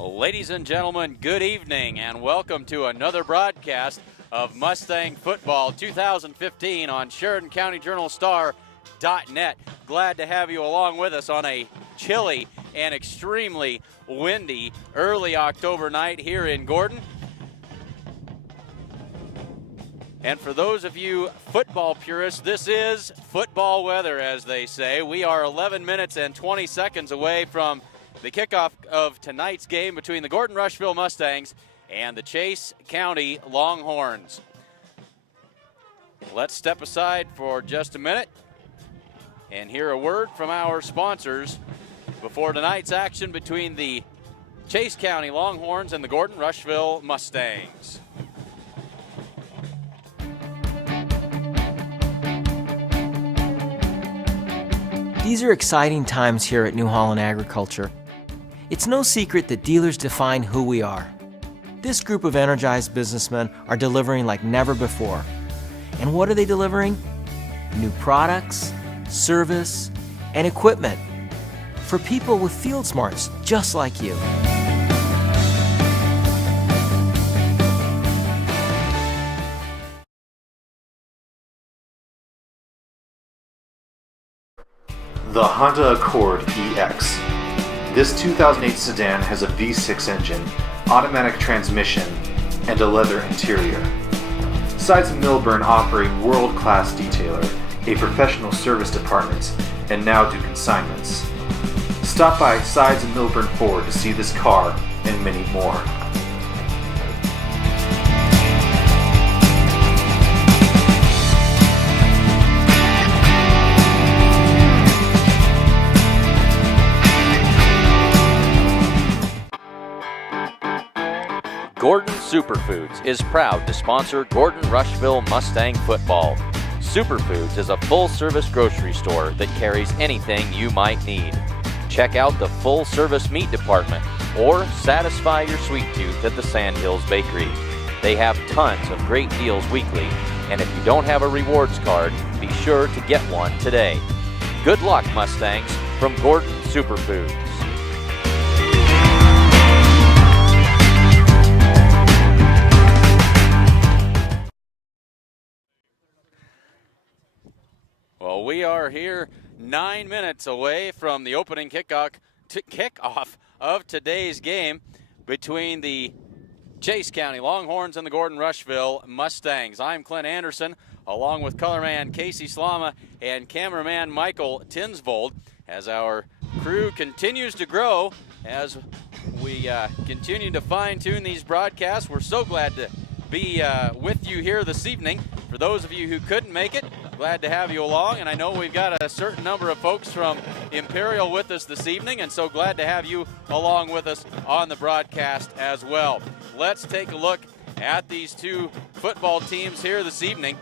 Ladies and gentlemen, good evening and welcome to another broadcast of Mustang Football 2015 on SheridanCountyJournalStar.net. Glad to have you along with us on a chilly and extremely windy early October night here in Gordon. And for those of you football purists, this is football weather, as they say. We are 11 minutes and 20 seconds away from the kickoff of tonight's game between the Gordon Rushville Mustangs and the Chase County Longhorns. Let's step aside for just a minute and hear a word from our sponsors before tonight's action between the Chase County Longhorns and the Gordon Rushville Mustangs. These are exciting times here at New Holland Agriculture. It's no secret that dealers define who we are. This group of energized businessmen are delivering like never before. And what are they delivering? New products, service, and equipment for people with field smarts just like you. The Honda Accord EX. This 2008 sedan has a V6 engine, automatic transmission, and a leather interior. Sides and Milburn operate world-class detailer, a professional service department, and now do consignments. Stop by Sides and Milburn Ford to see this car and many more. Gordon Superfoods is proud to sponsor Gordon Rushville Mustang football. Superfoods is a full-service grocery store that carries anything you might need. Check out the full-service meat department or satisfy your sweet tooth at the Sandhills Bakery. They have tons of great deals weekly, and if you don't have a rewards card, be sure to get one today. Good luck, Mustangs, from Gordon Superfoods. Well, we are here 9 minutes away from the opening kickoff of today's game between the Chase County Longhorns and the Gordon Rushville Mustangs. I'm Clint Anderson, along with colorman Casey Slama and cameraman Michael Tinsvold, as our crew continues to grow as we continue to fine-tune these broadcasts. We're so glad to be with you here this evening. For those of you who couldn't make it, glad to have you along, and I know we've got a certain number of folks from Imperial with us this evening, and so glad to have you along with us on the broadcast as well. Let's take a look at these two football teams here this evening.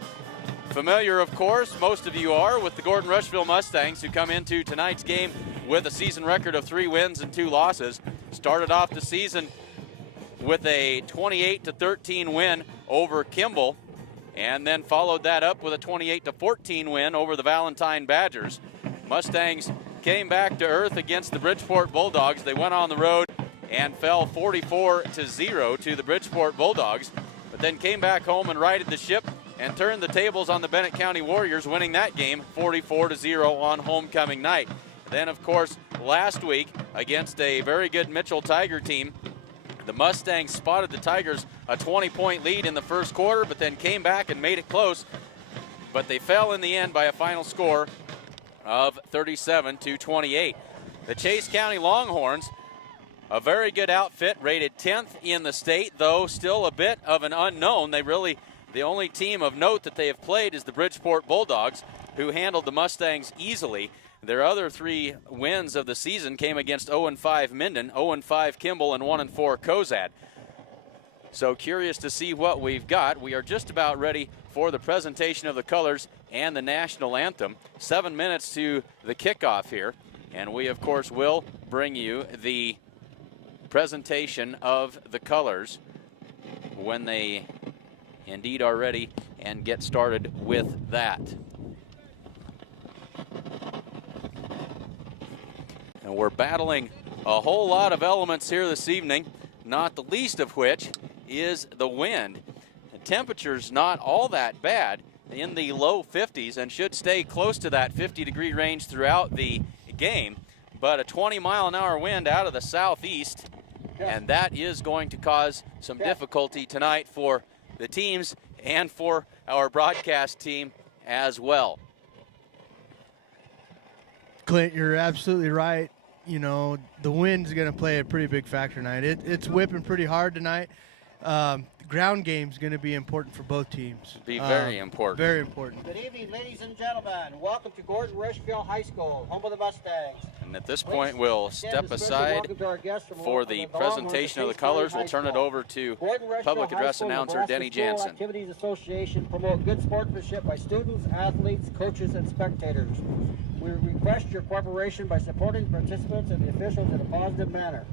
Familiar, of course, most of you are, with the Gordon Rushville Mustangs, who come into tonight's game with a season record of 3 wins and 2 losses. Started off the season with a 28-13 win over Kimball, and then followed that up with a 28-14 win over the Valentine Badgers. Mustangs came back to earth against the Bridgeport Bulldogs. They went on the road and fell 44-0 to the Bridgeport Bulldogs, but then came back home and righted the ship and turned the tables on the Bennett County Warriors, winning that game 44-0 on homecoming night. Then, of course, last week against a very good Mitchell Tiger team, the Mustangs spotted the Tigers a 20-point lead in the first quarter, but then came back and made it close. But they fell in the end by a final score of 37-28. The Chase County Longhorns, a very good outfit, rated 10th in the state, though still a bit of an unknown. The only team of note that they have played is the Bridgeport Bulldogs, who handled the Mustangs easily. Their other 3 wins of the season came against 0-5 Minden, 0-5 Kimball, and 1-4 Cozad. So curious to see what we've got. We are just about ready for the presentation of the colors and the national anthem. 7 minutes to the kickoff here, and we, of course, will bring you the presentation of the colors when they indeed are ready and get started with that. And we're battling a whole lot of elements here this evening, not the least of which is the wind. The temperature's not all that bad, in the low 50s, and should stay close to that 50-degree range throughout the game, but a 20-mile-an-hour wind out of the southeast, and that is going to cause some difficulty tonight for the teams and for our broadcast team as well. Clint, you're absolutely right. You know, the wind's going to play a pretty big factor tonight. It's whipping pretty hard tonight. Ground game's going to be important for both teams. Be very important. Very important. Good evening, ladies and gentlemen. Welcome to Gordon Rushville High School, home of the Mustangs. And at this point, we'll step aside for the presentation of the colors. We'll turn it over to public address announcer Denny Jansen. Activities Association promote good sportsmanship by students, athletes, coaches, and spectators. We request your cooperation by supporting participants and the officials in a positive manner.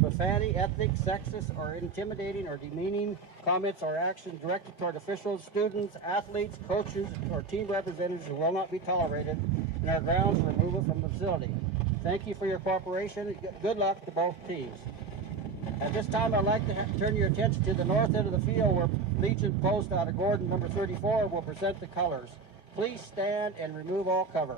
Profanity, ethnic, sexist, or intimidating or demeaning comments or actions directed toward officials, students, athletes, coaches, or team representatives will not be tolerated, and our grounds removal from the facility. Thank you for your cooperation. Good luck to both teams. At this time, I'd like to turn your attention to the north end of the field where Legion Post out of Gordon, number 34, will present the colors. Please stand and remove all cover.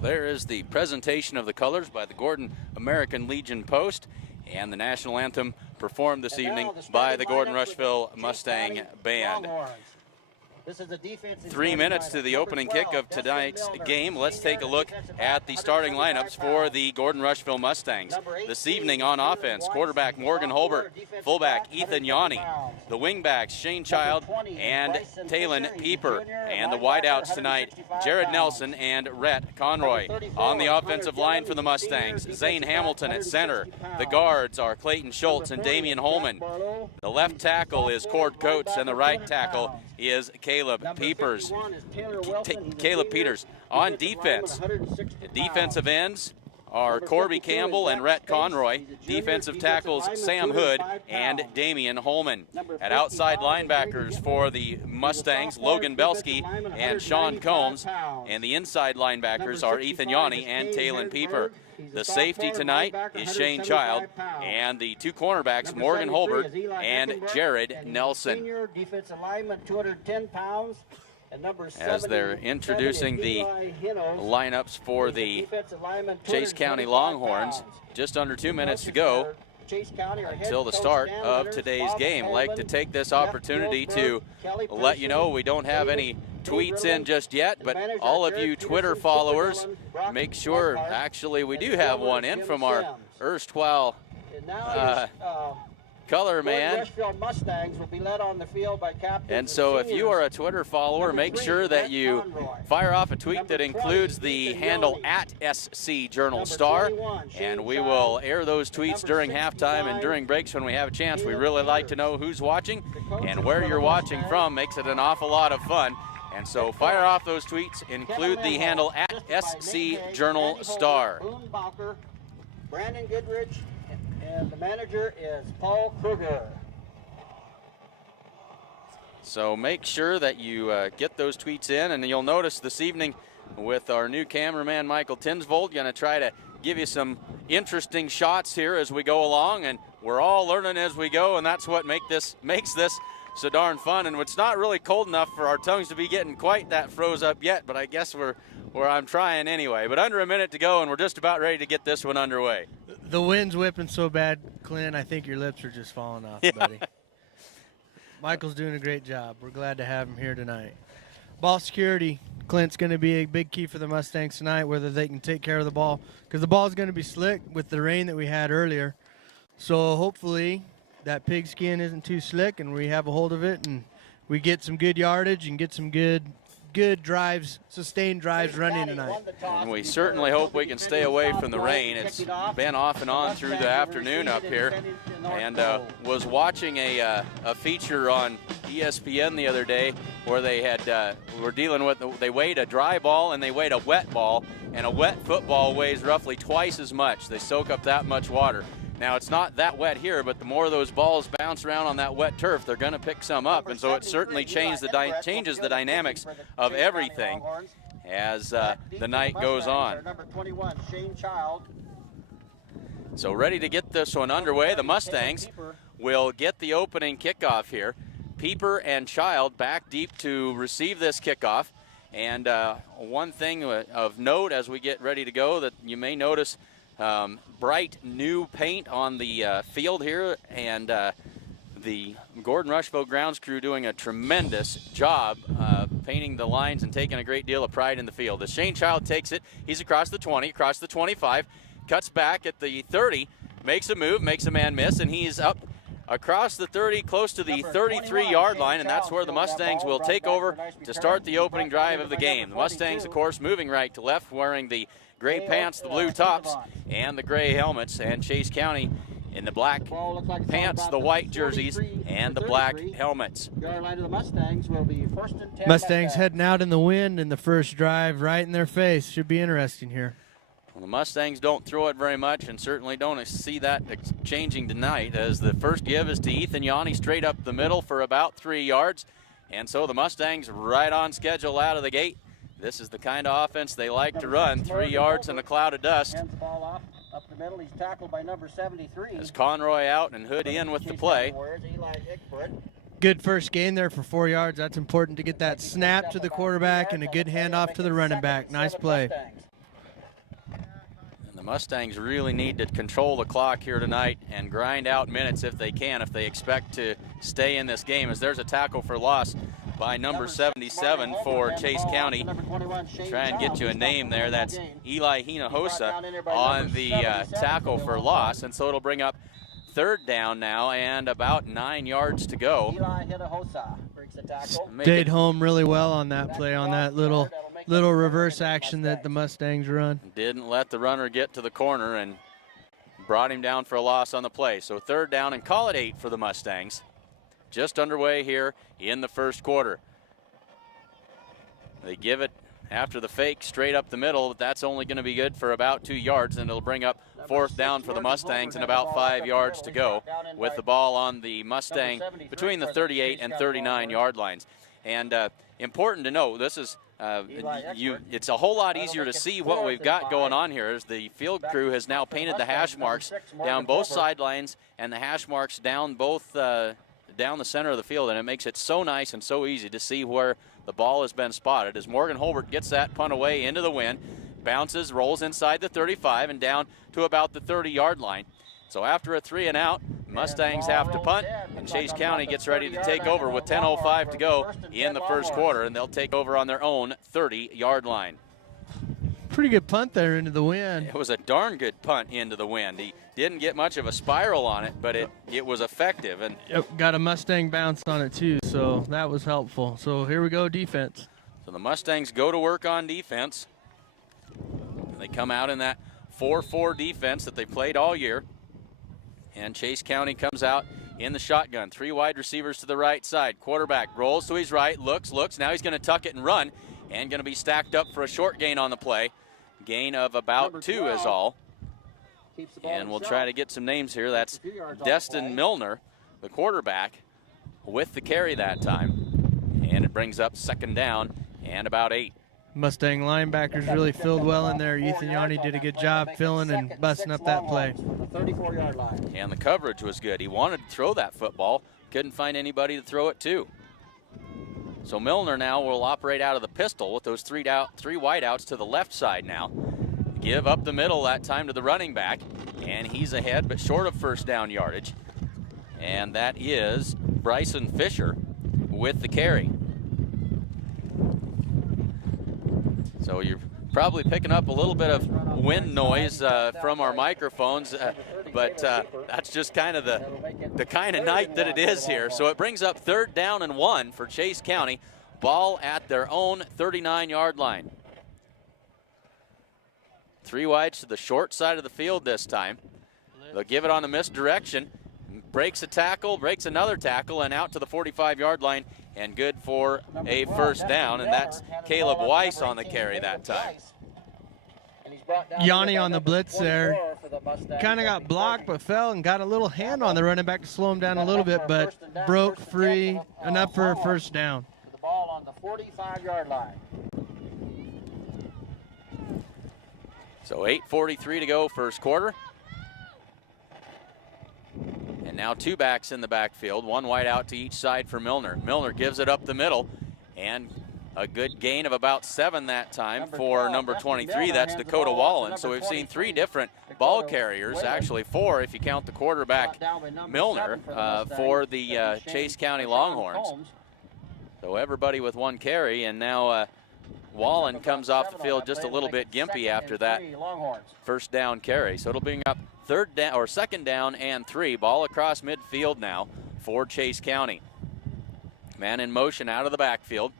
There is the presentation of the colors by the Gordon American Legion Post, and the national anthem performed this evening by the Gordon Rushville Mustang Band. This is the defense. 3 minutes to the opening kick of tonight's game. Let's take a look at the starting lineups for the Gordon Rushville Mustangs. This evening on offense, quarterback Morgan Holbert, fullback Ethan Yanni, the wingbacks Shane Child and Talon Pieper, and the wideouts tonight Jared Nelson and Rhett Conroy. On the offensive line for the Mustangs, Zane Hamilton at center. The guards are Clayton Schultz and Damian Holman. The left tackle is Cord Coates, and the right tackle is Caleb Peters. On defense, defensive ends are Corby Campbell and Rhett Conroy. Defensive tackles Sam Hood and Damian Holman. At outside linebackers for the Mustangs, Logan Belsky and Sean Combs. And the inside linebackers are Ethan Yanni and Talon Pieper. The safety tonight is Shane Child, and the two cornerbacks, Morgan Holbert and Jared Nelson. Defensive lineman, 210 pounds. As they're introducing the lineups for the Chase County Longhorns, just under 2 minutes to go Chase County. Until the start of today's game. I'd like to take this opportunity to let you know we don't have any tweets in just yet, but all of you Twitter followers, make sure, actually we do have one in from our erstwhile color man. Rushville Mustangs will be led on the field by captains. And so if you are a Twitter follower, make sure that you fire off a tweet that includes the handle @SC Journal Star, and we will air those tweets during halftime and during breaks when we have a chance. We really like to know who's watching and where you're watching from. Makes it an awful lot of fun. And so fire off those tweets, include the handle @SC Journal Star. Boone Balker, Brandon Goodrich, and the manager is Paul Kruger. So make sure that you get those tweets in, and you'll notice this evening with our new cameraman Michael Tinsvold, going to try to give you some interesting shots here as we go along, and we're all learning as we go, and that's what makes this so darn fun. And it's not really cold enough for our tongues to be getting quite that froze up yet, but I guess I'm trying anyway. But under a minute to go, and we're just about ready to get this one underway. The wind's whipping so bad, Clint, I think your lips are just falling off, buddy. Michael's doing a great job. We're glad to have him here tonight. Ball security, Clint's going to be a big key for the Mustangs tonight, whether they can take care of the ball, because the ball's going to be slick with the rain that we had earlier. So hopefully that pigskin isn't too slick and we have a hold of it and we get some good yardage and get some good drives, sustained drives running tonight. And we certainly hope we can stay away from the rain. It's been off and on through the afternoon up here. And was watching a feature on ESPN the other day where they were dealing with, they weighed a dry ball and they weighed a wet ball, and a wet football weighs roughly twice as much. They soak up that much water. Now, it's not that wet here, but the more those balls bounce around on that wet turf, they're going to pick some up. And so it certainly changes the dynamics of everything as the night goes on. Number 21, Shane Child. So ready to get this one underway. The Mustangs will get the opening kickoff here. Pieper and Child back deep to receive this kickoff. And one thing of note as we get ready to go that you may notice, bright new paint on the field here, and the Gordon Rushville grounds crew doing a tremendous job painting the lines and taking a great deal of pride in the field. As Shane Child takes it, he's across the 20, across the 25, cuts back at the 30, makes a move, makes a man miss, and he's up across the 30, close to the 33-yard line, and that's where the Mustangs will take over to start the opening drive of the game. The Mustangs, of course, moving right to left, wearing the gray pants, the blue tops, and the gray helmets, and Chase County in the black pants, the white jerseys, and the black helmets. Mustangs heading out in the wind in the first drive, right in their face. Should be interesting here. Well, the Mustangs don't throw it very much, and certainly don't see that changing tonight, as the first give is to Ethan Yanni straight up the middle for about 3 yards. And so the Mustangs right on schedule out of the gate. This is the kind of offense they like to run, 3 yards in a cloud of dust. Up the middle, he's tackled by number 73. As Conroy out and Hood in with the play. Good first gain there for 4 yards. That's important to get that snap to the quarterback and a good handoff to the running back. Nice play. And the Mustangs really need to control the clock here tonight and grind out minutes if they can, if they expect to stay in this game, as there's a tackle for loss by number 77 for Chase County. Try and get you a name there. That's Eli Hinojosa on the tackle for loss. And so it'll bring up third down now and about 9 yards to go. Eli Hinojosa breaks the tackle. Stayed home really well on that play, on that little reverse action that the Mustangs run. Didn't let the runner get to the corner and brought him down for a loss on the play. So third down and call it 8 for the Mustangs. Just underway here in the first quarter. They give it after the fake straight up the middle, but that's only going to be good for about 2 yards, and it'll bring up fourth down for the Mustangs and about 5 yards to go with the ball on the Mustang between the 38 and 39 yard lines. And important to know, this is it's a whole lot easier to see what we've got going on here, as the field crew has now painted the hash marks down both sidelines and the hash marks down both down the center of the field, and it makes it so nice and so easy to see where the ball has been spotted. As Morgan Holbert gets that punt away into the wind, bounces, rolls inside the 35 and down to about the 30-yard line. So after a 3 and out, Mustangs have to punt, and Chase County gets ready to take over with 10:05 to go in the first quarter, and they'll take over on their own 30-yard line. Pretty good punt there into the wind. It was a darn good punt into the wind. He didn't get much of a spiral on it, but it was effective. And yep, got a Mustang bounce on it too, so that was helpful. So here we go, defense. So the Mustangs go to work on defense. They come out in that 4-4 defense that they played all year. And Chase County comes out in the shotgun. 3 wide receivers to the right side. Quarterback rolls to his right, looks. Now he's going to tuck it and run, and going to be stacked up for a short gain on the play. Gain of about 2 is all. And we'll try to get some names here. That's Destin Milner, the quarterback, with the carry that time. And it brings up 2nd down and about 8. Mustang linebackers really filled well in there. Ethan Yanni did a good job filling and busting up that play. 34-yard line. And the coverage was good. He wanted to throw that football. Couldn't find anybody to throw it to. So Milner now will operate out of the pistol with those 3 wideouts to the left side now. Give up the middle that time to the running back. And he's ahead but short of 1st down yardage. And that is Bryson Fisher with the carry. So you're probably picking up a little bit of wind noise from our microphones, but that's just kind of the kind of night that it is here. So it brings up 3rd down and 1 for Chase County. Ball at their own 39-yard line. 3 wides to the short side of the field this time. They'll give it on the misdirection. Breaks a tackle, breaks another tackle, and out to the 45-yard line, and good for a 1st down, and that's Caleb Weiss on the carry that time. Yanni on the blitz there. Kind of got blocked but fell and got a little hand on the running back to slow him down a little bit, but broke free, enough for a 1st down. The ball on the 45-yard line. So 8:43 to go, first quarter. And now 2 backs in the backfield, 1 wide out to each side for Milner. Milner gives it up the middle, and a good gain of about 7 that time for number 23. That's Dakota Wallen. So we've seen 3 different ball carriers, actually 4 if you count the quarterback Milner for the Chase County Longhorns. So everybody with 1 carry, and now Wallen comes off the field just a little bit gimpy after that 1st down carry. So it'll bring up 2nd down and 3. Ball across midfield now for Chase County. Man in motion out of the backfield.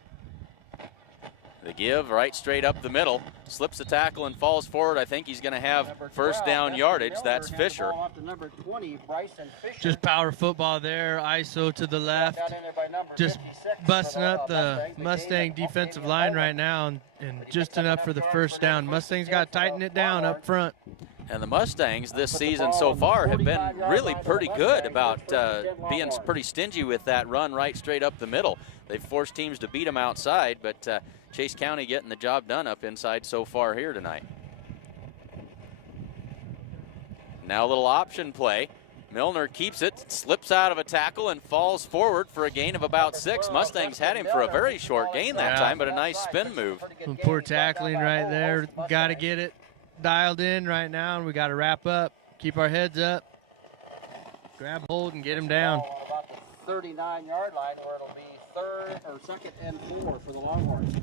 The give right straight up the middle. Slips the tackle and falls forward. I think he's going to have 1st down yardage. That's Fisher. Just power football there. ISO to the left. Just busting up the Mustang defensive line right now, and just enough for the 1st down. Mustangs got to tighten it down up front. And the Mustangs this season so far have been really pretty good about being pretty stingy with that run right straight up the middle. They've forced teams to beat them outside, but Chase County getting the job done up inside so far here tonight. Now a little option play. Milner keeps it, slips out of a tackle, and falls forward for a gain of about 6. Mustangs had him for a very short gain that time, but a nice spin move. Poor tackling right there. Got to get it dialed in right now, and we got to wrap up. Keep our heads up. Grab hold and get him down. About the 39-yard line, where it'll be 2nd and 4 for the Longhorns.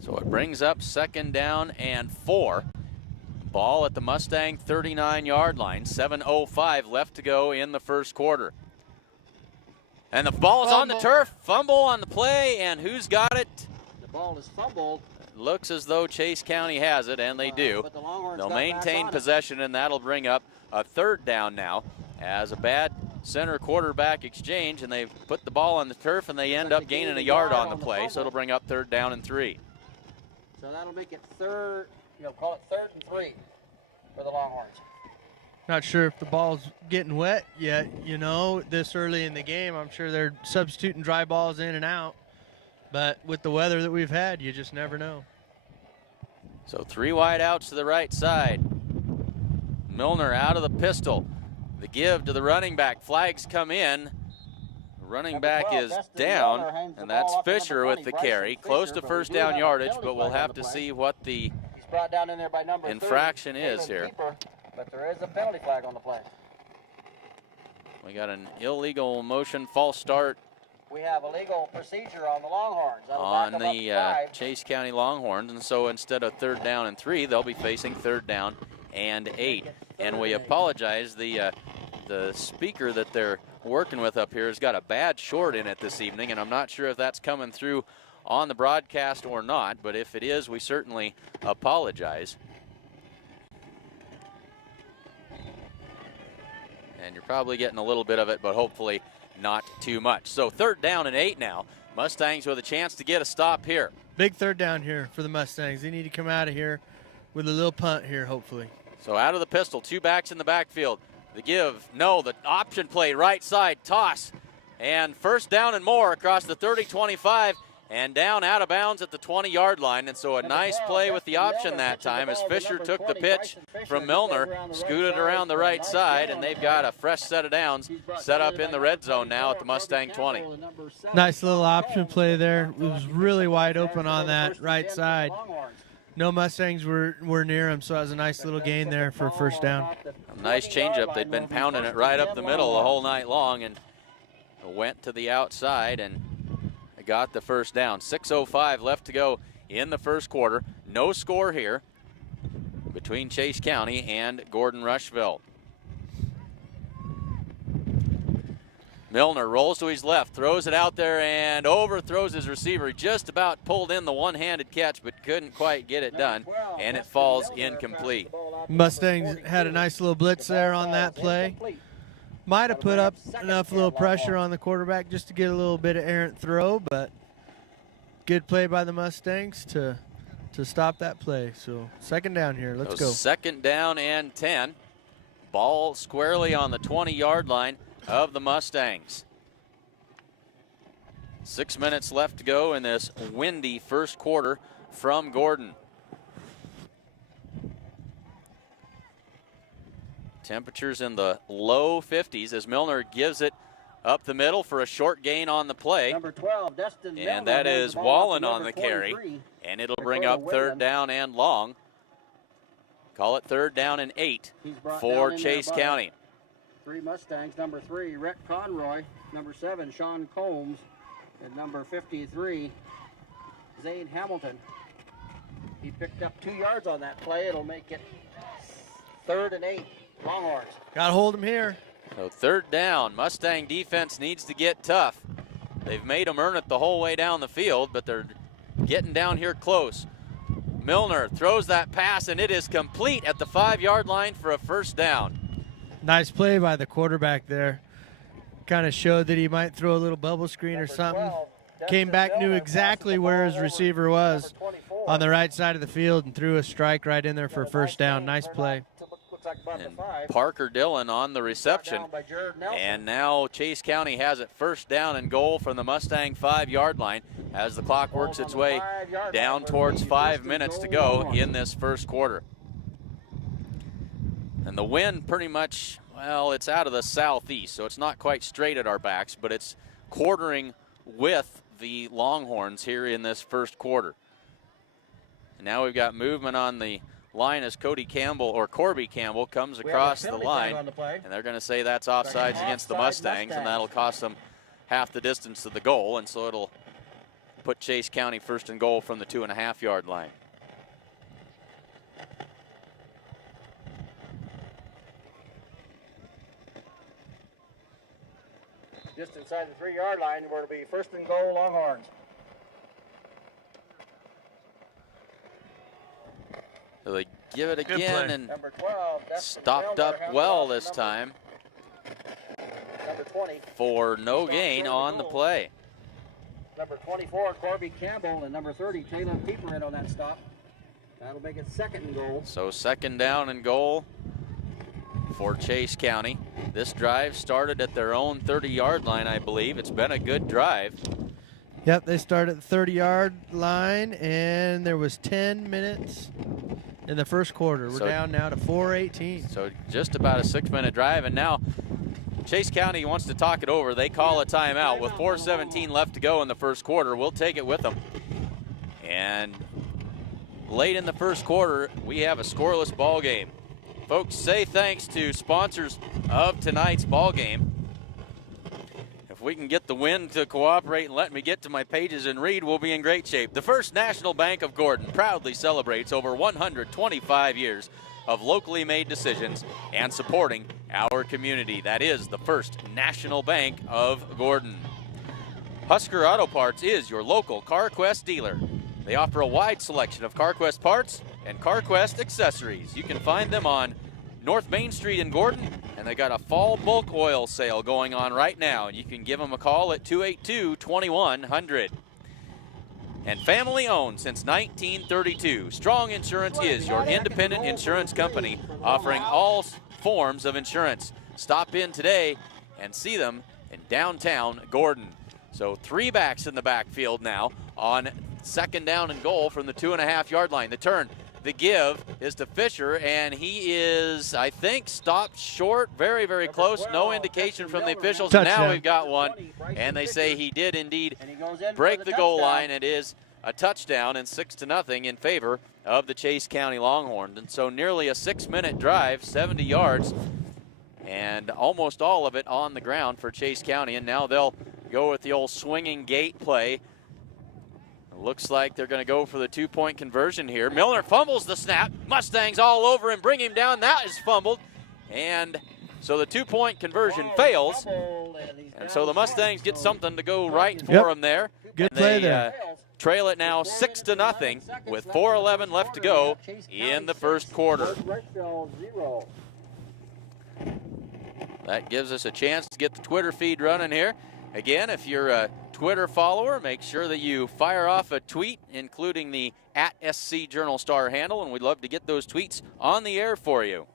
So it brings up 2nd down and 4. Ball at the Mustang 39-yard line. 7:05 left to go in the first quarter. And the ball's on the turf. Fumble on the play, and who's got it? The ball is fumbled. Looks as though Chase County has it, and they do. They'll maintain possession, and that'll bring up a 3rd down now as a bad center quarterback exchange, and they've put the ball on the turf, and they end up gaining a yard on the play, so it'll bring up 3rd down and 3. So that'll make it call it 3rd and 3 for the Longhorns. Not sure if the ball's getting wet yet, this early in the game. I'm sure they're substituting dry balls in and out. But with the weather that we've had, you just never know. So 3 wide outs to the right side. Milner out of the pistol. The give to the running back. Flags come in. The running back is down, and that's Fisher with the carry. Close to 1st down yardage, but we'll have to see what the brought down in there by number 30, infraction is Caleb here. Keeper, but there is a penalty flag on the play. We got an illegal motion false start We have a legal procedure on the Longhorns. That'll on back them the up to 5. Chase County Longhorns, and so instead of 3rd down and 3, they'll be facing 3rd down and 8. And we apologize, the speaker that they're working with up here has got a bad short in it this evening, and I'm not sure if that's coming through on the broadcast or not, but if it is, we certainly apologize. And you're probably getting a little bit of it, but hopefully not too much. So 3rd down and 8 now. Mustangs with a chance to get a stop here. Big 3rd down here for the Mustangs. They need to come out of here with a little punt here, hopefully. So out of the pistol, 2 backs in the backfield. The give, no, the option play, right side, toss. And 1st down and more across the 30-25 and down out of bounds at the 20-yard line. And so a nice play with the option that time as Fisher took the pitch from Milner, scooted around the right side, and they've got a fresh set of downs set up in the red zone now at the Mustang 20. Nice little option play there. It was really wide open on that right side. No Mustangs were near him, so it was a nice little gain there for 1st down. A nice changeup. They'd been pounding it right up the middle the whole night long, and went to the outside and got the 1st down. 6:05 left to go in the 1st quarter. No score here between Chase County and Gordon Rushville. Milner rolls to his left, throws it out there and overthrows his receiver. He just about pulled in the one-handed catch, but couldn't quite get it done, and it falls incomplete. Mustangs had a nice little blitz there on that play. Might have put up enough little pressure on the quarterback just to get a little bit of errant throw, but good play by the Mustangs to stop that play. So 2nd down here. Let's go. 2nd down and 10. Ball squarely on the 20-yard line of the Mustangs. 6 minutes left to go in this windy 1st quarter from Gordon. Temperatures in the low 50s as Milner gives it up the middle for a short gain on the play. Number 12, Destin Milner, and that is Wallen on the carry. And it'll bring up 3rd down and long. Call it 3rd down and 8 for Chase County. 3 Mustangs, number 3, Rhett Conroy, number 7, Sean Combs, and number 53, Zane Hamilton. He picked up 2 yards on that play. It'll make it 3rd and 8, Longhorns. Got to hold him here. So 3rd down. Mustang defense needs to get tough. They've made them earn it the whole way down the field, but they're getting down here close. Milner throws that pass, and it is complete at the 5-yard line for a 1st down. Nice play by the quarterback there. Kind of showed that he might throw a little bubble screen or something. Came back, knew exactly where his receiver was on the right side of the field and threw a strike right in there for a 1st down. Nice play. And Parker Dillon on the reception. And now Chase County has it 1st down and goal from the Mustang 5-yard line as the clock works its way down towards 5 minutes to go in this 1st quarter. And the wind pretty much, well, it's out of the southeast, so it's not quite straight at our backs, but it's quartering with the Longhorns here in this 1st quarter. And now we've got movement on the line as Corby Campbell comes across the line, and they're going to say that's offsides against the Mustangs, and that'll cost them half the distance to the goal, and so it'll put Chase County 1st and goal from the 2.5-yard line. Just inside the 3-yard line where it'll be 1st and goal, Longhorns. So they give it again and Number 12, stopped up well this time number 20, for no gain on the play. Number 24, Corby Campbell, and number 30, Taylor Keeper in on that stop. That'll make it 2nd and goal. So 2nd down and goal for Chase County. This drive started at their own 30-yard line, I believe. It's been a good drive. Yep, they started at the 30-yard line, and there was 10 minutes in the 1st quarter. We're down now to 4:18. So just about a 6-minute drive, and now Chase County wants to talk it over. They call a timeout with 4:17 left to go in the 1st quarter. We'll take it with them. And late in the first quarter, we have a scoreless ball game. Folks, say thanks to sponsors of tonight's ball game. If we can get the wind to cooperate and let me get to my pages and read, we'll be in great shape. The First National Bank of Gordon proudly celebrates over 125 years of locally made decisions and supporting our community. That is the First National Bank of Gordon. Husker Auto Parts is your local CarQuest dealer. They offer a wide selection of CarQuest parts and CarQuest accessories. You can find them on North Main Street in Gordon, and they got a fall bulk oil sale going on right now, and you can give them a call at 282-2100. And family owned since 1932, Strong Insurance is your independent insurance company offering all forms of insurance. Stop in today and see them in downtown Gordon. So 3 backs in the backfield now on 2nd down and goal from the 2.5-yard line. The turn, the give is to Fisher, and he is, I think, stopped short, very, very close. No indication from the officials. Touchdown. Now we've got one, and they say he did indeed break the goal line. It is a touchdown, and 6-0 in favor of the Chase County Longhorns. And so nearly a 6-minute drive, 70 yards, and almost all of it on the ground for Chase County. And now they'll go with the old swinging gate play. It looks like they're going to go for the 2-point conversion here. Milner fumbles the snap. Mustangs all over him, bring him down. That is fumbled. And so the 2-point conversion fails. And so the Mustangs get something to go right for them there. Good and play they, there. Trail it now 6-0 with 4:11 left to go in the first quarter. That gives us a chance to get the Twitter feed running here. Again, if you're a Twitter follower, make sure that you fire off a tweet, including the @SC Journal Star handle, and we'd love to get those tweets on the air for you.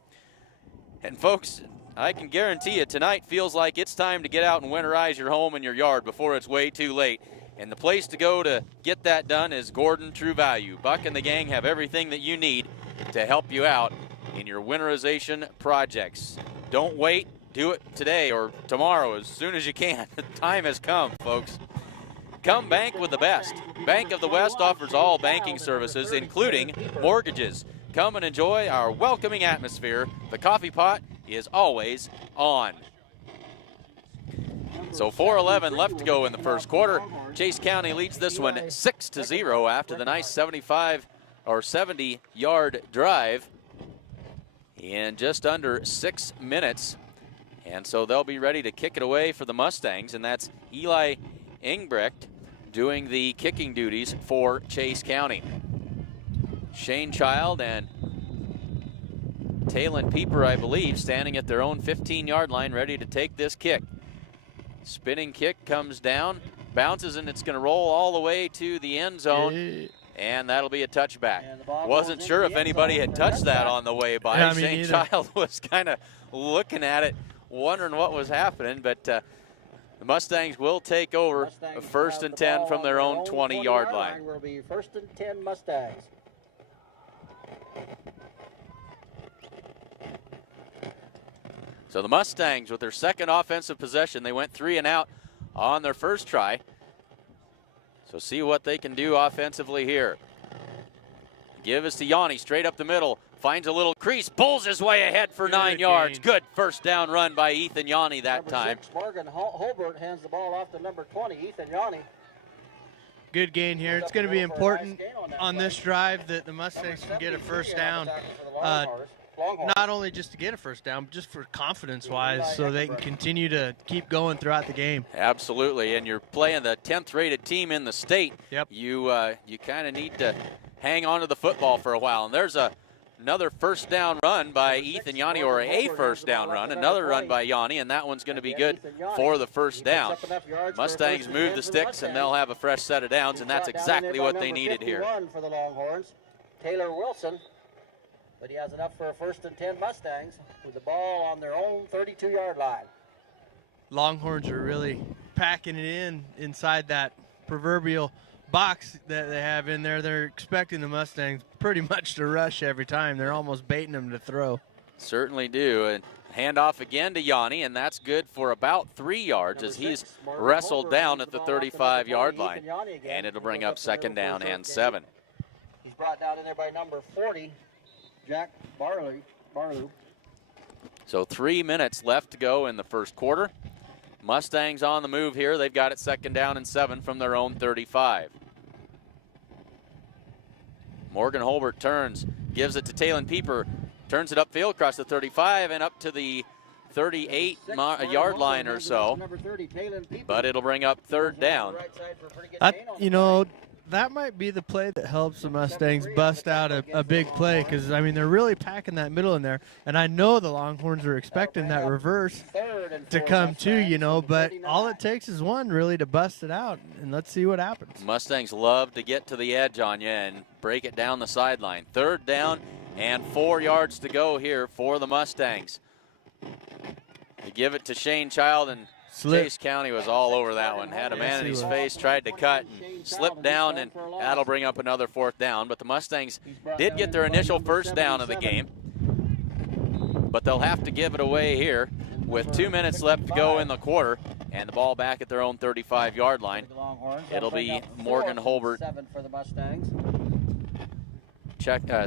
And folks, I can guarantee you tonight feels like it's time to get out and winterize your home and your yard before it's way too late. And the place to go to get that done is Gordon True Value. Buck and the gang have everything that you need to help you out in your winterization projects. Don't wait. Do it today or tomorrow as soon as you can. The time has come, folks. Come bank with the best. Bank of the West offers all banking services, including mortgages. Come and enjoy our welcoming atmosphere. The coffee pot is always on. So 4:11 left to go in the first quarter. Chase County leads this one 6-0 after the nice 70-yard drive in just under 6 minutes. And so they'll be ready to kick it away for the Mustangs, and that's Eli Engbrecht doing the kicking duties for Chase County. Shane Child and Talon Pieper, I believe, standing at their own 15-yard line ready to take this kick. Spinning kick comes down, bounces, and it's going to roll all the way to the end zone. And that'll be a touchback. Wasn't sure if anybody had touched that on the way by. Yeah, Shane Child was kind of looking at it, wondering what was happening, but the Mustangs will take over a 1st and 10 from their own 20-yard line. Will be 1st and 10 Mustangs. So the Mustangs, with their second offensive possession, they went 3 and out on their first try. So see what they can do offensively here. Give us to Yanni, straight up the middle. Finds a little crease, pulls his way ahead for 9 yards. Good first down run by Ethan Yanni that time. 6, Morgan Holbert hands the ball off to number 20, Ethan Yanni. Good gain here. It's going to be important on this drive that the Mustangs can get a first down. Not only just to get a first down, but just for confidence-wise, so they can continue to keep going throughout the game. Absolutely, and you're playing the 10th-rated team in the state. Yep. You kind of need to hang on to the football for a while. And there's another first down run by Ethan Yanni, or a first down run, another run by Yanni, and that one's going to be good for the first down. Mustangs move the sticks, and they'll have a fresh set of downs, and that's exactly what they needed here. For the Longhorns, Taylor Wilson. But he has enough for a 1st and 10 Mustangs with the ball on their own 32-yard line. Longhorns are really packing it inside that proverbial box that they have in there. They're expecting the Mustangs pretty much to rush every time. They're almost baiting them to throw. Certainly do. And handoff again to Yanni, and that's good for about 3 yards as he's wrestled down at the 35-yard line. And it'll bring up 2nd down and 7. He's brought down in there by number 40, Jack Barlew. So 3 minutes left to go in the first quarter. Mustangs on the move here. They've got it 2nd down and 7 from their own 35. Morgan Holbert turns, gives it to Taylon Pieper, turns it upfield across the 35 and up to the 38-yard line or so. But it'll bring up 3rd down. That might be the play that helps the Mustangs bust out a big play, because, I mean, they're really packing that middle in there. And I know the Longhorns are expecting that reverse to come too, but all it takes is one really to bust it out, and let's see what happens. Mustangs love to get to the edge on you and break it down the sideline. 3rd down and 4 yards to go here for the Mustangs. You give it to Shane Child, and Chase County was all over that one. Had a man in his face, tried to cut, slipped down, and that'll bring up another 4th down. But the Mustangs did get their initial 1st down of the game. But they'll have to give it away here with 2 minutes left to go in the quarter, and the ball back at their own 35-yard line. It'll be Morgan Holbert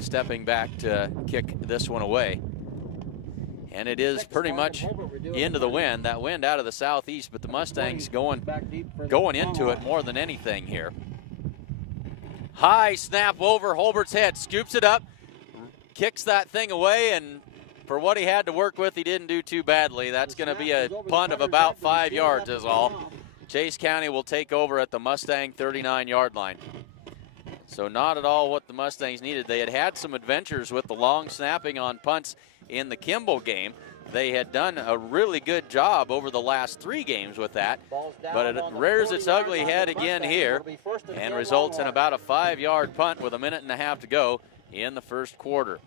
stepping back to kick this one away. And it is pretty much into the wind. That wind out of the southeast, but the Mustangs going into it more than anything here. High snap over Holbert's head, scoops it up, kicks that thing away, and for what he had to work with, he didn't do too badly. That's going to be a punt of about 5 yards is all. Chase County will take over at the Mustang 39-yard line. So not at all what the Mustangs needed. They had some adventures with the long snapping on punts in the Kimball game. They had done a really good job over the last 3 games with that, but it rears its ugly head again here and results in about a 5-yard punt with 1.5 minutes to go in the first quarter.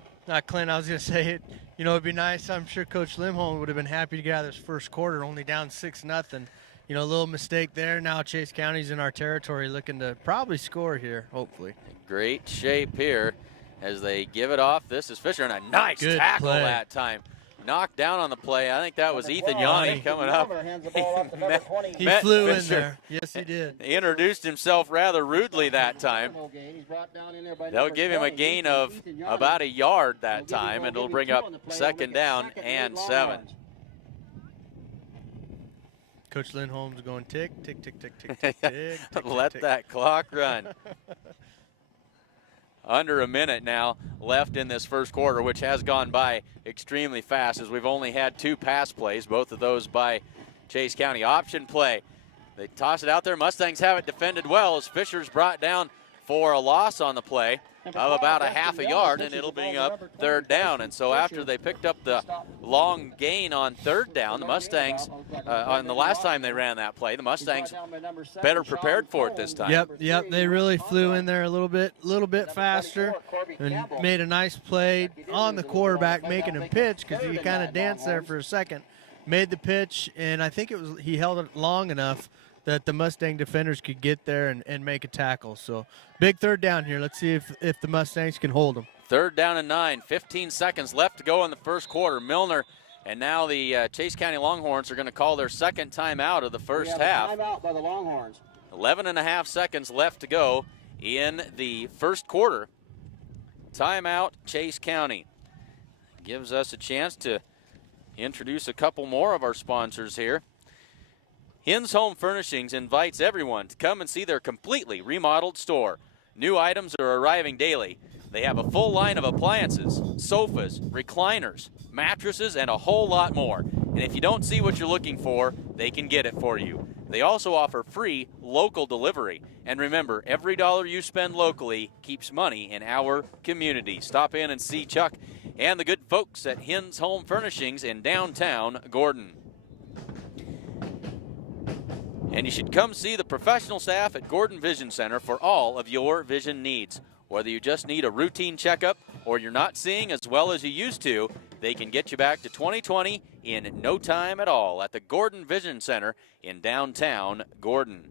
Clint, I was going to say, it'd be nice. I'm sure Coach Limholm would have been happy to get out of this first quarter, only down 6-0. A little mistake there. Now Chase County's in our territory looking to probably score here, hopefully. Great shape here as they give it off. This is Fisher, and a nice tackle that time. Knocked down on the play. I think that was Ethan Yanni coming up. He flew in there. Yes, he did. He introduced himself rather rudely that time. They'll give him a gain of about 1 yard that time, and it'll bring up 2nd down and 7. Coach Lindholm's going tick, tick, tick, tick, tick, tick, tick. Let that clock run. Under 1 minute now left in this first quarter, which has gone by extremely fast as we've only had 2 pass plays, both of those by Chase County. Option play. They toss it out there. Mustangs have it defended well as Fisher's brought down for a loss on the play of about a 1/2 yard, and it'll bring up 3rd down. And so after they picked up the long gain on 3rd down, the Mustangs, on the last time they ran that play, the Mustangs better prepared for it this time. Yep, they really flew in there a little bit faster and made a nice play on the quarterback, making him pitch because he kind of danced there for a second, made the pitch, and I think he held it long enough that the Mustang defenders could get there and make a tackle. So big 3rd down here. Let's see if the Mustangs can hold them. 3rd down and 9, 15 seconds left to go in the first quarter. Milner and now the Chase County Longhorns are going to call their 2nd timeout of the first half. Timeout by the Longhorns. 11.5 seconds left to go in the first quarter. Timeout, Chase County. Gives us a chance to introduce a couple more of our sponsors here. Hins Home Furnishings invites everyone to come and see their completely remodeled store. New items are arriving daily. They have a full line of appliances, sofas, recliners, mattresses, and a whole lot more. And if you don't see what you're looking for, they can get it for you. They also offer free local delivery. And remember, every dollar you spend locally keeps money in our community. Stop in and see Chuck and the good folks at Hins Home Furnishings in downtown Gordon. And you should come see the professional staff at Gordon Vision Center for all of your vision needs. Whether you just need a routine checkup or you're not seeing as well as you used to, they can get you back to 20/20 in no time at all at the Gordon Vision Center in downtown Gordon.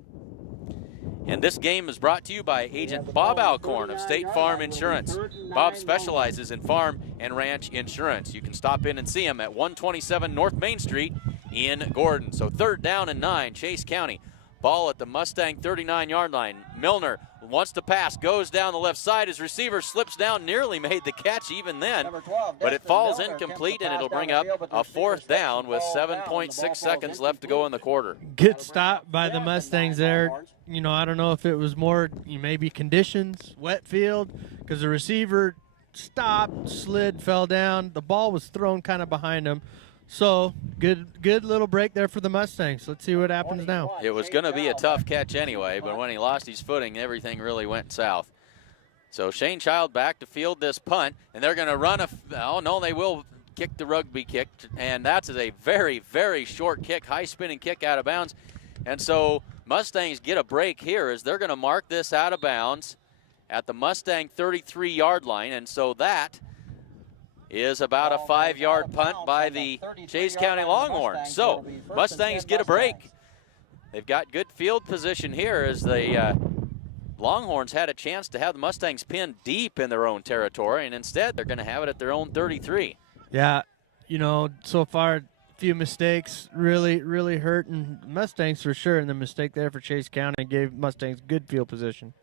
And this game is brought to you by Agent Bob Alcorn of State Farm Insurance. Bob specializes in farm and ranch insurance. You can stop in and see him at 127 North Main Street in Gordon. So 3rd down and 9, Chase County. Ball at the Mustang 39-yard line. Milner wants to pass, goes down the left side. His receiver slips down, nearly made the catch even then, Number 12, but it Destin falls Miller incomplete, attempts and to it'll pass bring down up the field, but the a receiver fourth slips down and with falls down. The ball 7.6 falls seconds left to go in the quarter. Good stop by the Mustangs there. You know, I don't know if it was more maybe conditions, wet field, because the receiver stopped, slid, fell down. The ball was thrown kind of behind him. So good little break there for the Mustangs. Let's see what happens now. It was going to be a tough catch anyway, but when he lost his footing, everything really went south. So Shane Child back to field this punt, and they're going to run oh no, they will kick the rugby kick, and that's a very, very short kick, high spinning kick out of bounds. And so Mustangs get a break here as they're going to mark this out of bounds at the Mustang 33-yard line, and so that is about a 5-yard punt by the Chase County Longhorns. So Mustangs get a break. They've got good field position here as the Longhorns had a chance to have the Mustangs pinned deep in their own territory, and instead they're going to have it at their own 33. Yeah, you know, so far a few mistakes really hurting Mustangs for sure, and the mistake there for Chase County gave Mustangs good field position.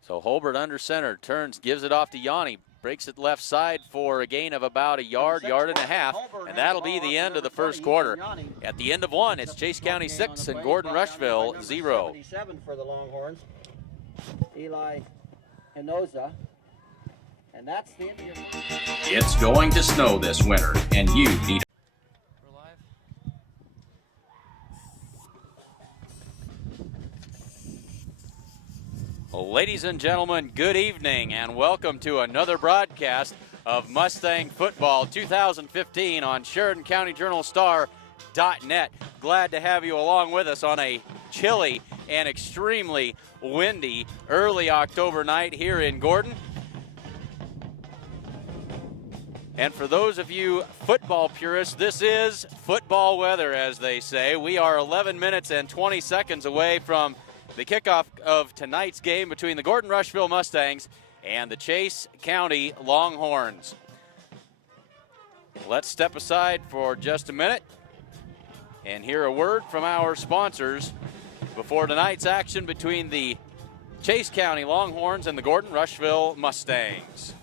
So Holbert under center, turns, gives it off to Yanni, breaks it left side for a gain of about a yard and a half, and that'll be the end of the first quarter. At the end of one, it's Chase County 6 and Gordon Rushville 0. 77 for the Longhorns, Eli Hinoza, and that's the end of your... It's going to snow this winter, and you need Well, ladies and gentlemen, good evening and welcome to another broadcast of Mustang Football 2015 on SheridanCountyJournalStar.net. Glad to have you along with us on a chilly and extremely windy early October night here in Gordon. And for those of you football purists, this is football weather, as they say. We are 11 minutes and 20 seconds away from the kickoff of tonight's game between the Gordon Rushville Mustangs and the Chase County Longhorns. Let's step aside for just a minute and hear a word from our sponsors before tonight's action between the Chase County Longhorns and the Gordon Rushville Mustangs.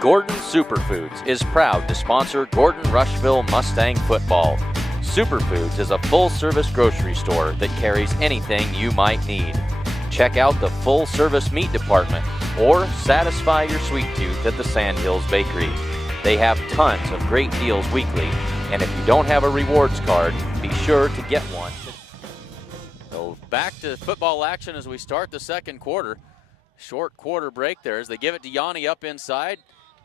Gordon Superfoods is proud to sponsor Gordon Rushville Mustang football. Superfoods is a full-service grocery store that carries anything you might need. Check out the full-service meat department or satisfy your sweet tooth at the Sandhills Bakery. They have tons of great deals weekly, and if you don't have a rewards card, be sure to get one. So back to football action as we start the second quarter. Short quarter break there as they give it to Yanni up inside.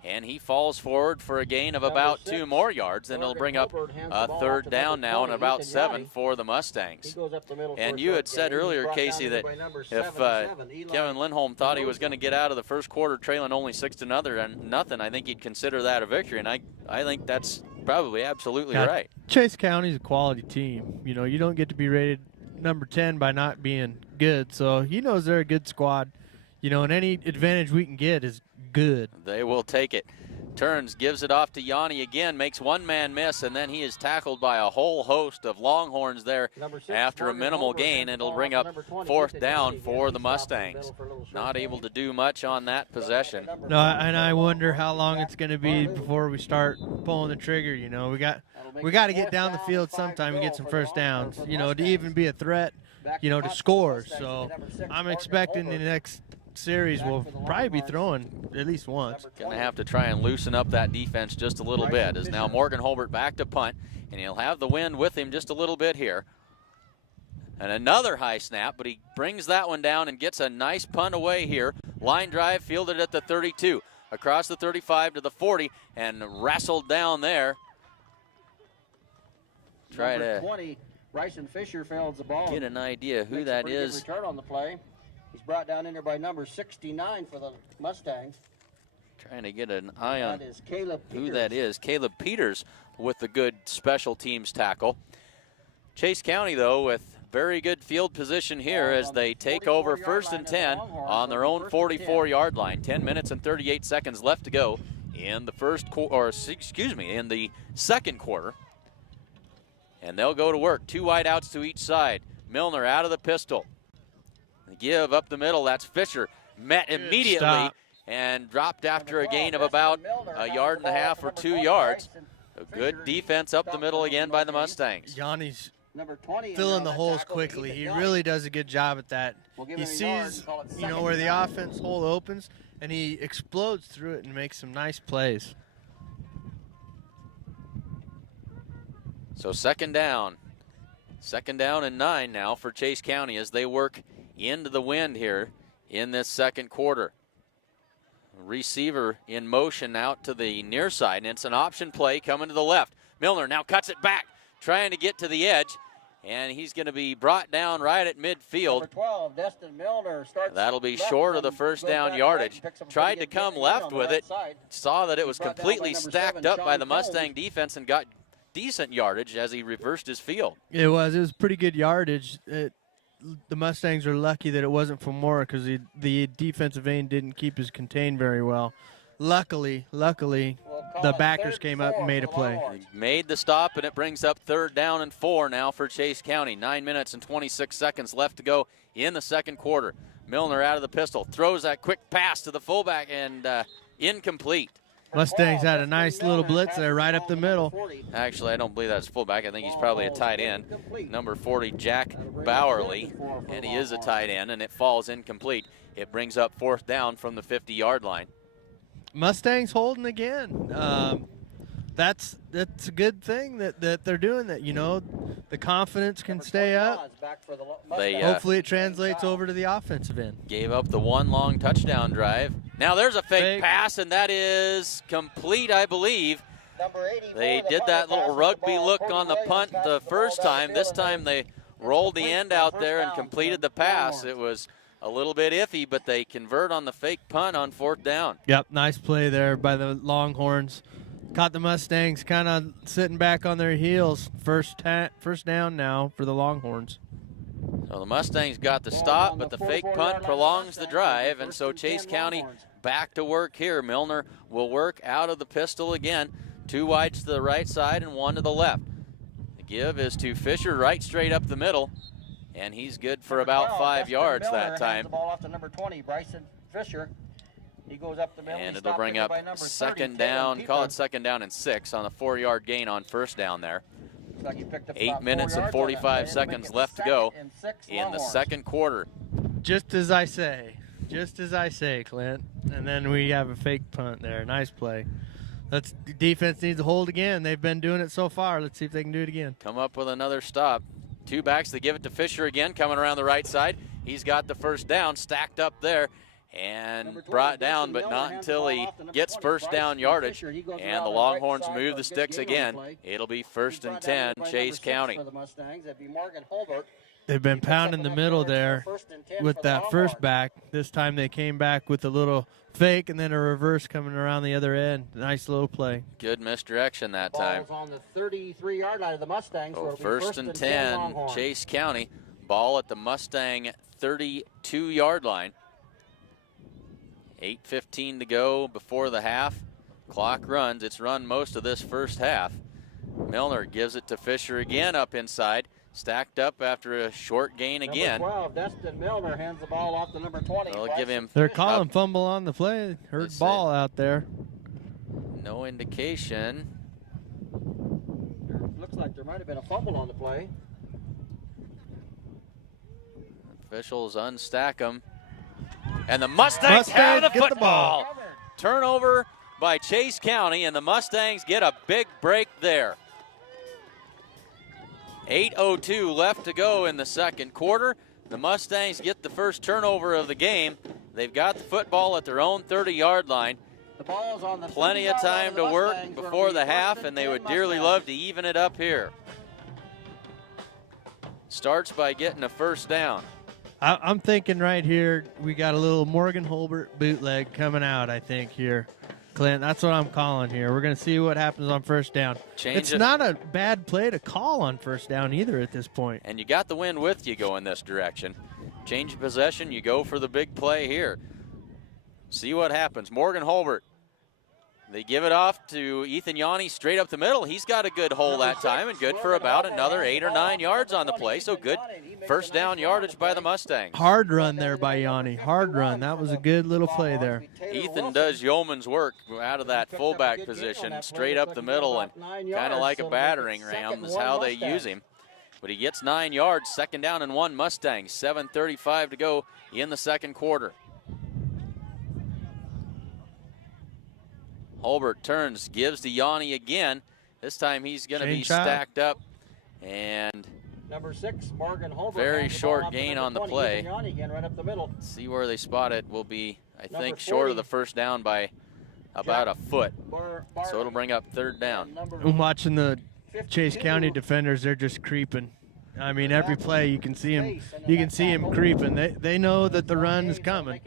And he falls forward for a gain of about 2 more yards, and it'll bring up a third down now and about 7 for the Mustangs. And you had said earlier, Casey, that if Kevin Lindholm thought he was going to get out of the first quarter trailing only 6-0, I think he'd consider that a victory, and I think that's probably absolutely right. Chase County's a quality team. You know, you don't get to be rated number 10 by not being good, so he knows they're a good squad. You know, and any advantage we can get is good. They will take it. Turns, gives it off to Yanni again, makes one man miss, and then he is tackled by a whole host of Longhorns there after a minimal gain. It'll bring up fourth down for the Mustangs. Not able to do much on that possession. No, and I wonder how long it's going to be before we start pulling the trigger. You know, we got to get down the field sometime and get some first downs, you know, to even be a threat, you know, to score. So I'm expecting the next series will probably be throwing at least once. Going to have to try and loosen up that defense just a little bit as now Morgan Holbert back to punt, and he'll have the wind with him just a little bit here. And another high snap, but he brings that one down and gets a nice punt away here. Line drive fielded at the 32, across the 35 to the 40, and wrestled down there. Try to 20, Bryson Fisher fields the ball. Get an idea who that is. Return on the play. He's brought down in there by number 69 for the Mustangs. Trying to get an eye on who that is. Caleb Peters with the good special teams tackle. Chase County, though, with very good field position here as they take over 1st and 10 on their own 44-yard line. 10 minutes and 38 seconds left to go in in the second quarter. And they'll go to work. 2 wideouts to each side. Milner out of the pistol. Give up the middle. That's Fisher. Met immediately and dropped after a gain of about a yard and a half or 2 yards. A good defense up the middle again by the Mustangs. Yanni's filling the holes quickly. He really does a good job at that. He sees, where the offense hole opens, and he explodes through it and makes some nice plays. So second down and 9 now for Chase County as they work into the wind here in this second quarter. Receiver in motion out to the near side, and it's an option play coming to the left. Milner now cuts it back, trying to get to the edge, and he's going to be brought down right at midfield. 12, Destin Milner starts. That'll be short of the first down yardage. Tried to come left with it, saw that it was completely stacked up by the Mustang defense and got decent yardage as he reversed his field. It was pretty good yardage. The Mustangs are lucky that it wasn't for more because the defensive end didn't keep his contained very well. Luckily, the backers came up and made a play. Made the stop, and it brings up 3rd down and 4 now for Chase County. 9 minutes and 26 seconds left to go in the second quarter. Milner out of the pistol, throws that quick pass to the fullback, and incomplete. Mustangs had a nice little blitz there right up the middle. Actually, I don't believe that's fullback. I think he's probably a tight end. Number 40, Jack Bowerly, and he is a tight end, and it falls incomplete. It brings up 4th down from the 50-yard line. Mustangs holding again. That's a good thing that they're doing that. The confidence can stay up. Hopefully it translates over to the offensive end. Gave up the 1 long touchdown drive. Now there's a fake pass, and that is complete, I believe. They did that little rugby look on the punt the first time. This time they rolled the end out there and completed the pass. It was a little bit iffy, but they convert on the fake punt on 4th down. Yep, nice play there by the Longhorns. Caught the Mustangs kind of sitting back on their heels. First down now for the Longhorns. So the Mustangs got the stop, but the fake punt prolongs the drive, and so Chase County back to work here. Milner will work out of the pistol again. 2 wides to the right side and 1 to the left. The give is to Fisher, right straight up the middle, and he's good for about 5 yards that time. The ball off to number 20, Bryson Fisher. He goes up the middle. And it'll bring up second down, call it second down and 6 on a 4-yard gain on first down there. 8 minutes and 45 seconds left to go in the second quarter. Just as I say, Clint. And then we have a fake punt there. Nice play. Defense needs to hold again. They've been doing it so far. Let's see if they can do it again. Come up with another stop. 2 backs. They give it to Fisher again, coming around the right side. He's got the first down stacked up there and brought down, but not until he gets first down yardage. And the Longhorns move the sticks again. It'll be 1st and 10, Chase County. They've been pounding the middle there with that first back. This time they came back with a little fake and then a reverse coming around the other end. Nice little play. Good misdirection that time. On the 33-yard line of the Mustangs. So 1st and 10, Chase County. Ball at the Mustang 32-yard line. 8:15 to go before the half. Clock runs. It's run most of this first half. Milner gives it to Fisher again up inside. Stacked up after a short gain again. Number 12, Destin Milner hands the ball off to number 20. They'll give him. They're calling fumble on the play. Heard ball out there. No indication. Looks like there might have been a fumble on the play. Officials unstack them. And the Mustangs have the football. Turnover by Chase County, and the Mustangs get a big break there. 8:02 left to go in the second quarter. The Mustangs get the first turnover of the game. They've got the football at their own 30-yard line. The ball's on the Plenty of time to work before the half, and they would dearly love to even it up here. Starts by getting a first down. I'm thinking right here we got a little Morgan Holbert bootleg coming out, I think, here. Clint, that's what I'm calling here. We're going to see what happens on first down. It's not a bad play to call on first down either at this point. And you got the wind with you going this direction. Change of possession, you go for the big play here. See what happens. Morgan Holbert. They give it off to Ethan Yanni straight up the middle. He's got a good hole that time and good for about another 8 or 9 yards on the play. So good first down yardage by the Mustangs. Hard run there by Yanni. Hard run. That was a good little play there. Ethan does yeoman's work out of that fullback position, straight up the middle, and kind of like a battering ram is how they use him. But he gets 9 yards, 2nd down and 1 Mustangs. 7:35 to go in the second quarter. Holbert turns, gives to Yanni again. This time he's going to be stacked up, and number 6, Morgan Holbert. Very short gain on the play. Yanni again, right up the middle. See where they spot it will be, I think, short of the first down by about a foot. So it'll bring up 3rd down. I'm watching the Chase County defenders. They're just creeping. I mean, every play you can see him. You can see him creeping. They know that the run is coming.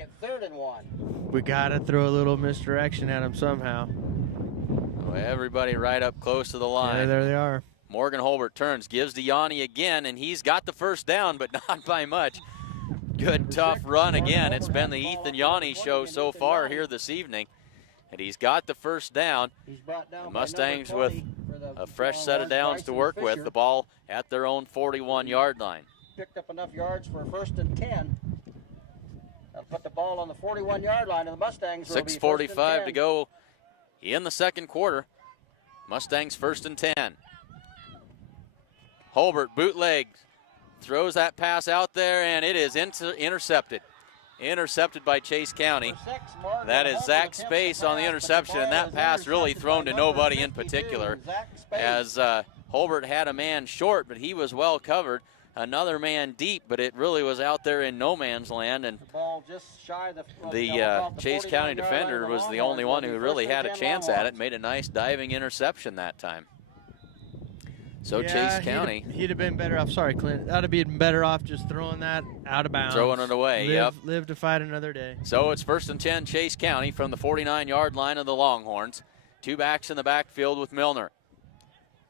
We got to throw a little misdirection at him somehow. Well, everybody right up close to the line. Yeah, there they are. Morgan Holbert turns, gives to Yanni again, and he's got the first down, but not by much. Good, tough run again. It's been the Ethan Yanni show so far here this evening. And he's got the first down. The Mustangs with a fresh set of downs to work with. The ball at their own 41-yard line. Picked up enough yards for 1st and 10. They'll put the ball on the 41-yard line, and the Mustangs will be 6:45 to go in the second quarter. Mustangs 1st and 10. Holbert bootleg, throws that pass out there, and it is intercepted. Intercepted by Chase County. That is Zach Space on the interception, and that pass really thrown to nobody in particular, as Holbert had a man short, but he was well covered. Another man deep, but it really was out there in no man's land, and the Chase County defender was the only one who really had a chance at it. Made a nice diving interception that time. So yeah, Chase County. He'd have been better off. Sorry, Clint. That would have been better off just throwing that out of bounds. Throwing it away, Live to fight another day. So it's 1st and 10 Chase County from the 49-yard line of the Longhorns. 2 backs in the backfield with Milner.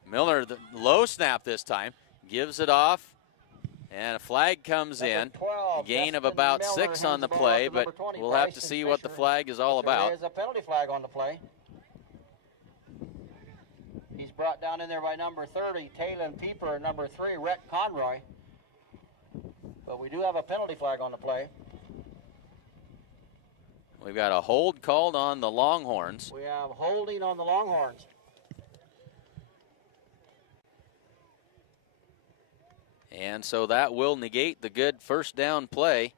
Milner, the low snap this time, gives it off, and a flag comes in. A gain of about 6 on the play, but we'll have to see what the flag is all about. There is a penalty flag on the play. He's brought down in there by number 30, Taylon Pieper, and number 3, Rhett Conroy. But we do have a penalty flag on the play. We've got a hold called on the Longhorns. We have holding on the Longhorns. And so that will negate the good first down play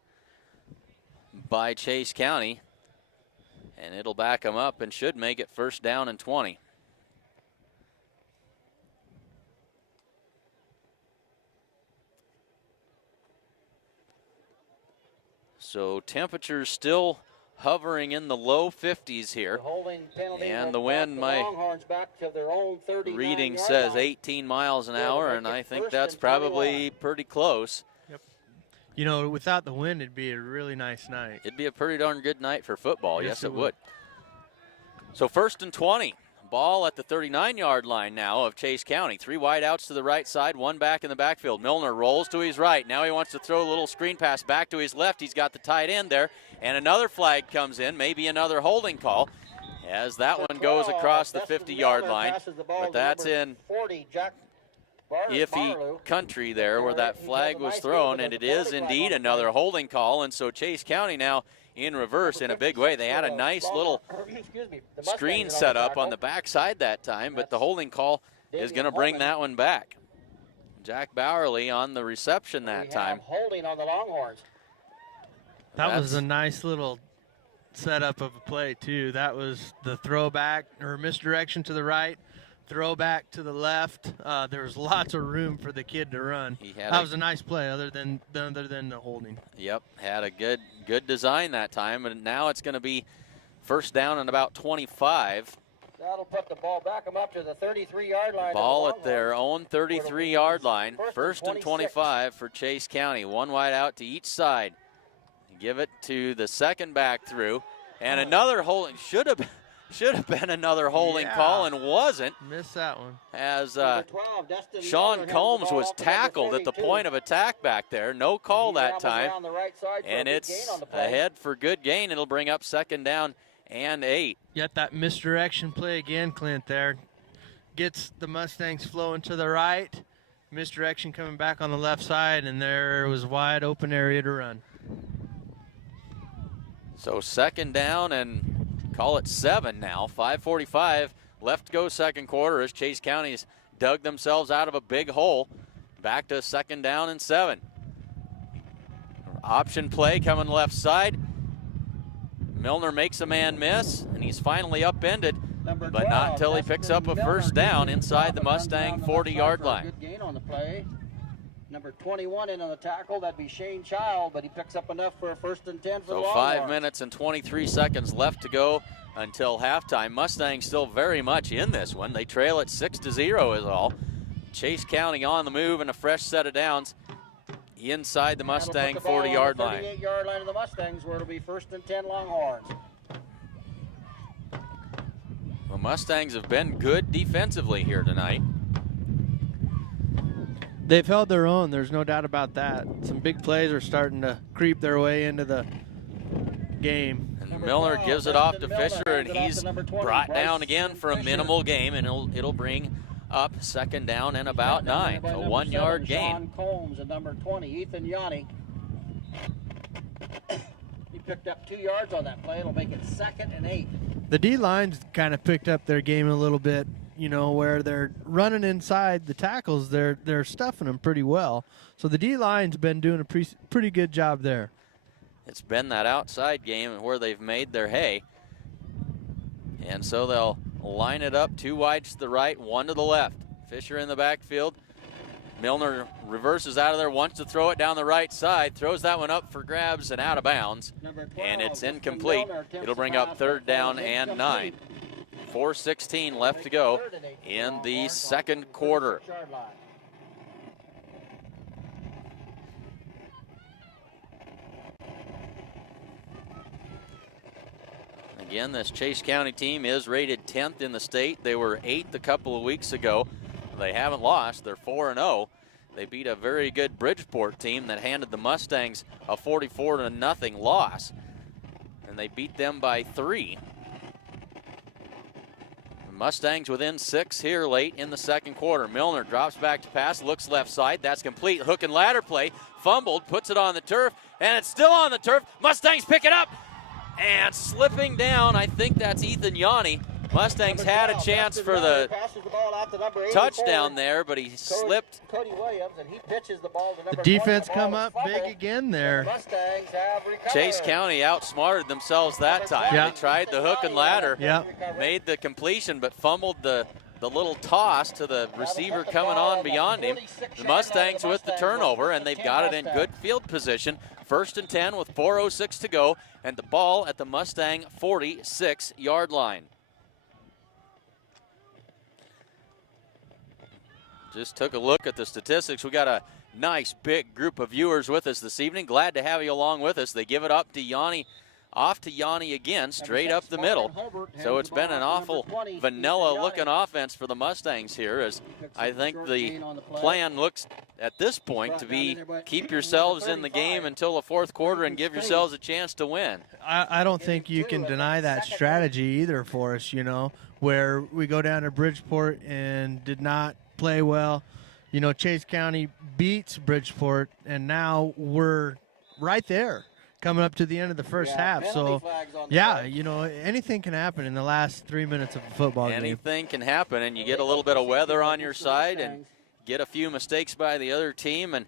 by Chase County. And it'll back them up and should make it 1st down and 20. So temperatures still hovering in the low 50s here. And the wind, my reading says 18 miles an hour, and I think that's probably pretty close. Yep. You know, without the wind, it'd be a really nice night. It'd be a pretty darn good night for football. Yes, it would. So 1st and 20. Ball at the 39-yard line now of Chase County. 3 wide outs to the right side, 1 back in the backfield. Milner rolls to his right. Now he wants to throw a little screen pass back to his left. He's got the tight end there, and another flag comes in, maybe another holding call, as that one goes across the 50-yard line. But that's in iffy country there where that flag was thrown, and it is indeed another holding call, and so Chase County now in reverse in a big way. They had a nice little screen set up on the backside that time, but the holding call is going to bring that one back. Jack Bowerly on the reception that time. Holding on the Longhorns. That was a nice little setup of a play, too. That was the throwback or misdirection to the right, throwback to the left. There was lots of room for the kid to run. That was a nice play other than the holding. Yep, had a good design that time, and now it's going to be 1st down and about 25. That'll put the ball back them up to the 33-yard line. Ball at their own 33-yard line. 1st and 25 for Chase County. 1 wide out to each side. Give it to the second back through. And another holding. Should have Should have been another holding call and wasn't, Missed that one. as Number 12, Destin Sean Miller Combs hands the was ball to number tackled at the 42. point of attack back there. No call He that rabbles time. around the right side for a And big it's gain on the play. ahead for good gain. It'll bring up 2nd down and 8. Yet that misdirection play again, Clint, there. Gets the Mustangs flowing to the right. Misdirection coming back on the left side, and there was wide open area to run. So 2nd down and call it 7 now. 5:45 left to go 2nd quarter as Chase County's dug themselves out of a big hole. Back to 2nd down and 7. Option play coming left side. Milner makes a man miss, and he's finally upended, Number but not 12, until he Destin picks up a Miller first down gets inside the himself and runs Mustang around the left 40-yard side for a line. Good gain on the play. Number 21 in on the tackle, that'd be Shane Child, but he picks up enough for a 1st and 10 for the So Longhorns. 5 minutes and 23 seconds left to go until halftime. Mustangs still very much in this one. They trail at 6-0 is all. Chase County on the move and a fresh set of downs inside the Mustang 40-yard line. 38-yard line of the Mustangs, where it'll be 1st and 10 Longhorns. The Mustangs have been good defensively here tonight. They've held their own, there's no doubt about that. Some big plays are starting to creep their way into the game. And Number Miller 12, gives it off to Dustin Miller Fisher, and hands it off he's to number 20, brought Bryce down again for a Fisher. minimal game, and it'll bring up 2nd down and about 9. By A number 1-yard 7, gain. Sean Combs and number 20, Ethan Yanni. He picked up 2 yards on that play. It'll make it 2nd and 8. The D-line's kind of picked up their game a little bit, you know, where they're running inside the tackles. They're stuffing them pretty well. So the D-line's been doing a pretty good job there. It's been that outside game where they've made their hay. And so they'll line it up, 2 wides to the right, 1 to the left. Fisher in the backfield. Milner reverses out of there, wants to throw it down the right side, throws that one up for grabs and out of bounds. Number 12, And it's Justin incomplete. Milner attempts It'll bring to up pass, 3rd but down falls and incomplete. 9. 4:16 left to go in the 2nd quarter. 36-yard line. Again, this Chase County team is rated 10th in the state. They were 8th a couple of weeks ago. They haven't lost. They're 4-0. They beat a very good Bridgeport team that handed the Mustangs a 44-0 loss. And they beat them by 3. The Mustangs within 6 here late in the 2nd quarter. Milner drops back to pass, looks left side. That's complete. Hook and ladder play. Fumbled, puts it on the turf, and it's still on the turf. Mustangs pick it up. And slipping down, I think that's Ethan Yanni. Mustangs Number had a 12, chance Justin for Miller the passes the ball out to number 84, touchdown there, but he slipped. Cody Williams, and he pitches the ball to number The 20. defense The ball come is up fumbled. big again The there. Mustangs have recovered. Chase County outsmarted themselves that time. Yeah. They tried the hook and ladder, Yeah. made the completion, but fumbled the little toss to the receiver coming on beyond him. The Mustangs with the turnover, and they've got it in good field position. 1st and 10 with 4:06 to go, and the ball at the Mustang 46-yard line. Just took a look at the statistics. We got a nice big group of viewers with us this evening. Glad to have you along with us. They give it up to Yanni, off to Yanni again, straight up the middle. So it's been an awful vanilla-looking offense for the Mustangs here, as I think the plan looks at this point to be keep yourselves in the game until the 4th quarter and give yourselves a chance to win. I don't think you can deny that strategy either for us, you know, where we go down to Bridgeport and did not play well. You know, Chase County beats Bridgeport, and now we're right there coming up to the end of the first half. So, yeah, you know, anything can happen in the last 3 minutes of a football game. Anything can happen, and you get a little bit of weather on your side and get a few mistakes by the other team, and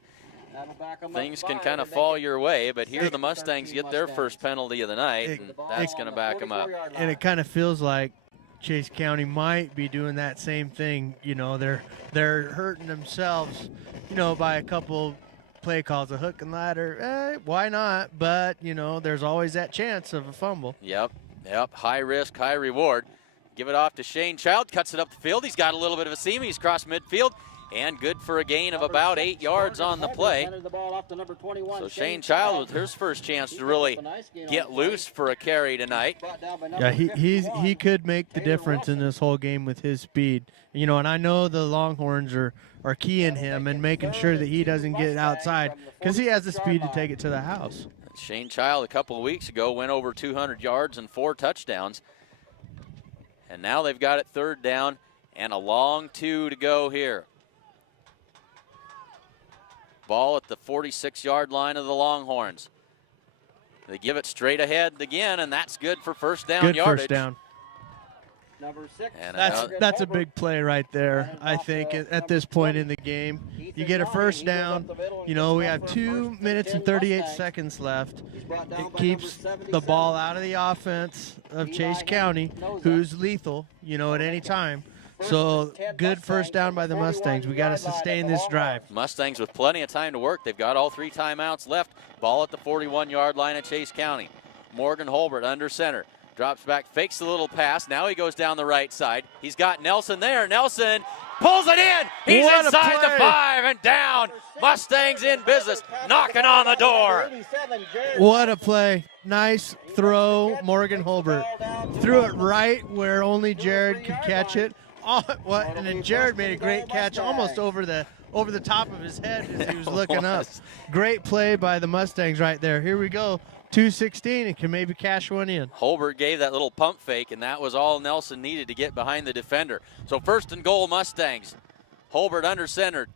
things can kind of fall your way. But here the Mustangs get their first penalty of the night, and that's going to back them up. And it kind of feels like Chase County might be doing that same thing. You know, they're hurting themselves, you know, by a couple play calls, a hook and ladder. Why not? But, you know, there's always that chance of a fumble. Yep. High risk, high reward. Give it off to Shane Child. Cuts it up the field. He's got a little bit of a seam. He's crossed midfield. and good for a gain of about 8 yards on the play. So Shane Child with his first chance to really get loose for a carry tonight. Yeah, he could make the difference in this whole game with his speed. You know, and I know the Longhorns are keying him and making sure that he doesn't get outside because he has the speed to take it to the house. Shane Child a couple of weeks ago went over 200 yards and 4 touchdowns. And now they've got it 3rd down and a long 2 to go here. Ball at the 46-yard line of the Longhorns. They give it straight ahead again, and that's good for first down good yardage. First down. Number 6. That's a big play right there, I think, at this point in the game. You get a first down. You know, we have 2 minutes and 38 seconds left. It keeps the ball out of the offense of Chase County, who's lethal, you know, at any time. So good first down by the Mustangs. We got to sustain this drive. Mustangs with plenty of time to work. They've got all 3 timeouts left. Ball at the 41-yard line of Chase County. Morgan Holbert under center. Drops back, fakes a little pass. Now he goes down the right side. He's got Nelson there. Nelson pulls it in. He's inside the 5 and down. Mustangs in business, knocking on the door. What a play. Nice throw, Morgan Holbert. Threw it right where only Jared could catch it. Oh, what? And then Jared made a great catch almost over the top of his head as he was looking up. Great play by the Mustangs right there. Here we go. 2:16 and can maybe cash one in. Holbert gave that little pump fake, and that was all Nelson needed to get behind the defender. So 1st and goal, Mustangs. Holbert under center.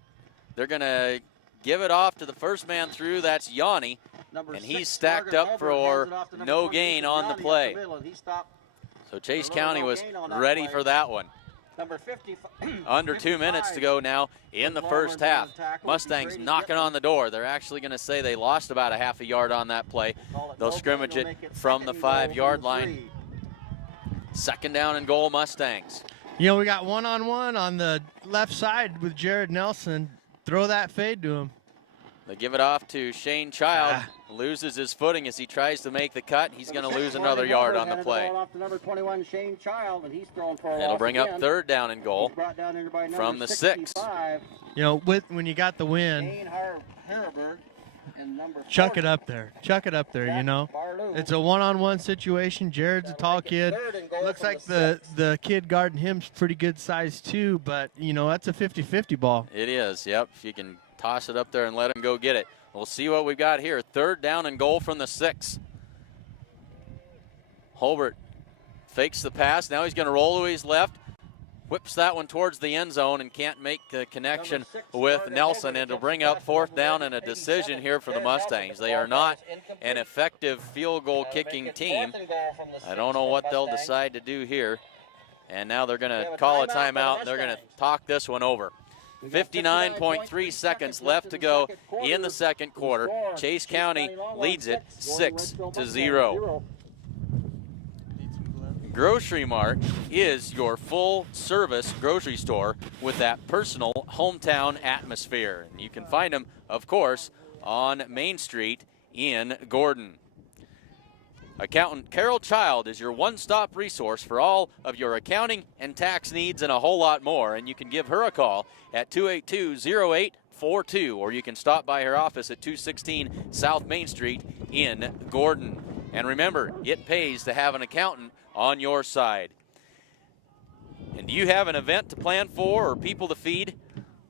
They're going to give it off to the first man through. That's Yanni, and he's stacked up for no gain on the play. So Chase County was ready for that one. Number 50. Under 2 minutes to go now in the first half. Mustangs knocking on the door. They're actually going to say they lost about a half a yard on that play. They'll scrimmage it from the 5-yard line. 2nd down and goal, Mustangs. You know, we got one-on-one on the left side with Jared Nelson. Throw that fade to him. They give it off to Shane Child. Loses his footing as he tries to make the cut. He's going to lose another yard on the play. It'll bring up 3rd down and goal from the 6. You know, when you got the win, chuck it up there. Chuck it up there, you know. It's a one-on-one situation. Jared's a tall kid. Looks like the kid guarding him's pretty good size too, but, you know, that's a 50-50 ball. It is, yep. If you can toss it up there and let him go get it. We'll see what we've got here. 3rd down and goal from the 6. Holbert fakes the pass. Now he's going to roll to his left. Whips that one towards the end zone and can't make the connection with Nelson. And it'll bring up 4th down and a decision here for the Mustangs. They are not an effective field goal kicking team. I don't know what they'll decide to do here. And now they're going to call a timeout. They're going to talk this one over. 59.3 seconds left to go in the 2nd quarter. Chase County leads it 6-0. Grocery Mart is your full-service grocery store with that personal hometown atmosphere. And you can find them, of course, on Main Street in Gordon. Accountant Carol Child is your one-stop resource for all of your accounting and tax needs and a whole lot more. And you can give her a call at 282-0842, or you can stop by her office at 216 South Main Street in Gordon. And remember, it pays to have an accountant on your side. And do you have an event to plan for or people to feed?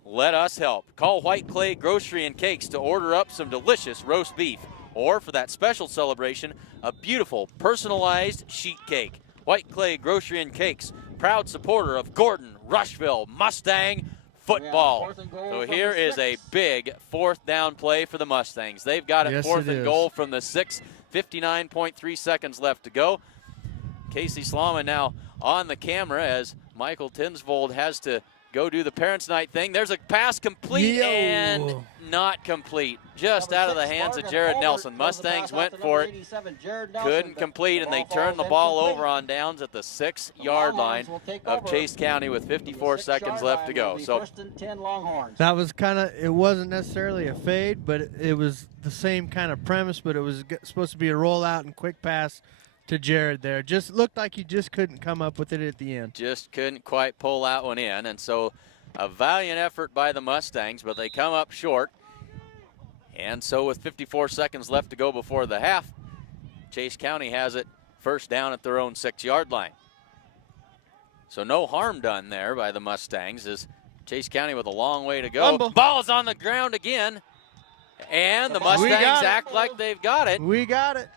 Let us help. Call White Clay Grocery and Cakes to order up some delicious roast beef, or for that special celebration, a beautiful personalized sheet cake. White Clay Grocery and Cakes, proud supporter of Gordon Rushville Mustang football. So here is a big 4th down play for the Mustangs. They've got it. Yes, 4th and goal from the 6. 59.3 seconds left to go. Casey Slauman now on the camera as Michael Tinsvold has to go do the Parents' Night thing. There's a pass complete and not complete. Just out of the hands of Jared Nelson. Mustangs went for it, couldn't complete, and they turned the ball over on downs at the 6-yard line of Chase County with 54 seconds left to go. So that was it wasn't necessarily a fade, but it was the same kind of premise, but it was supposed to be a rollout and quick pass to Jared there. Just looked like he just couldn't come up with it at the end. Just couldn't quite pull that one in, and so A valiant effort by the Mustangs, but they come up short. And so with 54 seconds left to go before the half, Chase County has it first down at their own 6-yard line. So no harm done there by the Mustangs, as Chase County with a long way to go. Fumble. Ball's on the ground again. And the Mustangs act like they've got it. We got it.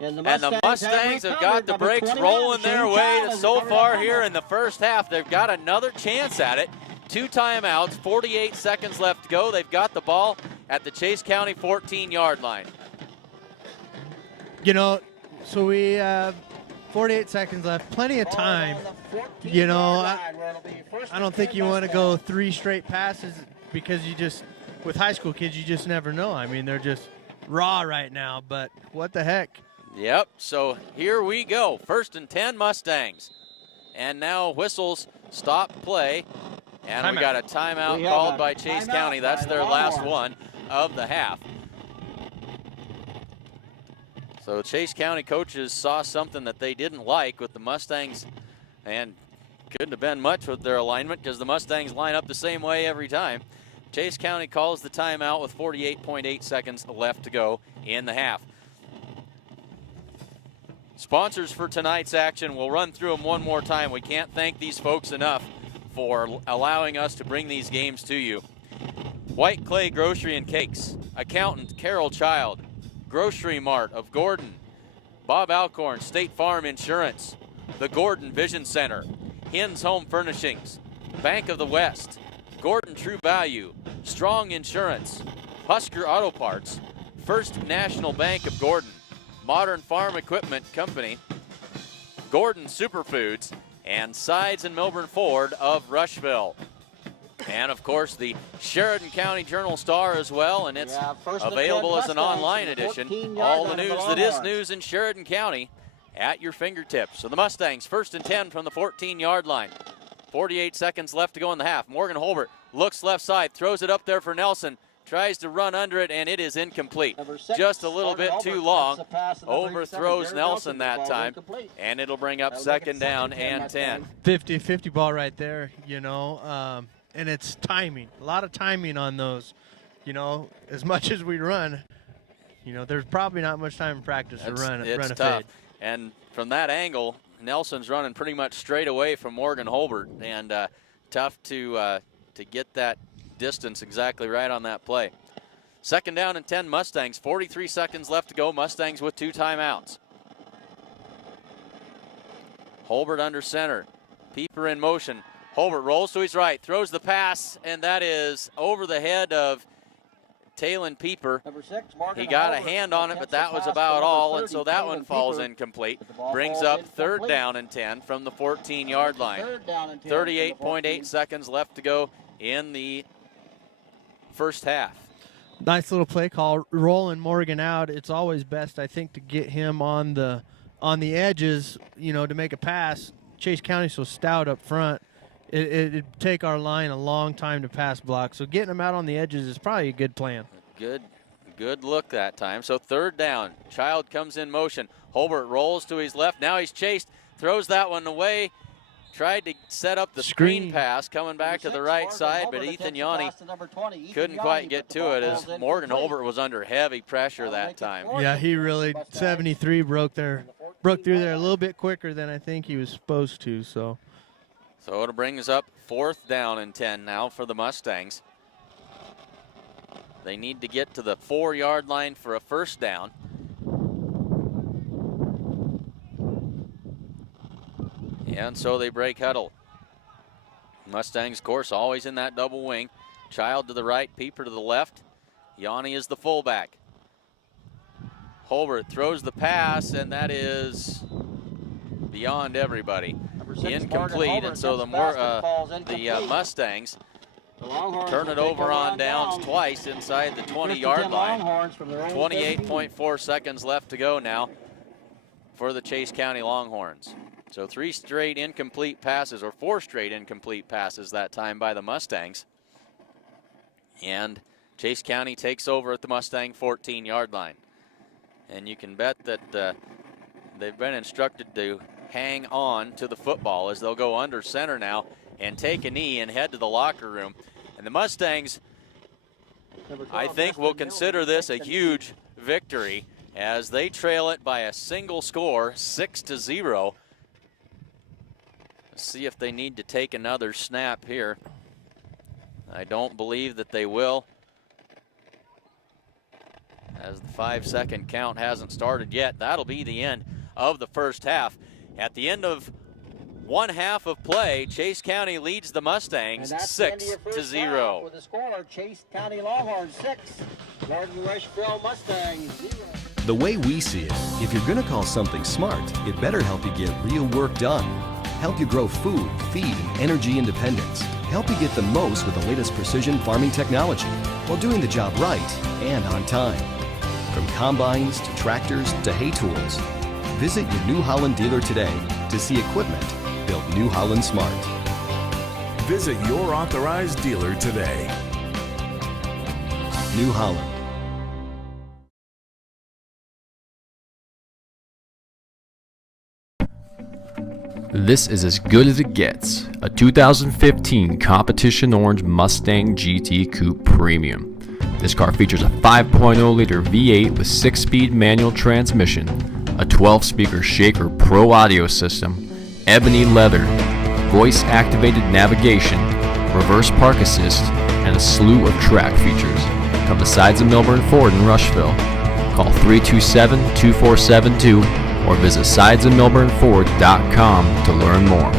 And the Mustangs have got the brakes rolling their way so far here in the first half. They've got another chance at it. 2 timeouts, 48 seconds left to go. They've got the ball at the Chase County 14-yard line. You know, so we have 48 seconds left, plenty of time. You know, I don't think you want to go 3 straight passes because you just, with high school kids, you just never know. I mean, they're just raw right now, but what the heck. Yep, so here we go. 1st and 10 Mustangs. And now whistles stop play. And we got a timeout called by Chase County. That's their last one of the half. So Chase County coaches saw something that they didn't like with the Mustangs, and couldn't have been much with their alignment because the Mustangs line up the same way every time. Chase County calls the timeout with 48.8 seconds left to go in the half. Sponsors for tonight's action, we'll run through them one more time. We can't thank these folks enough for allowing us to bring these games to you. White Clay Grocery and Cakes, Accountant Carol Child, Grocery Mart of Gordon, Bob Alcorn State Farm Insurance, the Gordon Vision Center, Hins Home Furnishings, Bank of the West, Gordon True Value, Strong Insurance, Husker Auto Parts, First National Bank of Gordon, Modern Farm Equipment Company, Gordon Superfoods, and Sides and Milburn Ford of Rushville. And of course the Sheridan County Journal-Star as well, and it's available as an online edition. All the news that is news in Sheridan County at your fingertips. So the Mustangs 1st and 10 from the 14-yard line. 48 seconds left to go in the half. Morgan Holbert looks left side, throws it up there for Nelson, tries to run under it, and it is incomplete. Just a little bit too long. Overthrows Nelson that time, and it'll bring up 2nd down and 10. 50-50 ball right there, you know, and it's timing. A lot of timing on those. You know, as much as we run, you know, there's probably not much time in practice to run a tough. fade. And from that angle, Nelson's running pretty much straight away from Morgan Holbert, and tough to get that distance exactly right on that play. 2nd down and 10 Mustangs, 43 seconds left to go. Mustangs with 2 timeouts. Holbert under center. Pieper in motion. Holbert rolls to his right, throws the pass, and that is over the head of Talon Pieper. He got a hand on it, but that was about all, and so that one falls incomplete. Brings up 3rd down and 10 from the 14-yard line. 38.8 seconds left to go in the first half. Nice little play call, rolling Morgan out. It's always best, I think, to get him on the edges, you know, to make a pass. Chase County's so stout up front. It'd take our line a long time to pass block. So getting him out on the edges is probably a good plan. Good look that time. So 3rd down. Child comes in motion. Holbert rolls to his left. Now he's chased. Throws that one away. Tried to set up the screen pass coming back to the right side, but Ethan Yanni couldn't quite get to it as Morgan Holbert was under heavy pressure that time. Yeah, he really, 73 broke through there a little bit quicker than I think he was supposed to. So it'll bring us up 4th down and 10 now for the Mustangs. They need to get to the 4-yard line for a 1st down. And so they break huddle. Mustangs, of course, always in that double wing. Child to the right, Pieper to the left. Yanni is the fullback. Holbert throws the pass, and that is beyond everybody. Incomplete, and so the Mustangs turn it over on downs twice inside the 20-yard line. 28.4 seconds left to go now for the Chase County Longhorns. So 3 straight incomplete passes, or 4 straight incomplete passes that time by the Mustangs. And Chase County takes over at the Mustang 14-yard line. And you can bet that they've been instructed to hang on to the football as they'll go under center now and take a knee and head to the locker room. And the Mustangs, I think, will consider this a huge victory as they trail it by a single score, 6-0. Let's see if they need to take another snap here. I don't believe that they will, as the 5-second count hasn't started yet. That'll be the end of the first half. At the end of one half of play, Chase County leads the Mustangs 6-0. With the score, Chase County Longhorns 6, Gordon Rushville Mustangs 0. The way we see it, if you're going to call something smart, it better help you get real work done. Help you grow food, feed, and energy independence. Help you get the most with the latest precision farming technology while doing the job right and on time. From combines to tractors to hay tools, visit your New Holland dealer today to see equipment built New Holland smart. Visit your authorized dealer today. New Holland. This is as good as it gets, a 2015 Competition Orange Mustang GT Coupe Premium. This car features a 5.0-liter V8 with 6-speed manual transmission, a 12-speaker Shaker Pro audio system, ebony leather, voice-activated navigation, reverse park assist, and a slew of track features. Come to Sides of Milburn Ford in Rushville. Call 327-2472 or visit sidesofmilburnford.com to learn more.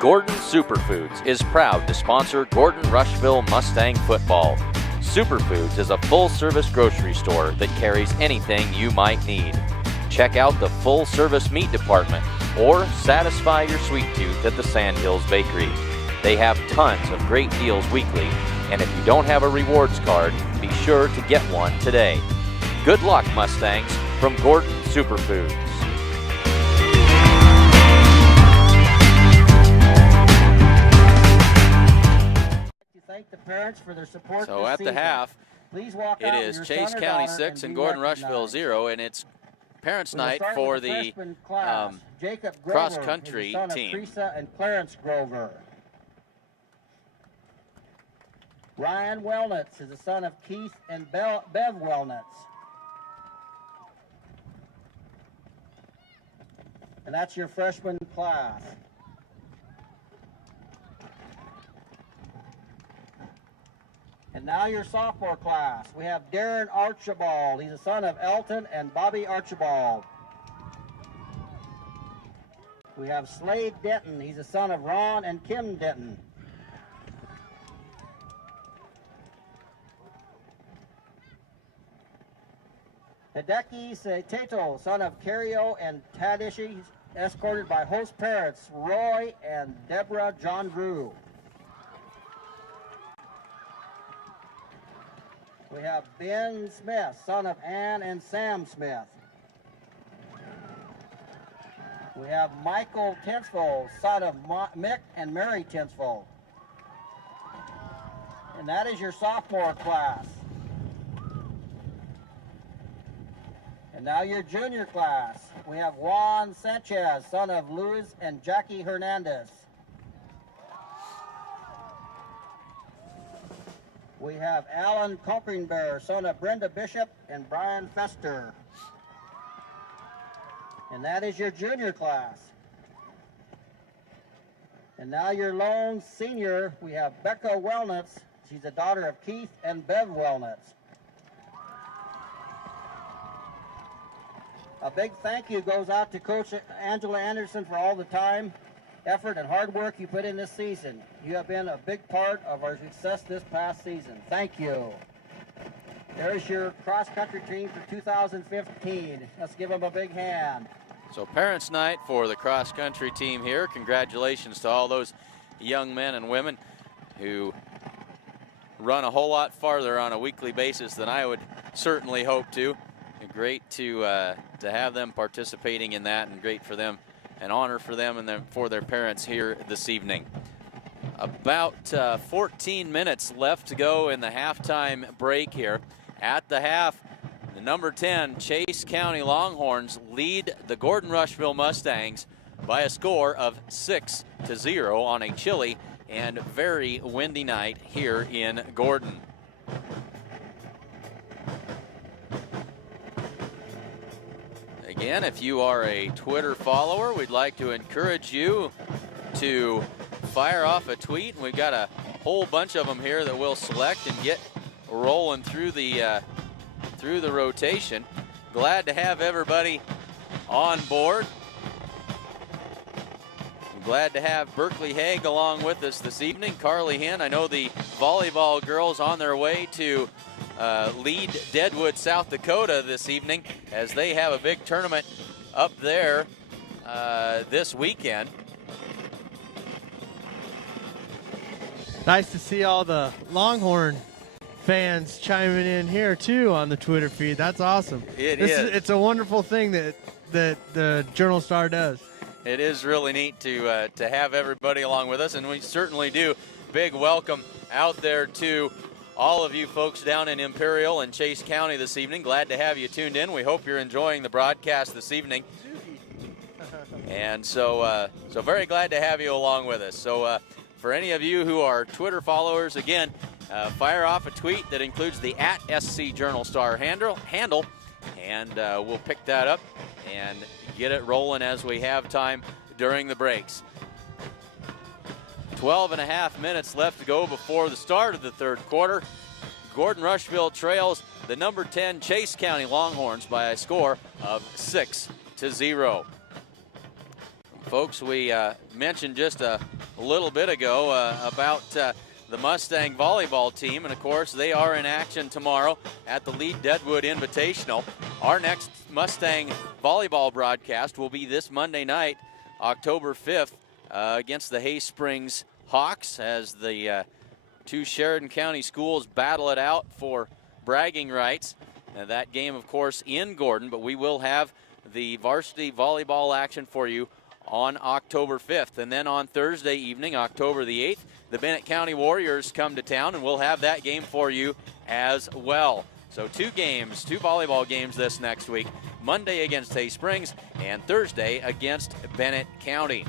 Gordon Superfoods is proud to sponsor Gordon Rushville Mustang football. Superfoods is a full-service grocery store that carries anything you might need. Check out the full-service meat department or satisfy your sweet tooth at the Sandhills Bakery. They have tons of great deals weekly, and if you don't have a rewards card, be sure to get one today. Good luck, Mustangs, from Gordon Superfoods. Thank the parents for their support So this at the season. half, Please walk it out is with your Chase son or County daughter 6 and be Gordon Rushville recognized. 0, and it's parents' We will night start for with the freshman class. Jacob Grover, cross-country is the son of team. Teresa and Clarence Grover. Ryan Wellnitz is the son of Keith and Bev Wellnitz. And that's your freshman class. And now your sophomore class. We have Darren Archibald. He's the son of Elton and Bobby Archibald. We have Slade Denton. He's the son of Ron and Kim Denton. Hideki Tato, son of Cario and Tadishi, escorted by host parents Roy and Deborah John Drew. We have Ben Smith, son of Ann and Sam Smith. We have Michael Tinsvold, son of Mick and Mary Tinsvold. And that is your sophomore class. And now your junior class. We have Juan Sanchez, son of Luis and Jackie Hernandez. We have Alan Cockringbear, son of Brenda Bishop and Brian Fester. And that is your junior class. And now your lone senior, we have Becca Wellnitz. She's the daughter of Keith and Bev Wellnitz. A big thank you goes out to Coach Angela Anderson for all the time, effort, and hard work you put in this season. You have been a big part of our success this past season. Thank you. There's your cross-country team for 2015. Let's give them a big hand. So parents' night for the cross-country team here. Congratulations to all those young men and women who run a whole lot farther on a weekly basis than I would certainly hope to. Great to have them participating in that, and great for them, an honor for them and for their parents here this evening. About 14 minutes left to go in the halftime break here. At the half, The number 10 Chase County Longhorns lead the Gordon Rushville Mustangs by a score of 6-0 on a chilly and very windy night here in Gordon. Again, if you are a Twitter follower, we'd like to encourage you to fire off a tweet. We've got a whole bunch of them here that we'll select and get rolling through the rotation. Glad to have everybody on board. Glad to have Berkeley Haig along with us this evening. Carly Hinn, I know the volleyball girls on their way to lead Deadwood, South Dakota this evening as they have a big tournament up there this weekend. Nice to see all the Longhorn fans chiming in here too on the Twitter feed. That's awesome. It's a wonderful thing that the Journal Star does. It is really neat to have everybody along with us, and we certainly do. Big welcome out there to all of you folks down in Imperial and Chase County this evening. Glad to have you tuned in. We hope you're enjoying the broadcast this evening. And so very glad to have you along with us. So for any of you who are Twitter followers, again, fire off a tweet that includes the @SC Journal Star handle, and we'll pick that up and get it rolling as we have time during the breaks. 12.5 minutes left to go before the start of the third quarter. Gordon Rushville trails the number 10 Chase County Longhorns by a score of 6-0. Folks, we mentioned just a little bit ago about the Mustang volleyball team, and of course they are in action tomorrow at the Lead Deadwood Invitational. Our next Mustang volleyball broadcast will be this Monday night, October 5th, against the Hay Springs Hawks, as the two Sheridan County schools battle it out for bragging rights. That game, of course, in Gordon, but we will have the varsity volleyball action for you on October 5th. And then on Thursday evening, October the 8th, the Bennett County Warriors come to town, and we'll have that game for you as well. So two volleyball games this next week, Monday against Hay Springs and Thursday against Bennett County.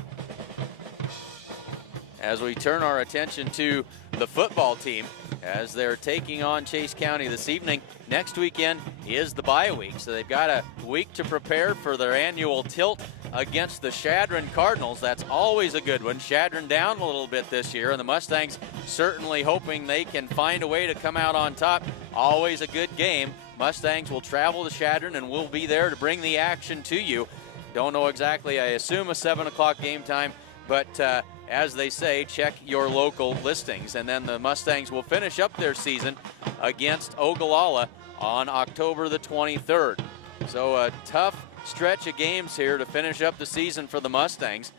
As we turn our attention to the football team, as they're taking on Chase County this evening. Next weekend is the bye week, so they've got a week to prepare for their annual tilt against the Chadron Cardinals. That's always a good one. Chadron down a little bit this year, and the Mustangs certainly hoping they can find a way to come out on top. Always a good game. Mustangs will travel to Chadron, and we'll be there to bring the action to you. Don't know exactly, I assume a 7 o'clock game time, but as they say, check your local listings. And then the Mustangs will finish up their season against Ogallala on October the 23rd. So a tough stretch of games here to finish up the season for the Mustangs.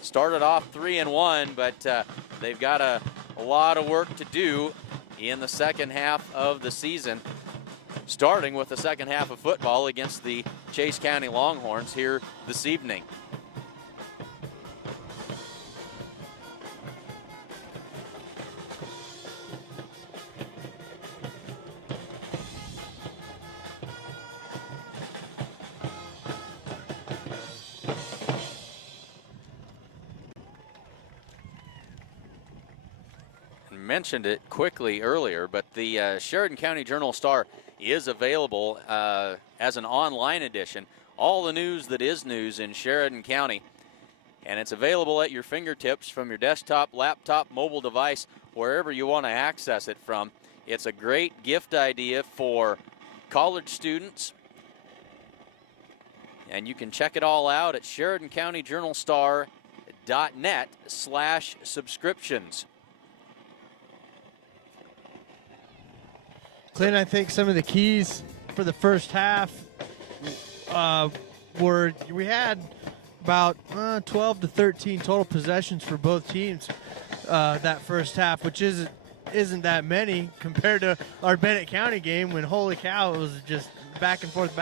Started off 3-1, but they've got a lot of work to do in the second half of the season, starting with the second half of football against the Chase County Longhorns here this evening. Mentioned it quickly earlier, but the Sheridan County Journal-Star is available as an online edition. All the news that is news in Sheridan County, and it's available at your fingertips from your desktop, laptop, mobile device, wherever you want to access it from. It's a great gift idea for college students, and you can check it all out at SheridanCountyJournalStar.net/subscriptions. Clint, I think some of the keys for the first half were we had about 12 to 13 total possessions for both teams that first half, which isn't that many compared to our Bennett County game when, holy cow, it was just back and forth.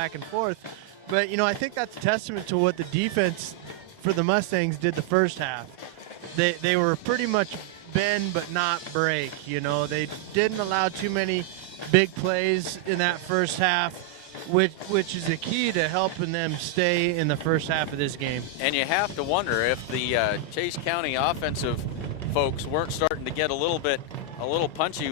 But, I think that's a testament to what the defense for the Mustangs did the first half. They were pretty much bend but not break. They didn't allow too many big plays in that first half. which is the key to helping them stay in the first half of this game. And you have to wonder if the Chase County offensive folks weren't starting to get a little punchy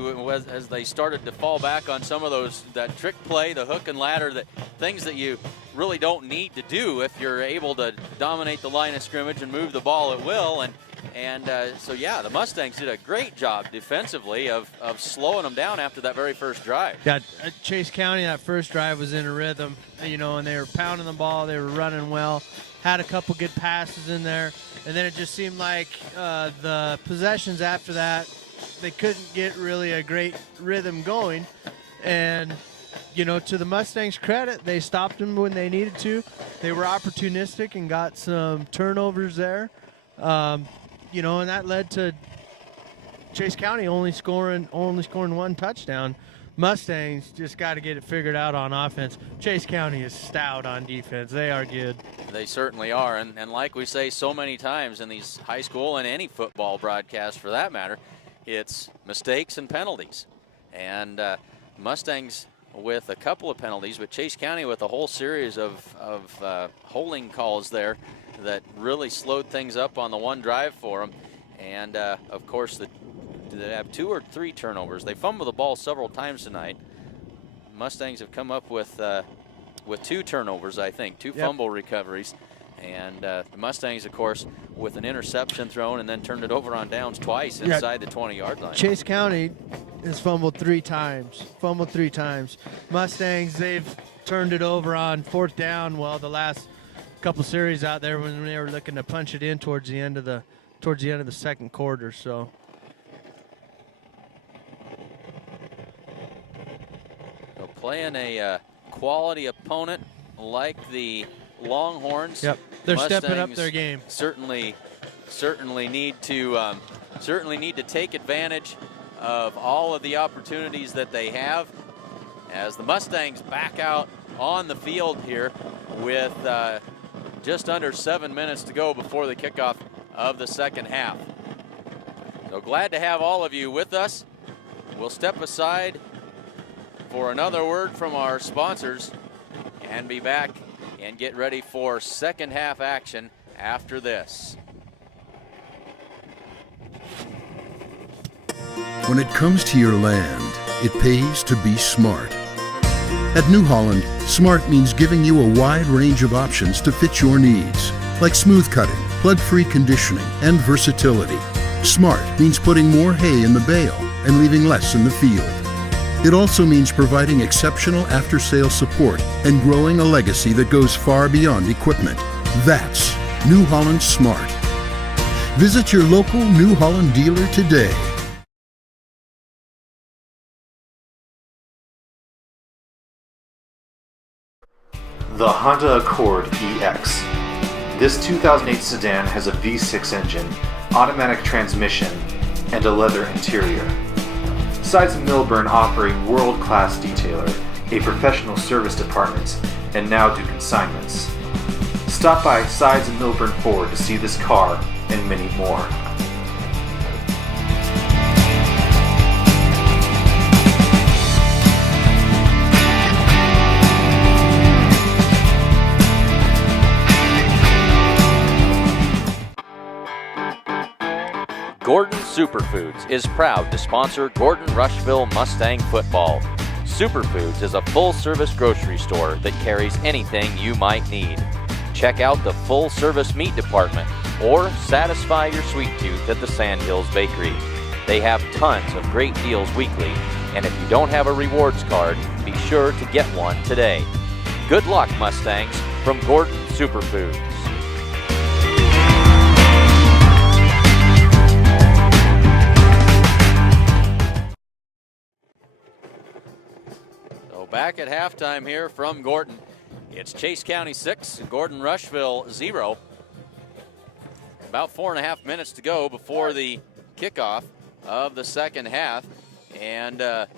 as they started to fall back on some of that trick play, the hook and ladder, things that you really don't need to do if you're able to dominate the line of scrimmage and move the ball at will. So yeah, the Mustangs did a great job defensively of slowing them down after that very first drive. Yeah, Chase County, that first drive was in a rhythm, and they were pounding the ball, they were running well, had a couple good passes in there, and then it just seemed like the possessions after that, they couldn't get really a great rhythm going. And to the Mustangs' credit, they stopped them when they needed to. They were opportunistic and got some turnovers there. And that led to Chase County only scoring one touchdown. Mustangs just got to get it figured out on offense. Chase County is stout on defense. They are good. They certainly are. And like we say so many times in these high school and any football broadcasts for that matter, it's mistakes and penalties. And Mustangs with a couple of penalties, but Chase County with a whole series of holding calls there that really slowed things up on the one drive for them. And of course, they have 2 or 3 turnovers. They fumbled the ball several times tonight. Mustangs have come up with 2 turnovers, I think, 2 fumble recoveries. And the Mustangs, of course, with an interception thrown and then turned it over on downs twice inside the 20-yard line. Chase County has fumbled 3 times. Mustangs, they've turned it over on 4th down. Well, the last couple series out there when they were looking to punch it in towards the end of the second quarter. So playing a quality opponent like the Longhorns. Yep, they're Mustangs stepping up their game. Certainly need to take advantage of all of the opportunities that they have as the Mustangs back out on the field here with just under 7 minutes to go before the kickoff of the second half. So glad to have all of you with us. We'll step aside for another word from our sponsors and be back and get ready for second half action after this. When it comes to your land, it pays to be smart. At New Holland, smart means giving you a wide range of options to fit your needs, like smooth cutting, plug-free conditioning, and versatility. Smart means putting more hay in the bale and leaving less in the field. It also means providing exceptional after-sales support and growing a legacy that goes far beyond equipment. That's New Holland Smart. Visit your local New Holland dealer today. The Honda Accord EX. This 2008 sedan has a V6 engine, automatic transmission, and a leather interior. Sides & Milburn offer a world-class detailer, a professional service department, and now do consignments. Stop by Sides & Milburn Ford to see this car and many more. Gordon Superfoods is proud to sponsor Gordon Rushville Mustang football. Superfoods is a full-service grocery store that carries anything you might need. Check out the full-service meat department or satisfy your sweet tooth at the Sandhills Bakery. They have tons of great deals weekly, and if you don't have a rewards card, be sure to get one today. Good luck, Mustangs, from Gordon Superfoods. Back at halftime here from Gordon. It's Chase County 6 and Gordon Rushville 0. About 4.5 minutes to go before the kickoff of the second half. And a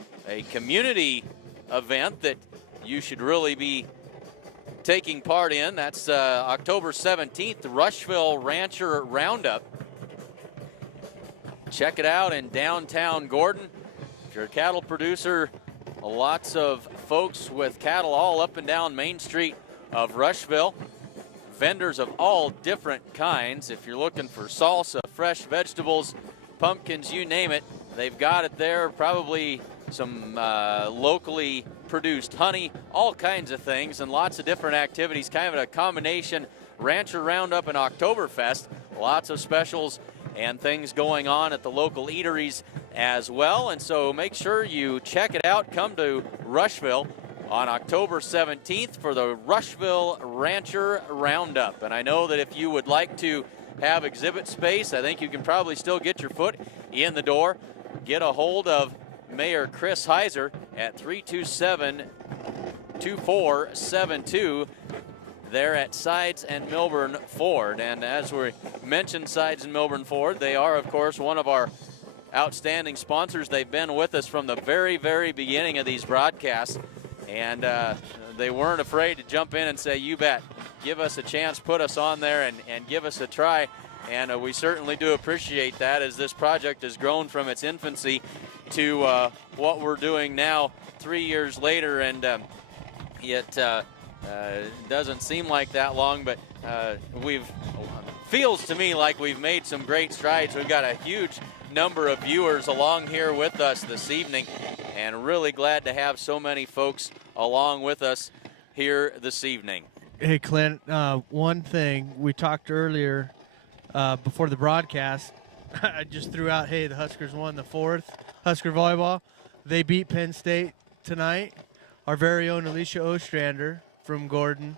community event that you should really be taking part in. That's October 17th, the Rushville Rancher Roundup. Check it out in downtown Gordon. If you're a cattle producer, lots of folks with cattle all up and down Main Street of Rushville. Vendors of all different kinds. If you're looking for salsa, fresh vegetables, pumpkins, you name it, they've got it there. Probably some locally produced honey, all kinds of things, and lots of different activities. Kind of a combination Rancher Roundup and Oktoberfest. Lots of specials and things going on at the local eateries as well. And so make sure you check it out. Come to Rushville on October 17th for the Rushville Rancher Roundup. And I know that if you would like to have exhibit space, I think you can probably still get your foot in the door. Get a hold of Mayor Chris Heiser at 327-2472 there at Sides and Milburn Ford. And as we mentioned, Sides and Milburn Ford, they are, of course, one of our outstanding sponsors. They've been with us from the very, very beginning of these broadcasts. And they weren't afraid to jump in and say, you bet, give us a chance, put us on there and give us a try. And we certainly do appreciate that as this project has grown from its infancy to what we're doing now 3 years later. And it doesn't seem like that long, but feels to me like we've made some great strides. We've got a huge number of viewers along here with us this evening, and really glad to have so many folks along with us here this evening. Hey, Clint, one thing we talked earlier before the broadcast, I just threw out, hey, the Huskers won the 4th Husker Volleyball. They beat Penn State tonight. Our very own Alicia Ostrander from Gordon,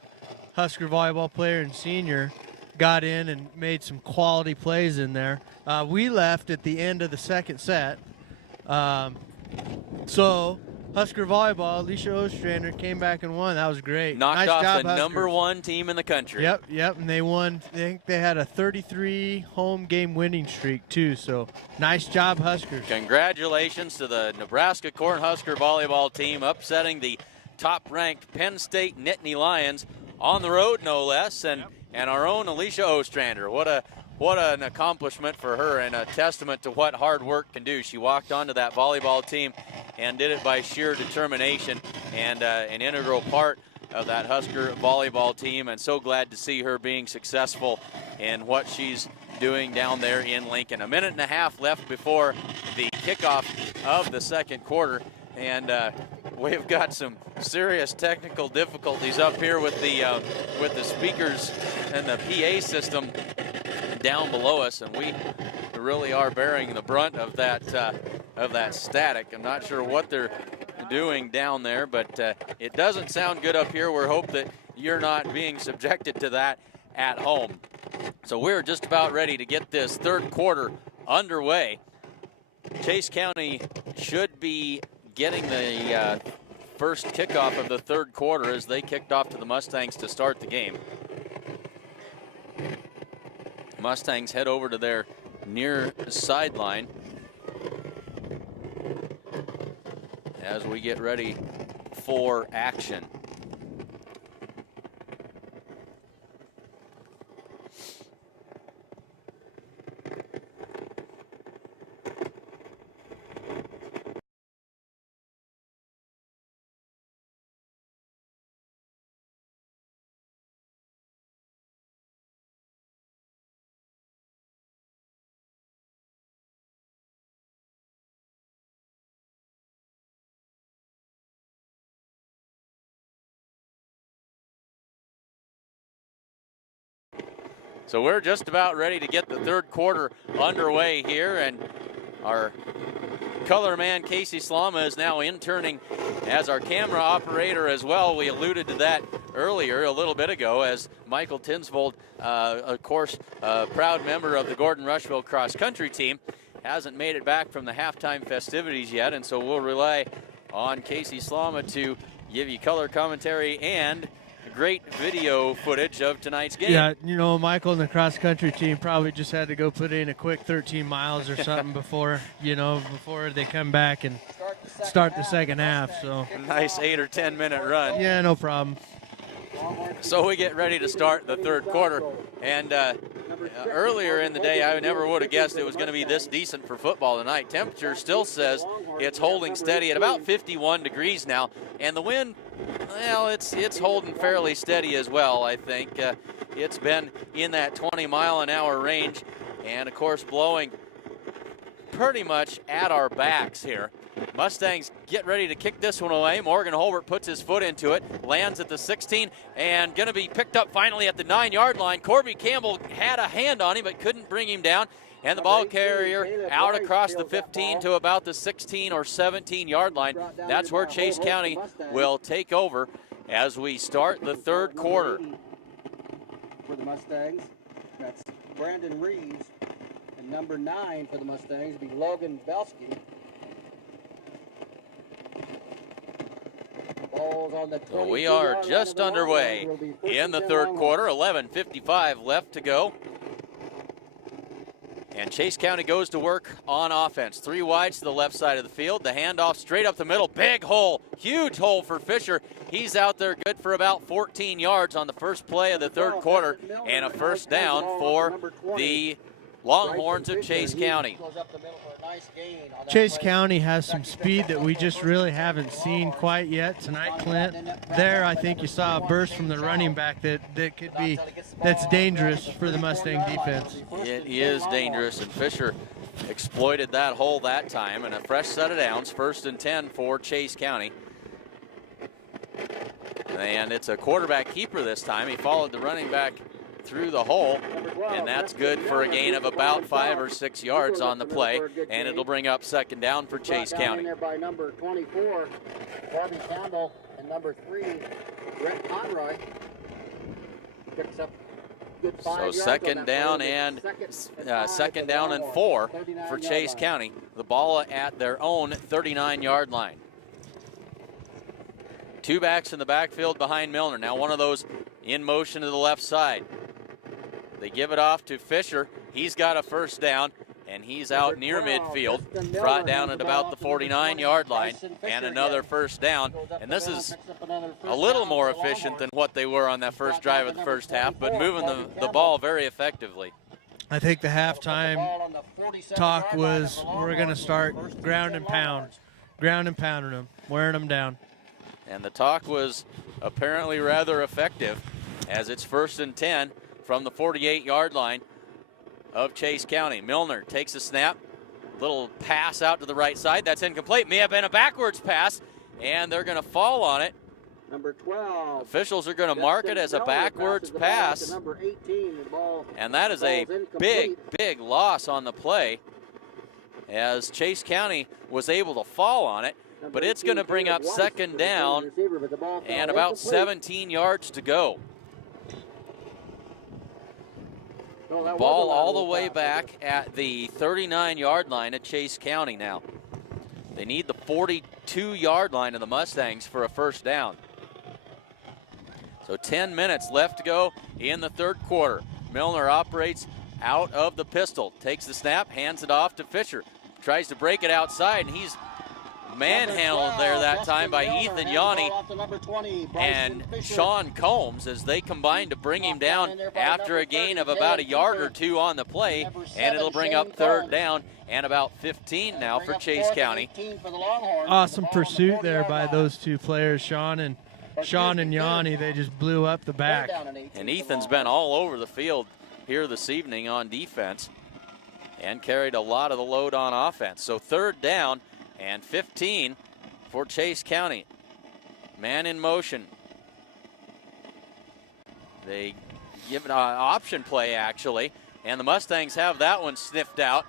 Husker Volleyball player and senior, got in and made some quality plays in there. We left at the end of the second set. So Husker Volleyball, Alicia Ostrander came back and won. That was great. Knocked nice off job, the Huskers. #1 team in the country. Yep, and they won. I think they had a 33 home game winning streak too, so nice job, Huskers. Congratulations to the Nebraska Cornhusker volleyball team, upsetting the top-ranked Penn State Nittany Lions on the road, no less, and our own Alicia Ostrander. What an accomplishment for her, and a testament to what hard work can do. She walked onto that volleyball team and did it by sheer determination, and an integral part of that Husker volleyball team, and so glad to see her being successful in what she's doing down there in Lincoln. A minute and a half left before the kickoff of the second quarter, and we've got some serious technical difficulties up here with the speakers and the PA system down below us, and we really are bearing the brunt of that static. I'm not sure what they're doing down there, but it doesn't sound good up here. We hope that you're not being subjected to that at home. So we're just about ready to get this third quarter underway. Chase County should be getting the first kickoff of the third quarter as they kicked off to the Mustangs to start the game. Mustangs head over to their near sideline as we get ready for action. So we're just about ready to get the third quarter underway here, and our color man Casey Slama is now interning as our camera operator as well. We alluded to that earlier, a little bit ago, as Michael Tinsvold, of course, a proud member of the Gordon Rushville cross country team, hasn't made it back from the halftime festivities yet, and so we'll rely on Casey Slama to give you color commentary and great video footage of tonight's game. Yeah, you know, Michael and the cross-country team probably just had to go put in a quick 13 miles or something before they come back and start the second half. So a nice 8 or 10 minute run. Yeah, no problem. So we get ready to start the third quarter, and earlier in the day, I never would have guessed it was going to be this decent for football tonight. Temperature still says it's holding steady at about 51 degrees now, and the wind, well, it's holding fairly steady as well, I think. It's been in that 20-mile-an-hour range, and of course blowing pretty much at our backs here. Mustangs get ready to kick this one away. Morgan Holbert puts his foot into it, lands at the 16, and going to be picked up finally at the 9-yard line. Corby Campbell had a hand on him but couldn't bring him down, and the ball carrier out across the 15 to about the 16 or 17-yard line. That's where Chase County will take over as we start the third quarter. For the Mustangs, that's Brandon Reeves, and number 9 for the Mustangs will be Logan Belsky. So we are just underway in the third quarter, 11:55 left to go. And Chase County goes to work on offense. 3 wides to the left side of the field. The handoff straight up the middle. Big hole, huge hole for Fisher. He's out there good for about 14 yards on the first play of the third quarter, and a first down for the Longhorns of Chase County. Chase County has some speed that we just really haven't seen quite yet tonight, Clint. There, I think you saw a burst from the running back that's dangerous for the Mustang defense. It is dangerous, and Fisher exploited that hole that time, and a fresh set of downs, 1st and 10 for Chase County. And it's a quarterback keeper this time. He followed the running back through the hole, and that's good for a gain of about 5 or 6 yards on the play, and it'll bring up 2nd down for Chase County. By number 24, Bobby Campbell, and number 3, Brett Conroy. Picks up good 5 so 2nd down and 2nd down and 4 for Chase County. The ball at their own 39-yard line. 2 backs in the backfield behind Milner. Now one of those in motion to the left side. They give it off to Fisher. He's got a first down, and he's out near midfield, brought down at about the 49-yard line, and another first down. And this is a little more efficient than what they were on that first drive of the first half, but moving the ball very effectively. I think the halftime talk was we're going to start ground and pounding them, wearing them down. And the talk was apparently rather effective, as it's 1st and 10 from the 48-yard line of Chase County. Milner takes a snap, little pass out to the right side. That's incomplete. May have been a backwards pass, and they're going to fall on it. Number 12. Officials are going to mark it as a backwards pass. Number 18, the ball, and that is a big loss on the play, as Chase County was able to fall on it. But it's going to bring up 2nd down and about 17 yards to go. Ball all the way back at the 39-yard line at Chase County now. They need the 42-yard line of the Mustangs for a first down. So 10 minutes left to go in the third quarter. Milner operates out of the pistol, takes the snap, hands it off to Fisher. Tries to break it outside, and he's manhandled there that time by Ethan Yanni and Sean Combs as they combine to bring him down after a gain of about a yard or 2 on the play, and it'll bring up 3rd down and about 15 now for Chase County. Awesome pursuit there by those 2 players, Sean and Yanni. They just blew up the back. And Ethan's been all over the field here this evening on defense and carried a lot of the load on offense. So 3rd down and 15 for Chase County. Man in motion. They give an option play, actually, and the Mustangs have that one sniffed out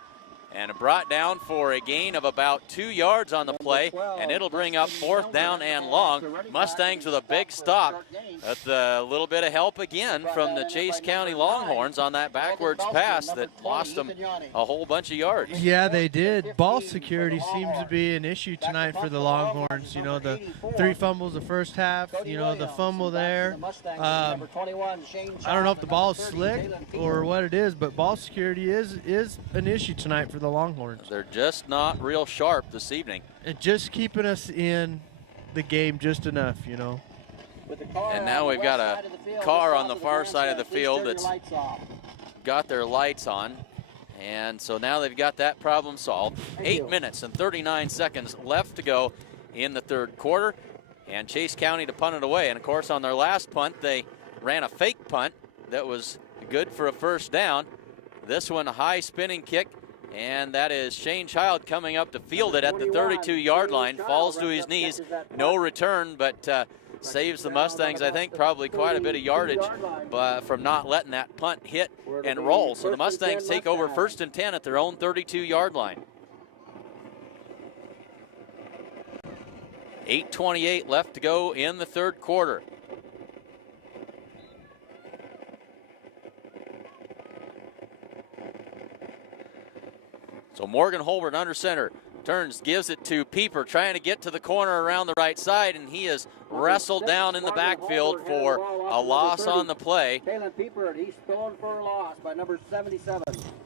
and brought down for a gain of about 2 yards on the play, and it'll bring up 4th down and long. Mustangs with a big stop with a little bit of help again from the Chase County Longhorns on that backwards pass that lost them a whole bunch of yards. Yeah, they did. Ball security seems to be an issue tonight for the Longhorns. You know, the 3 fumbles the first half, you know, the fumble there. I don't know if the ball is slick or what it is, but ball security is an issue tonight for the Longhorns. They're just not real sharp this evening. And just keeping us in the game just enough, you know. And now we've got a car on the far side of the field that's got their lights on. And so now they've got that problem solved. 8 minutes and 39 seconds left to go in the third quarter. And Chase County to punt it away. And, of course, on their last punt, they ran a fake punt that was good for a first down. This one, a high spinning kick. And that is Shane Child coming up to field it at the 32-yard line. Falls to his knees. No return, but saves the Mustangs, I think, probably quite a bit of yardage from not letting that punt hit and roll. So the Mustangs take over 1st and 10 at their own 32-yard line. 8:28 left to go in the third quarter. So Morgan Holbert under center. Turns, gives it to Pieper, trying to get to the corner around the right side, and he is wrestled down in the backfield for a loss on the play. Kalen Pieper, he's thrown for a loss by number 77.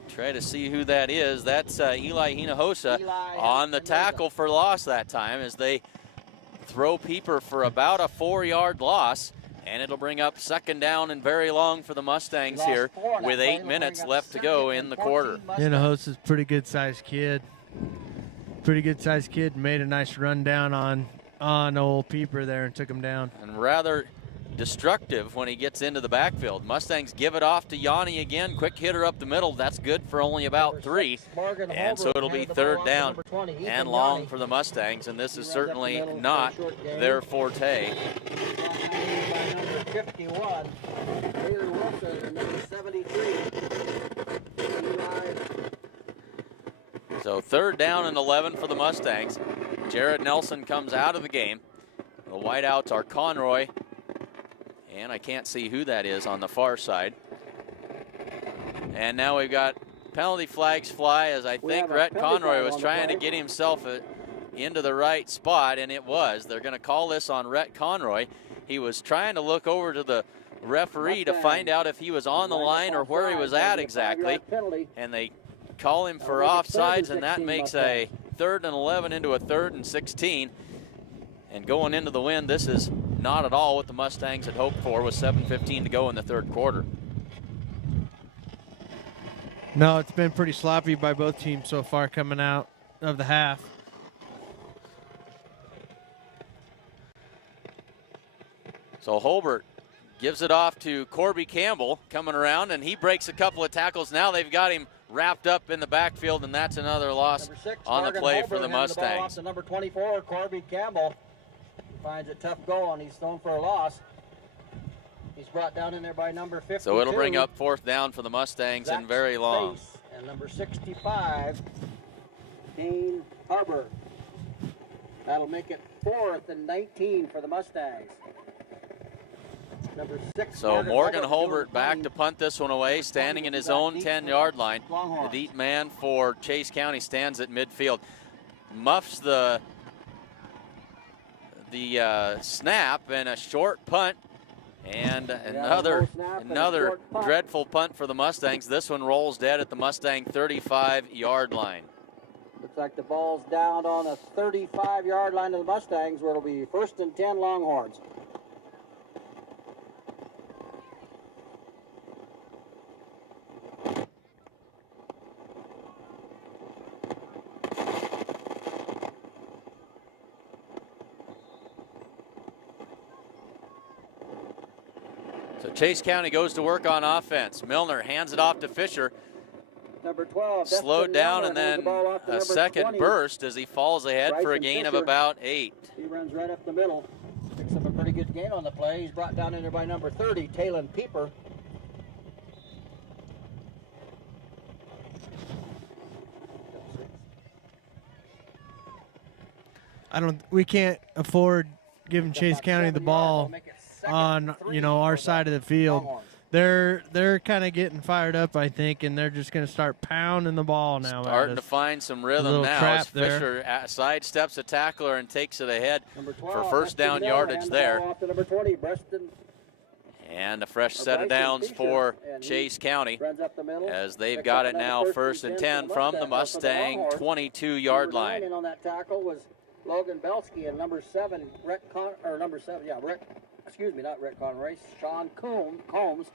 Try to see who that is. That's Eli Hinojosa on the tackle for loss that time as they throw Pieper for about a 4-yard loss. And it'll bring up 2nd down and very long for the Mustangs here with 8 minutes left to go in the quarter. Hinojosa's a pretty good-sized kid. Made a nice run down on old Pieper there and took him down. And rather destructive when he gets into the backfield. Mustangs give it off to Yanni again. Quick hitter up the middle. That's good for only about 3. And so it'll be 3rd down and long for the Mustangs. And this is certainly not their forte. 51, Taylor Wilson, and number 73. So 3rd down and 11 for the Mustangs. Jared Nelson comes out of the game. The wideouts are Conroy, and I can't see who that is on the far side. And now we've got penalty flags fly as I think Rhett Conroy was trying to get himself into the right spot, and it was. They're going to call this on Rhett Conroy. He was trying to look over to the referee to find out if he was on the line or where he was at exactly, and they call him for offsides, and that makes a 3rd and 11 into a 3rd and 16. And going into the win, this is not at all what the Mustangs had hoped for with 7:15 to go in the third quarter. No, it's been pretty sloppy by both teams so far coming out of the half. So Holbert gives it off to Corby Campbell coming around, and he breaks a couple of tackles. Now they've got him wrapped up in the backfield, and that's another loss on the play for the Mustangs. The number 24, Corby Campbell, finds it tough going. He's thrown for a loss. He's brought down in there by number 52. So it'll bring up 4th down for the Mustangs and very long. And number 65, Dane Harbor. That'll make it 4th and 19 for the Mustangs. Number 6. So Morgan Holbert back to punt this one away, standing in his own 10-yard line. The deep man for Chase County stands at midfield. Muffs the snap, and a short punt, and another dreadful punt for the Mustangs. This one rolls dead at the Mustang 35-yard line. Looks like the ball's down on the 35-yard line of the Mustangs, where it'll be 1st and 10 Longhorns. So Chase County goes to work on offense. Milner hands it off to Fisher. Number 12. Slowed down, and then a second burst as he falls ahead for a gain of about 8. He runs right up the middle. Picks up a pretty good gain on the play. He's brought down in there by number 30, Talon Pieper. We can't afford giving Chase County the ball on our side of the field. They're kind of getting fired up, I think, and they're just going to start pounding the ball now. Starting to find some rhythm now as Fisher sidesteps a tackler and takes it ahead for 1st down yardage there. And a fresh set of downs for Chase County as they've got it now 1st and 10 from the Mustang 22-yard line. On that tackle was Logan Belsky, and number 7, Sean Combs.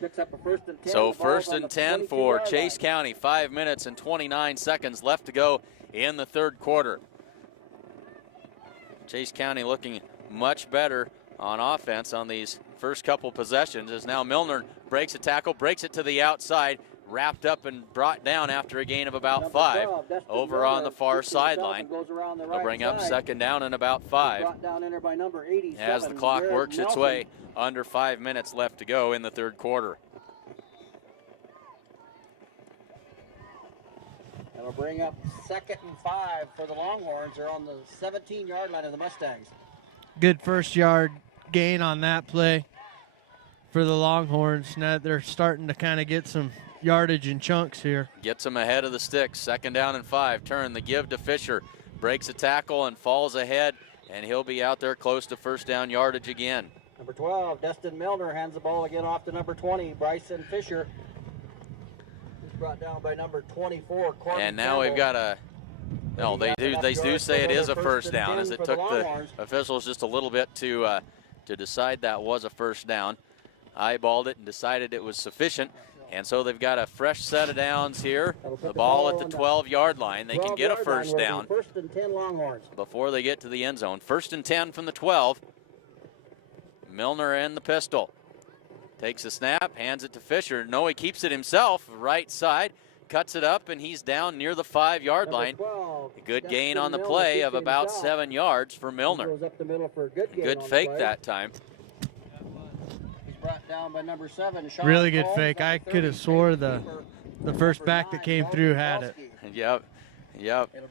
Picks up a 1st and 10. So The ball's 1st on and the 10 for 22-yard Chase line. County. 5 minutes and 29 seconds left to go in the third quarter. Chase County looking much better on offense on these first couple possessions as now Milner breaks a tackle, breaks it to the outside, wrapped up and brought down after a gain of about Number 5 12, Destin over Miller, on the far shoots himself sideline. and goes around the They'll right bring up side. 2nd down and about He's 5 brought down in there by number 87. as the clock Jared works its Nelson. way. Under 5 minutes left to go in the third quarter. That'll bring up 2nd and 5 for the Longhorns. They're on the 17-yard line of the Mustangs. Good first yard gain on that play for the Longhorns. Now they're starting to kind of get some yardage in chunks here. Gets him ahead of the sticks. 2nd down and 5. Turn the give to Fisher. Breaks a tackle and falls ahead, and he'll be out there close to 1st down yardage again. Number 12, Destin Milner hands the ball again off to number 20, Bryson Fisher. He's brought down by number 24, Corbin And now we've got a. No, they do say it is a 1st down, as it took the officials just a little bit to decide that was a 1st down. Eyeballed it and decided it was sufficient. And so they've got a fresh set of downs here. The ball at the 12-yard line. They can get a 1st down 1st and 10 Longhorns. before they get to the end zone. 1st and 10 from the 12. Milner in the pistol. Takes a snap, hands it to Fisher. No, he keeps it himself, right side. Cuts it up, and he's down near the 5-yard line. 12, A good gain Destin on the Milner play keeps of it about himself. 7 yards for He Milner. goes up the middle for a good gain Good on the fake play. that time. He's brought down by number 7, Sean Really good Combs, fake. number I could 30, have swore David the Keeper, first number back that 9, came Logan through had it. Kowalski. Yep. It'll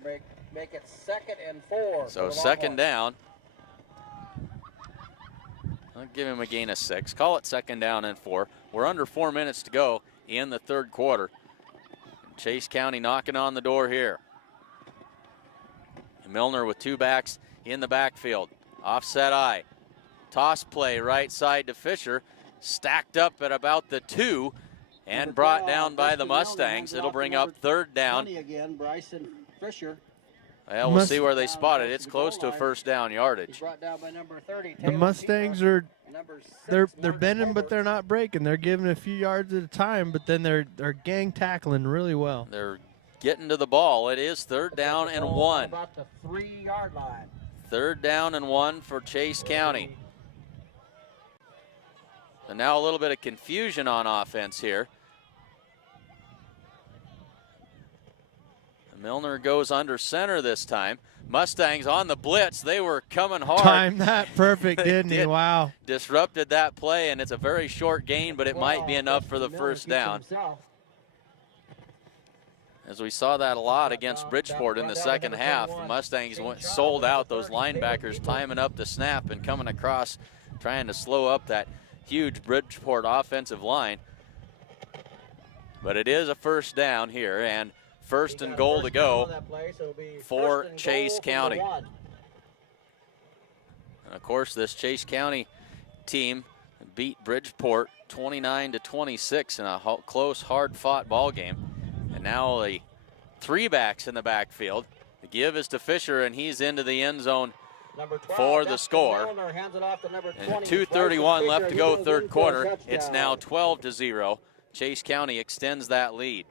make it 2nd and 4. So for the 2nd Longhorns. down. I'll give him a gain of 6. Call it 2nd down and 4. We're under 4 minutes to go in the third quarter. Chase County knocking on the door here. Milner with 2 backs in the backfield. Offset eye. Toss play right side to Fisher. Stacked up at about the 2 and Number brought 12, down by the Destin Milner Mustangs. hands it It'll off to bring number up 3rd down. 20 again, Bryson Fisher. Well, we'll see where they spot it. It's close to a 1st down He's yardage. brought down by number 30. The Mustangs are Number 6, they're Martin bending, but Colbert. they're not breaking. They're giving a few yards at a time, but then they're gang tackling really well. They're getting to the ball. It is 3rd down and 1. About the 3-yard line. 3rd down and 1 for Chase County. So now a little bit of confusion on offense here. Milner goes under center this time. Mustangs on the blitz. They were coming hard. Timed that perfect, They didn't he? did. Wow. Disrupted that play, and it's a very short gain, but it might be enough for the Destin Miller 1st keeps down. himself. As we saw that a lot against Bridgeport in the second half. The Mustangs sold out those linebackers, timing up the snap and coming across, trying to slow up that huge Bridgeport offensive line. But it is a 1st down here, and 1st and goal to go for Chase County. And of course, this Chase County team beat Bridgeport 29-26 in a close, hard-fought ball game. And now the 3 backs in the backfield. The give is to Fisher, and he's into the end zone for the score. And 2:31 left to go, third quarter. It's now 12-0. Chase County extends that lead.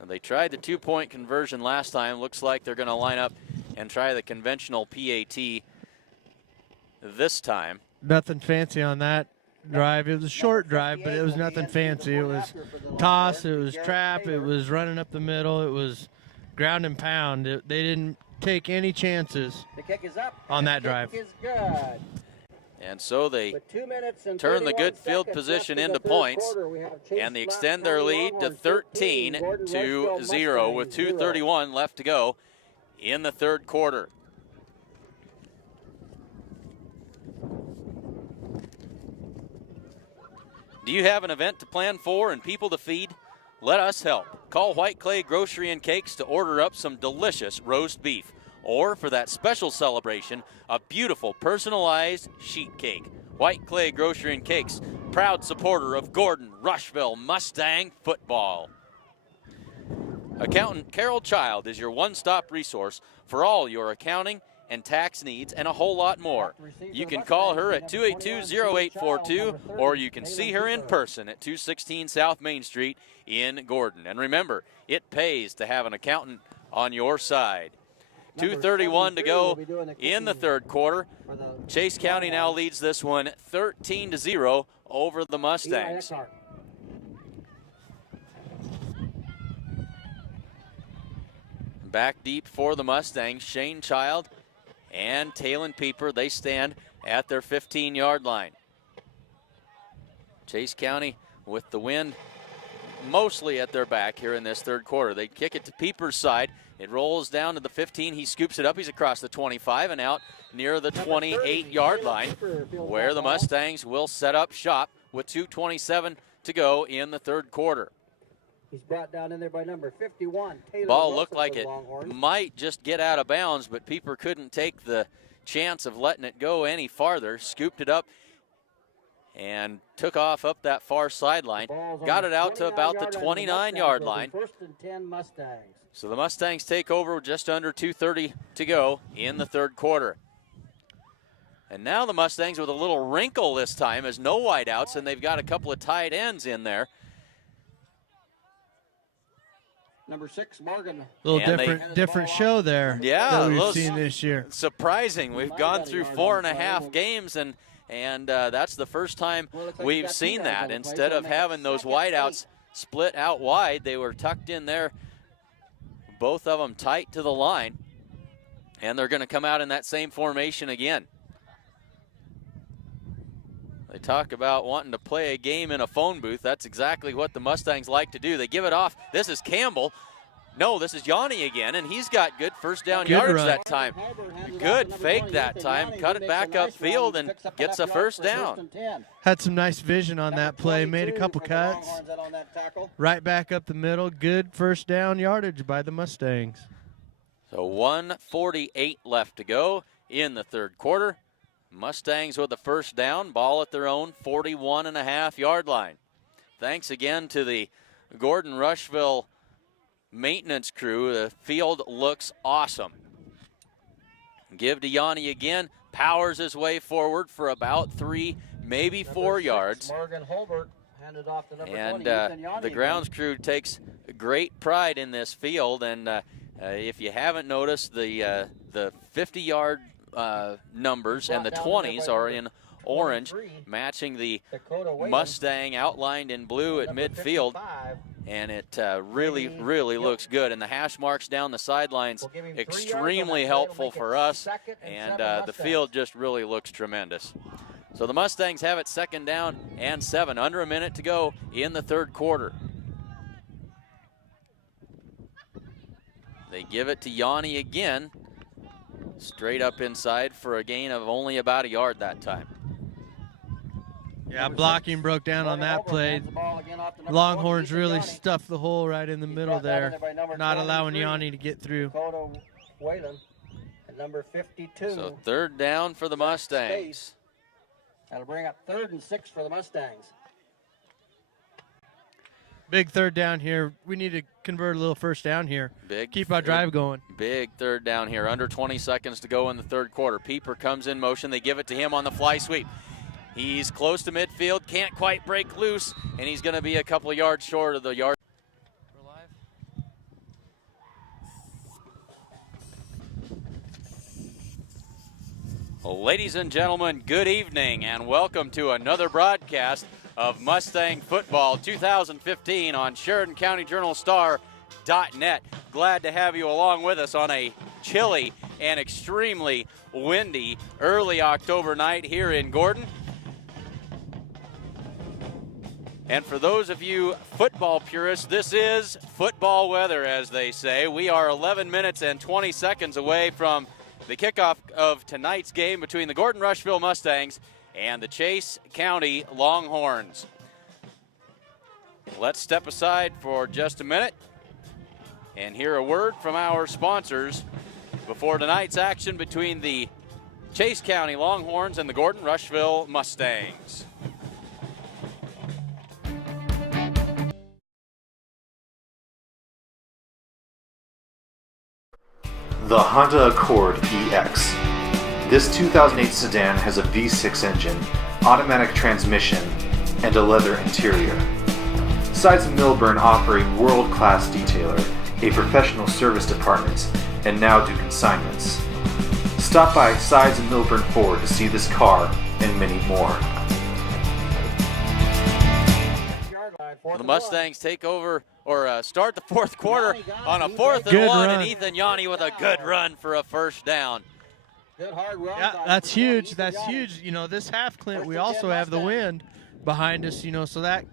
And they tried the 2-point conversion last time. Looks like they're going to line up and try the conventional PAT this time. Nothing fancy on that drive. It was a short drive, but it was nothing fancy. It was toss, it was trap, it was running up the middle, it was ground and pound. They didn't take any chances The kick is up. on that The drive. kick is good. And so they With 2 minutes and turn the 31 good field seconds position left in into the third points, quarter, we have Chase and they County extend their lead to Longhorns 13 Gordon to Rushville 0 with Mustangs 0. 2:31 left to go in the third quarter. Do you have an event to plan for and people to feed? Let us help. Call White Clay Grocery and Cakes to order up some delicious roast beef, or for that special celebration, a beautiful personalized sheet cake. White Clay Grocery and Cakes, proud supporter of Gordon Rushville Mustang football. Accountant Carol Child is your one-stop resource for all your accounting and tax needs, and a whole lot more. You can call her at 282-0842, or you can see her in person at 216 South Main Street in Gordon. And remember, it pays to have an accountant on your side. 2:31 to go in the third quarter. Chase County now leads this one 13-0 over the Mustangs. Back deep for the Mustangs, Shane Child and Talon Pieper. They stand at their 15-yard line. Chase County with the wind mostly at their back here in this third quarter. They kick it to Pieper's side. It rolls down to the 15. He scoops it up. He's across the 25 and out near the 28-yard line, where the Mustangs will set up shop with 2:27 to go in the third quarter. He's brought down in there by number 51. Taylor Ball Wilson looked like for the it Longhorns. might just get out of bounds, but Pieper couldn't take the chance of letting it go any farther. Scooped it up and took off up that far sideline. Got it out to about the 29-yard line. First and 10 Mustangs. So the Mustangs take over with just under 2:30 to go in the third quarter. And now the Mustangs with a little wrinkle this time as no wideouts, and they've got a couple of tight ends in there. Number 6, Morgan. A little different show there. Yeah, that we've seen this year. Surprising. We've gone through 4.5 games, and that's the first time we've seen that. Instead of having those wideouts split out wide, they were tucked in there, both of them tight to the line, and they're going to come out in that same formation again. They talk about wanting to play a game in a phone booth. That's exactly what the Mustangs like to do. They give it off. This is Campbell. No, this is Yanni again, and he's got good first down yardage that time. Good fake that time. Cut it back upfield and gets a first down. Had some nice vision on that play. Made a couple cuts. Right back up the middle. Good first down yardage by the Mustangs. So 1:48 left to go in the third quarter. Mustangs with the first down, ball at their own 41.5-yard line. Thanks again to the Gordon Rushville maintenance crew. The field looks awesome. Give to Yanni again, powers his way forward for about 3, maybe 4 yards. Morgan Holbert handed off to number And 20, the grounds crew takes great pride in this field. And if you haven't noticed, the 50-yard numbers and the 20s are in orange, matching the Mustang outlined in blue at midfield, and it really looks good. And the hash marks down the sidelines, extremely helpful for us, and the field just really looks tremendous. So the Mustangs have it second down and 7, under a minute to go in the third quarter. They give it to Yanni again. Straight up inside for a gain of only about a yard that time. Yeah, blocking broke down on that play. Longhorns really stuffed the hole right in the middle there, not allowing Yanni to get through. Number 52. So third down for the Mustangs. That'll bring up 3rd and 6 for the Mustangs. Big third down here. We need to convert a little first down here. Keep our drive going. Big third down here. Under 20 seconds to go in the third quarter. Pieper comes in motion. They give it to him on the fly sweep. He's close to midfield. Can't quite break loose. And he's going to be a couple of yards short of the yard. Well, ladies and gentlemen, good evening and welcome to another broadcast of Mustang Football 2015 on SheridanCountyJournalStar.net. Glad to have you along with us on a chilly and extremely windy early October night here in Gordon. And for those of you football purists, this is football weather, as they say. We are 11 minutes and 20 seconds away from the kickoff of tonight's game between the Gordon Rushville Mustangs and the Chase County Longhorns. Let's step aside for just a minute and hear a word from our sponsors before tonight's action between the Chase County Longhorns and the Gordon Rushville Mustangs. The Honda Accord EX. This 2008 sedan has a V6 engine, automatic transmission, and a leather interior. Sides and Milburn offer a world-class detailer, a professional service department, and now do consignments. Stop by Sides and Milburn Ford to see this car and many more. The Mustangs take over or start the fourth quarter on a 4th and Good 1, run. and Ethan Yanni with a good run for a first down. Good hard run. Yeah, that's huge. That's huge. You know, this half, Clint, we also have the wind behind us, you know, so that,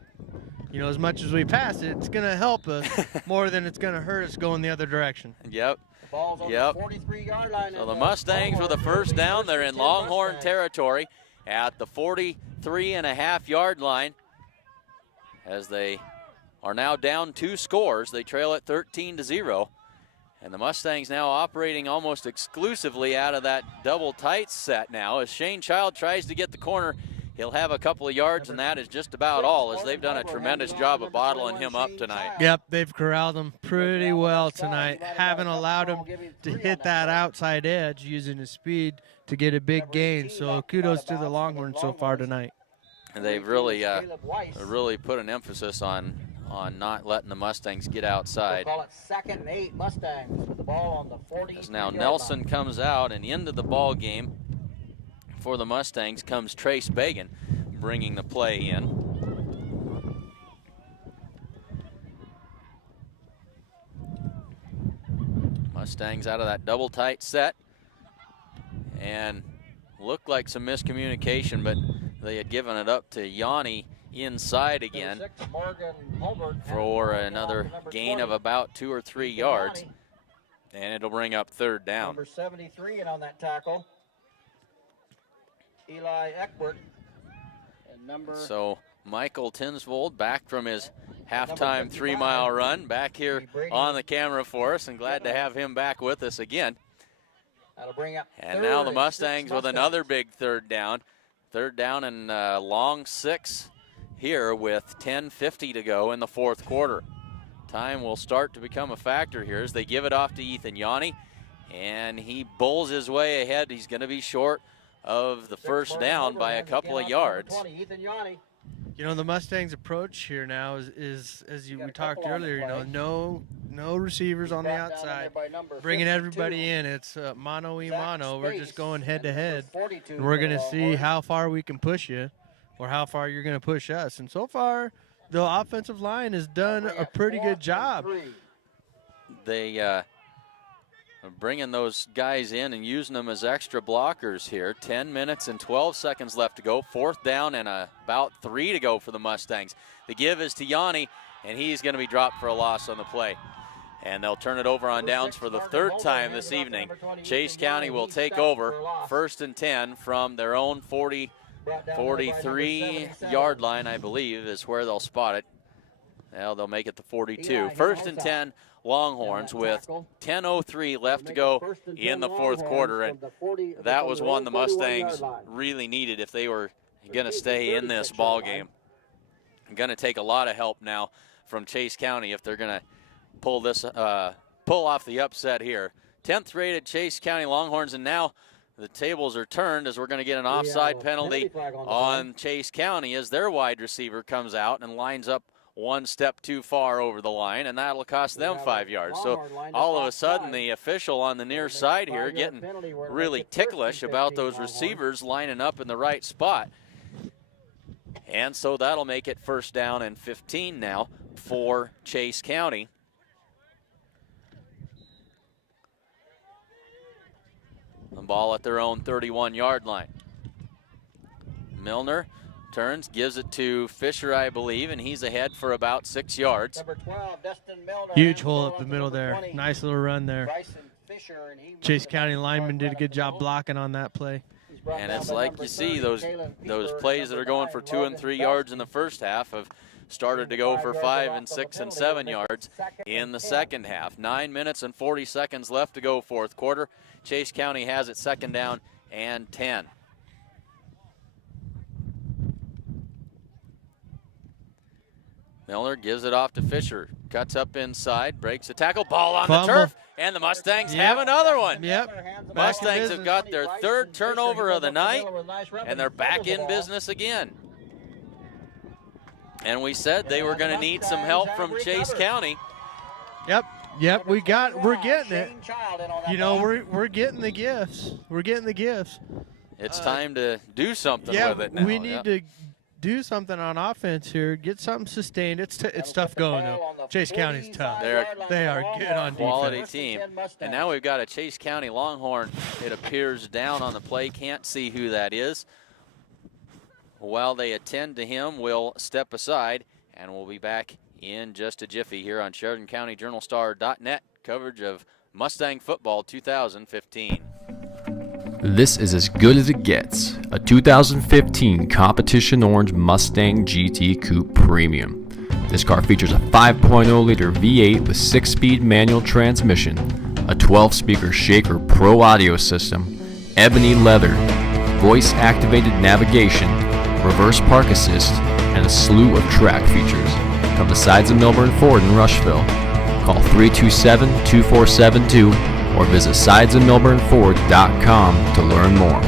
you know, as much as we pass it, it's going to help us more than it's going to hurt us going the other direction. Yep. Ball's on Yep. the 43-yard line. So the Mustangs with a first down. They're in Longhorn territory at the 43.5-yard line as they are now down 2 scores. They trail at 13-0. And the Mustangs now operating almost exclusively out of that double tight set now. As Shane Child tries to get the corner, he'll have a couple of yards, and that is just about all, as they've done a tremendous job of bottling him up tonight. Yep, they've corralled him pretty well tonight. Haven't allowed him to hit that outside edge using his speed to get a big gain. So kudos to the Longhorns so far tonight. And they've really put an emphasis on not letting the Mustangs get outside. Call it 2nd and 8 Mustangs with the ball on the 40. As now Nelson comes out, and into the ball game for the Mustangs comes Trace Bagan, bringing the play in. Mustangs out of that double tight set, and looked like some miscommunication, but they had given it up to Yanni inside again for another gain of about 2 or 3 yards, and it'll bring up 3rd down. Number 73 in on that tackle, Eli Eckbert. And number So Michael Tinsvold back from his halftime 3-mile run, back here on the camera for us, and glad to have him back with us again. That'll bring up And now the Mustangs with another big 3rd down. 3rd down and long 6 here with 10:50 to go in the 4th quarter. Time will start to become a factor here as they give it off to Ethan Yanni, and he bowls his way ahead. He's going to be short of the first down by a couple of yards. You know, the Mustangs' approach here now is as we talked earlier, you know, no receivers on the outside, bringing everybody in. It's mano-a-mano. We're just going head-to-head, and we're going to see how far we can push you or how far you're going to push us. And so far, the offensive line has done a pretty good job. They are bringing those guys in and using them as extra blockers here. 10 minutes and 12 seconds left to go. 4th down and about 3 to go for the Mustangs. The give is to Yanni, and he's going to be dropped for a loss on the play. And they'll turn it over on downs for the 3rd time this evening. Chase County will take over 1st and 10 from their own 43-yard line, I believe, is where they'll spot it. Well, they'll make it to 42. 1st and 10 Longhorns with 10:03 left to go in the 4th quarter, and that was one the Mustangs really needed if they were going to stay in this ball game. Going to take a lot of help now from Chase County if they're going to pull off the upset here. 10th rated Chase County Longhorns, and now the tables are turned as we're going to get an offside penalty on Chase County as their wide receiver comes out and lines up one step too far over the line, and that'll cost them 5 yards. So all of a sudden the official on the near side here getting really ticklish about those receivers lining up in the right spot. And so that'll make it 1st down and 15 now for Chase County. The ball at their own 31-yard line. Milner turns, gives it to Fisher, I believe, and he's ahead for about 6 yards. Number 12, Destin Milner. Huge hole up the middle there. 20, nice little run there. Fisher, and Chase County lineman did a good job blocking on that play. And it's like you see those plays that are going for 2 and 3 yards in the first half have started to go for 5 and 6 and 7 yards in the second half. 9 minutes and 40 seconds left to go 4th quarter. Chase County has it 2nd down and 10. Miller gives it off to Fisher. Cuts up inside, breaks a tackle, ball on Fumble. the turf, and the Mustangs have another one. Yep. The Mustangs have got their third turnover of the night, and they're back in business again. And we said they were going to need some help from Chase County. Yep, we're getting it. You know, we're getting the gifts. We're getting the gifts. It's time to do something with it now. We need to do something on offense here. Get something sustained. It's tough going though. Chase County's tough. They are good on quality defense. team. And now we've got a Chase County Longhorn, it appears, down on the play. Can't see who that is. While they attend to him, we'll step aside, and we'll be back in just a jiffy here on ChadronCountyJournalStar.net coverage of Mustang football 2015. This is as good as it gets, a 2015 Competition Orange Mustang GT Coupe Premium. This car features a 5.0-liter V8 with 6-speed manual transmission, a 12-speaker Shaker Pro audio system, ebony leather, voice-activated navigation, reverse park assist, and a slew of track features. Come to Sides of Milburn Ford in Rushville. Call 327-2472 or visit sidesofmilburnford.com to learn more.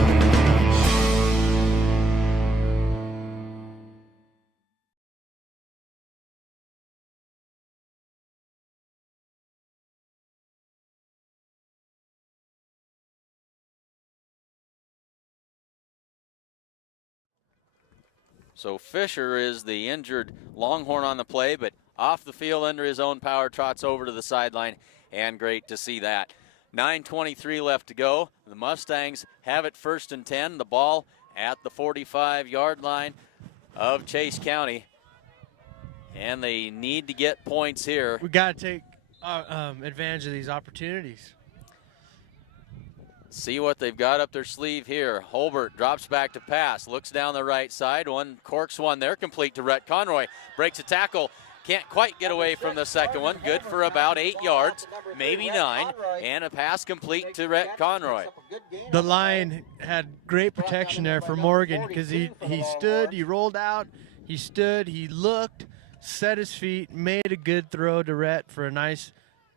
So Fisher is the injured Longhorn on the play, but off the field under his own power, trots over to the sideline, and great to see that. 9:23 left to go. The Mustangs have it 1st and 10. The ball at the 45-yard line of Chase County, and they need to get points here. We got to take advantage of these opportunities. See what they've got up their sleeve here. Holbert drops back to pass, looks down the right side. One corks one there, complete to Rhett Conroy. Breaks a tackle, can't quite get away from the second one. Good for about 8 yards, maybe 9, and a pass complete to Rhett Conroy. The line had great protection there for Morgan because he stood, he rolled out, he stood, he looked, set his feet, made a good throw to Rhett for a nice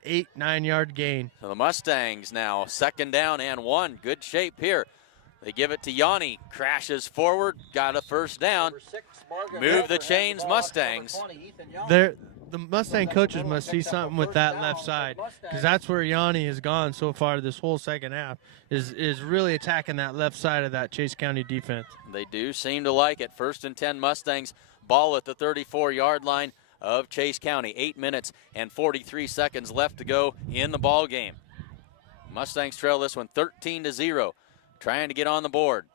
8-9 yard gain. So the Mustangs now 2nd down and 1. Good shape here. They give it to Yanni, crashes forward, got a 1st down. Move the chains, Mustangs. The Mustang coaches must see something with that left side because that's where Yanni has gone so far this whole second half, is really attacking that left side of that Chase County defense. They do seem to like it. 1st and 10 Mustangs, ball at the 34-yard line of Chase County. 8 minutes and 43 seconds left to go in the ball game. Mustangs trail this one 13-0, trying to get on the board.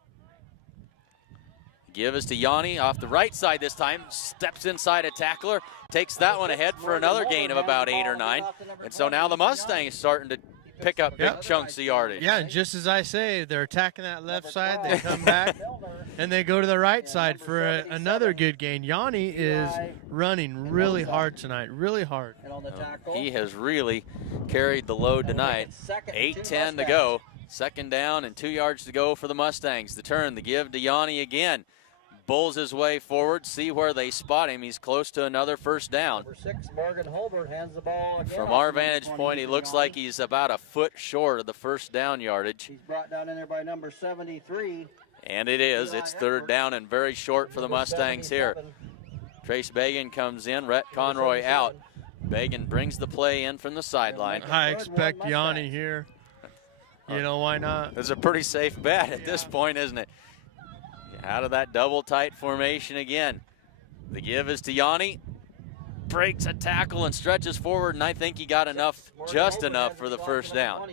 Give is to Yanni off the right side this time, steps inside a tackler, takes that one ahead for another gain of about 8 or 9. And so now the Mustangs starting to pick up big chunks of yardage. Yeah, and just as I say, they're attacking that left side, they come back, and they go to the right side for another good gain. Yanni is running really hard tonight, really hard. He has really carried the load tonight. 8:10 to go. 2nd down and 2 yards to go for the Mustangs. The turn, the give to Yanni again. Bulls his way forward, see where they spot him. He's close to another 1st down. Number 6, Morgan Holbert hands the ball again. From our vantage point, he looks like he's about a foot short of the 1st down yardage. He's brought down in there by number 73. And it is. It's 3rd down and very short for the Mustangs here. Trace Bagan comes in, Rhett Conroy out. Bagan brings the play in from the sideline. I expect Yanni here. You know, why not? It's a pretty safe bet at this point, isn't it? Out of that double tight formation again. The give is to Yanni. Breaks a tackle and stretches forward, and I think he got enough, just enough for the 1st down.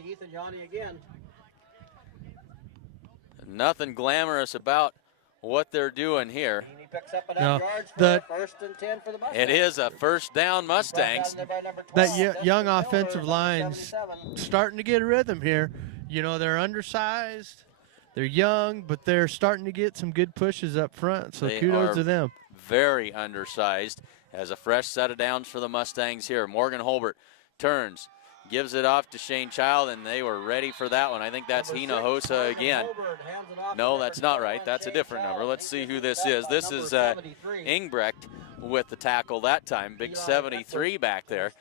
Nothing glamorous about what they're doing here. No, 1st and 10 for the Mustangs. It is a 1st down Mustangs. That young offensive line's starting to get a rhythm here. You know, they're undersized, they're young, but they're starting to get some good pushes up front, so kudos to them. Very undersized as a fresh set of downs for the Mustangs here. Morgan Holbert turns, gives it off to Shane Child, and they were ready for that one. I think that's Hinojosa again. No, that's not right. That's a different number. Let's see who this is. This is Ingbrecht with the tackle that time. Big 73 back there.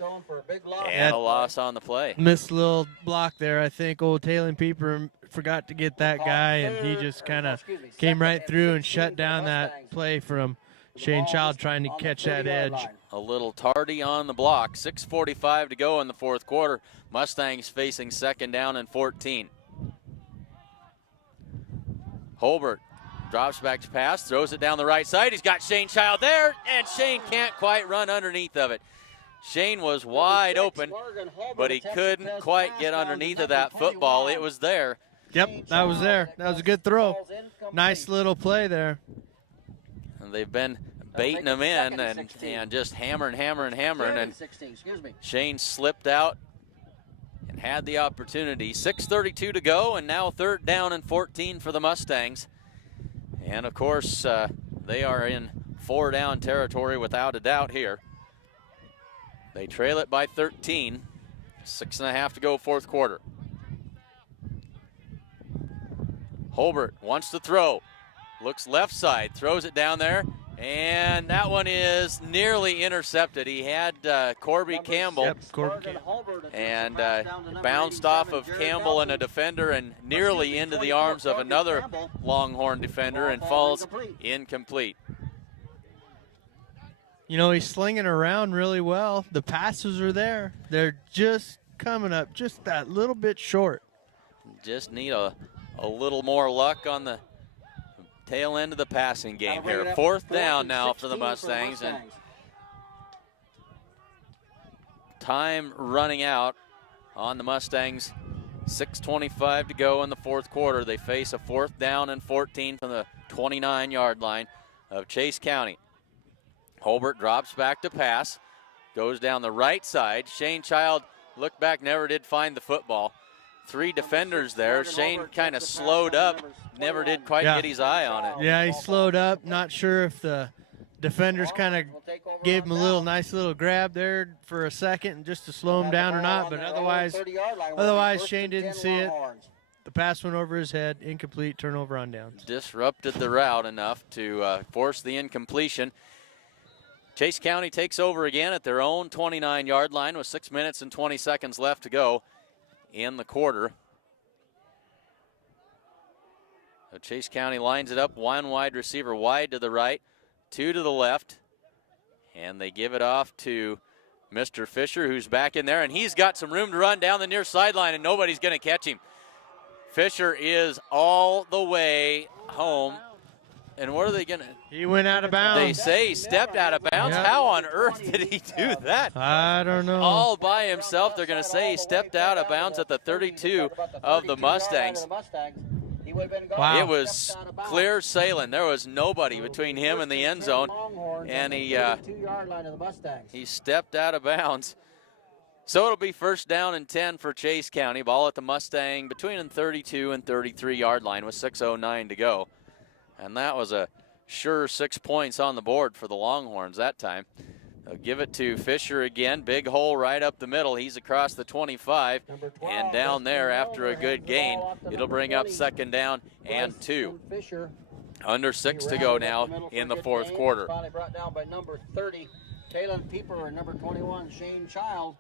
And a loss on the play. Missed a little block there. I think old Taylor Pieper forgot to get that guy, and he just kind of came right through and shut down that play from Shane Child trying to catch that edge. A little tardy on the block. 6:45 to go in the fourth quarter. Mustangs facing second down and 14. Holbert drops back to pass, throws it down the right side. He's got Shane Child there, and Shane can't quite run underneath of it. Shane was wide open, but he couldn't quite get underneath of that football. It was there. Yep, that was there. That was a good throw. Nice little play there. And they've been baiting him in and just hammering. And Shane slipped out and had the opportunity. 6:32 to go, and now third down and 14 for the Mustangs. And, of course, they are in four-down territory without a doubt here. They trail it by 13. 6.5 to go, fourth quarter. Holbert wants to throw. Looks left side, throws it down there, and that one is nearly intercepted. He had Corby Campbell, and bounced off of Campbell and a defender and nearly into the arms of another Longhorn defender and falls incomplete. You know, he's slinging around really well. The passes are there. They're just coming up just that little bit short. Just need a little more luck on the tail end of the passing game here. Fourth down now for the Mustangs, and time running out on the Mustangs. 6:25 to go in the fourth quarter. They face a fourth down and 14 from the 29-yard line of Chase County. Holbert drops back to pass, goes down the right side. Shane Child looked back, never did find the football. Three defenders there. Shane kind of slowed up, never did quite get his eye on it. Yeah, he slowed up. Not sure if the defenders kind of gave him a nice little grab there for a second just to slow him down or not, but otherwise Shane didn't see it. The pass went over his head, incomplete, turnover on downs. Disrupted the route enough to force the incompletion. Chase County takes over again at their own 29-yard line with 6 minutes and 20 seconds left to go in the quarter. So Chase County lines it up, one wide receiver wide to the right, two to the left, and they give it off to Mr. Fisher, who's back in there, and he's got some room to run down the near sideline, and nobody's going to catch him. Fisher is all the way home. And what are they going to? He went out of bounds. They say he stepped out of bounds. Yep. How on earth did he do that? I don't know. All by himself. They're going to say he stepped out of bounds at the 32 of the Mustangs. Wow. It was clear sailing. There was nobody between him and the end zone. And he stepped out of bounds. So it'll be first down and 10 for Chase County. Ball at the Mustang between the 32 and 33-yard line with 6:09 to go. And that was a sure 6 points on the board for the Longhorns that time. They'll give it to Fisher again. Big hole right up the middle. He's across the 25 and down there after a good gain. It'll bring up second down and 2. Under 6 to go now in the fourth quarter. Finally brought down by number 30, Taylor Pieper, and number 21, Shane Child.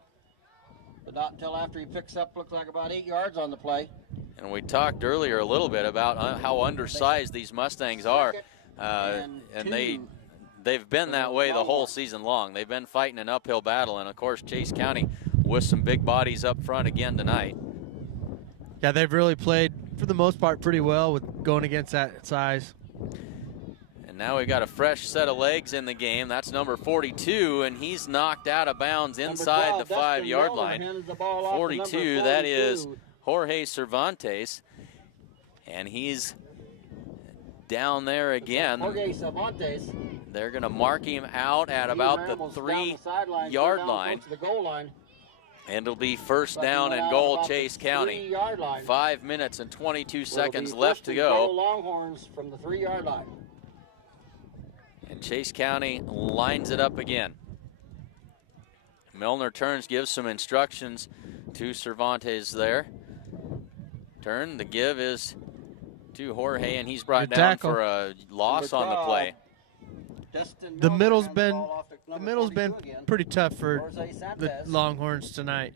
But not until after he picks up, looks like about 8 yards on the play. And we talked earlier a little bit about how undersized these Mustangs are. And they've been that way the whole season long. They've been fighting an uphill battle. And, of course, Chase County with some big bodies up front again tonight. Yeah, they've really played, for the most part, pretty well with going against that size. And now we've got a fresh set of legs in the game. That's number 42, and he's knocked out of bounds inside the 5-yard line. 42, that is Jorge Cervantes, and he's down there again. Jorge Cervantes. They're going to mark him out at about the 3-yard line. And it'll be first down and goal, Chase County. 5 minutes and 22 seconds left to go. Longhorns from the 3-yard line. And Chase County lines it up again. Milner turns, gives some instructions to Cervantes there. Turn, the give is to Jorge, and he's brought down for a loss on the play. The middle's been pretty tough for the Longhorns tonight.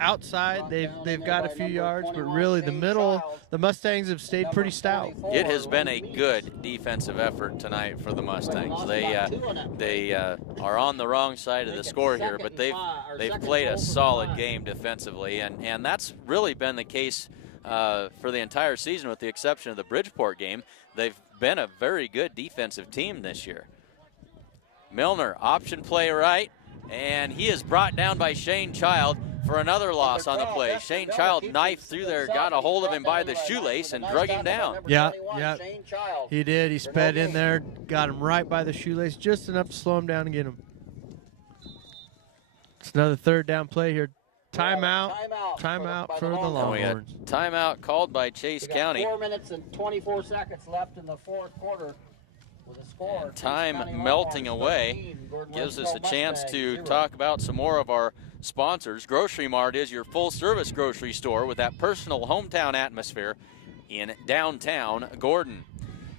Outside, they've got a few yards, but really the middle, the Mustangs have stayed pretty stout. It has been a good defensive effort tonight for the Mustangs. They are on the wrong side of the score here, but they've played a solid game defensively, and that's really been the case for the entire season, with the exception of the Bridgeport game. They've been a very good defensive team this year. Milner, option play right, and he is brought down by Shane Child for another loss on the play. Shane Child knifed through there, got a hold of him by the shoelace, and drug him down. Yeah, he did. He sped in there, got him right by the shoelace, just enough to slow him down and get him. It's another third down play here. Timeout for the Longhorns. Timeout called by Chase County. 4 minutes and 24 seconds left in the fourth quarter. And time melting away gives us a chance to talk about some more of our sponsors. Grocery Mart is your full-service grocery store with that personal hometown atmosphere in downtown Gordon.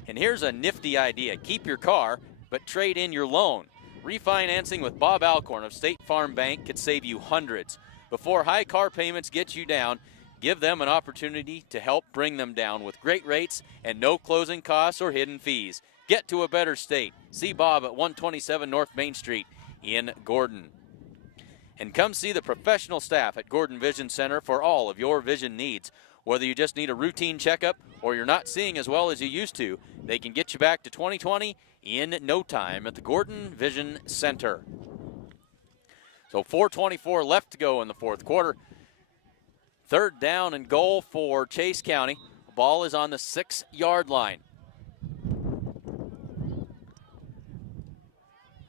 And here's a nifty idea. Keep your car, but trade in your loan. Refinancing with Bob Alcorn of State Farm Bank could save you hundreds. Before high car payments get you down, give them an opportunity to help bring them down with great rates and no closing costs or hidden fees. Get to a better state. See Bob at 127 North Main Street in Gordon. And come see the professional staff at Gordon Vision Center for all of your vision needs. Whether you just need a routine checkup or you're not seeing as well as you used to, they can get you back to 20/20 in no time at the Gordon Vision Center. So 4:24 left to go in the fourth quarter. Third down and goal for Chase County. The ball is on the 6-yard line.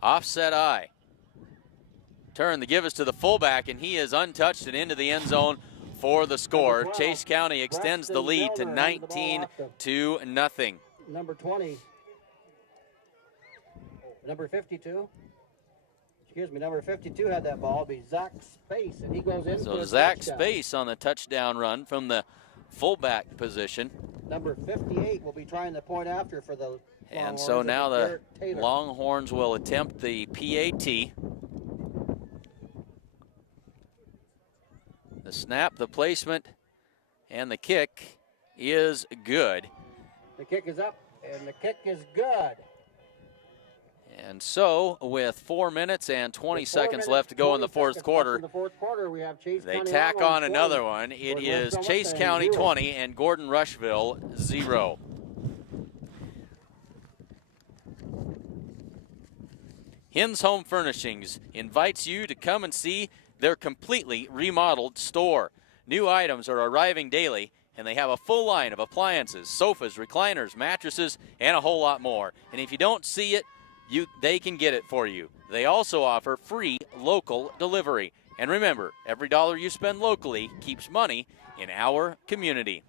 Offset eye. Turn, the give is to the fullback, and he is untouched and into the end zone for the score. Chase County extends the lead to 19-0. Number 20. Number 52. Excuse me, number 52 had that ball. It'll be Zach Space, and he goes in. So Zach Space on the touchdown run from the fullback position. Number 58 will be trying the point after for the And so now the Longhorns will attempt the PAT. The snap, the placement, and the kick is good. The kick is up, and the kick is good. And so, with 4 minutes and 20 seconds left to go in the fourth quarter, we have Chase they County tack on another 20. one. It is Chase County 20 and Gordon Rushville 0. Hins Home Furnishings invites you to come and see their completely remodeled store. New items are arriving daily, and they have a full line of appliances, sofas, recliners, mattresses, and a whole lot more. And if you don't see it, they can get it for you. They also offer free local delivery. And remember, every dollar you spend locally keeps money in our community.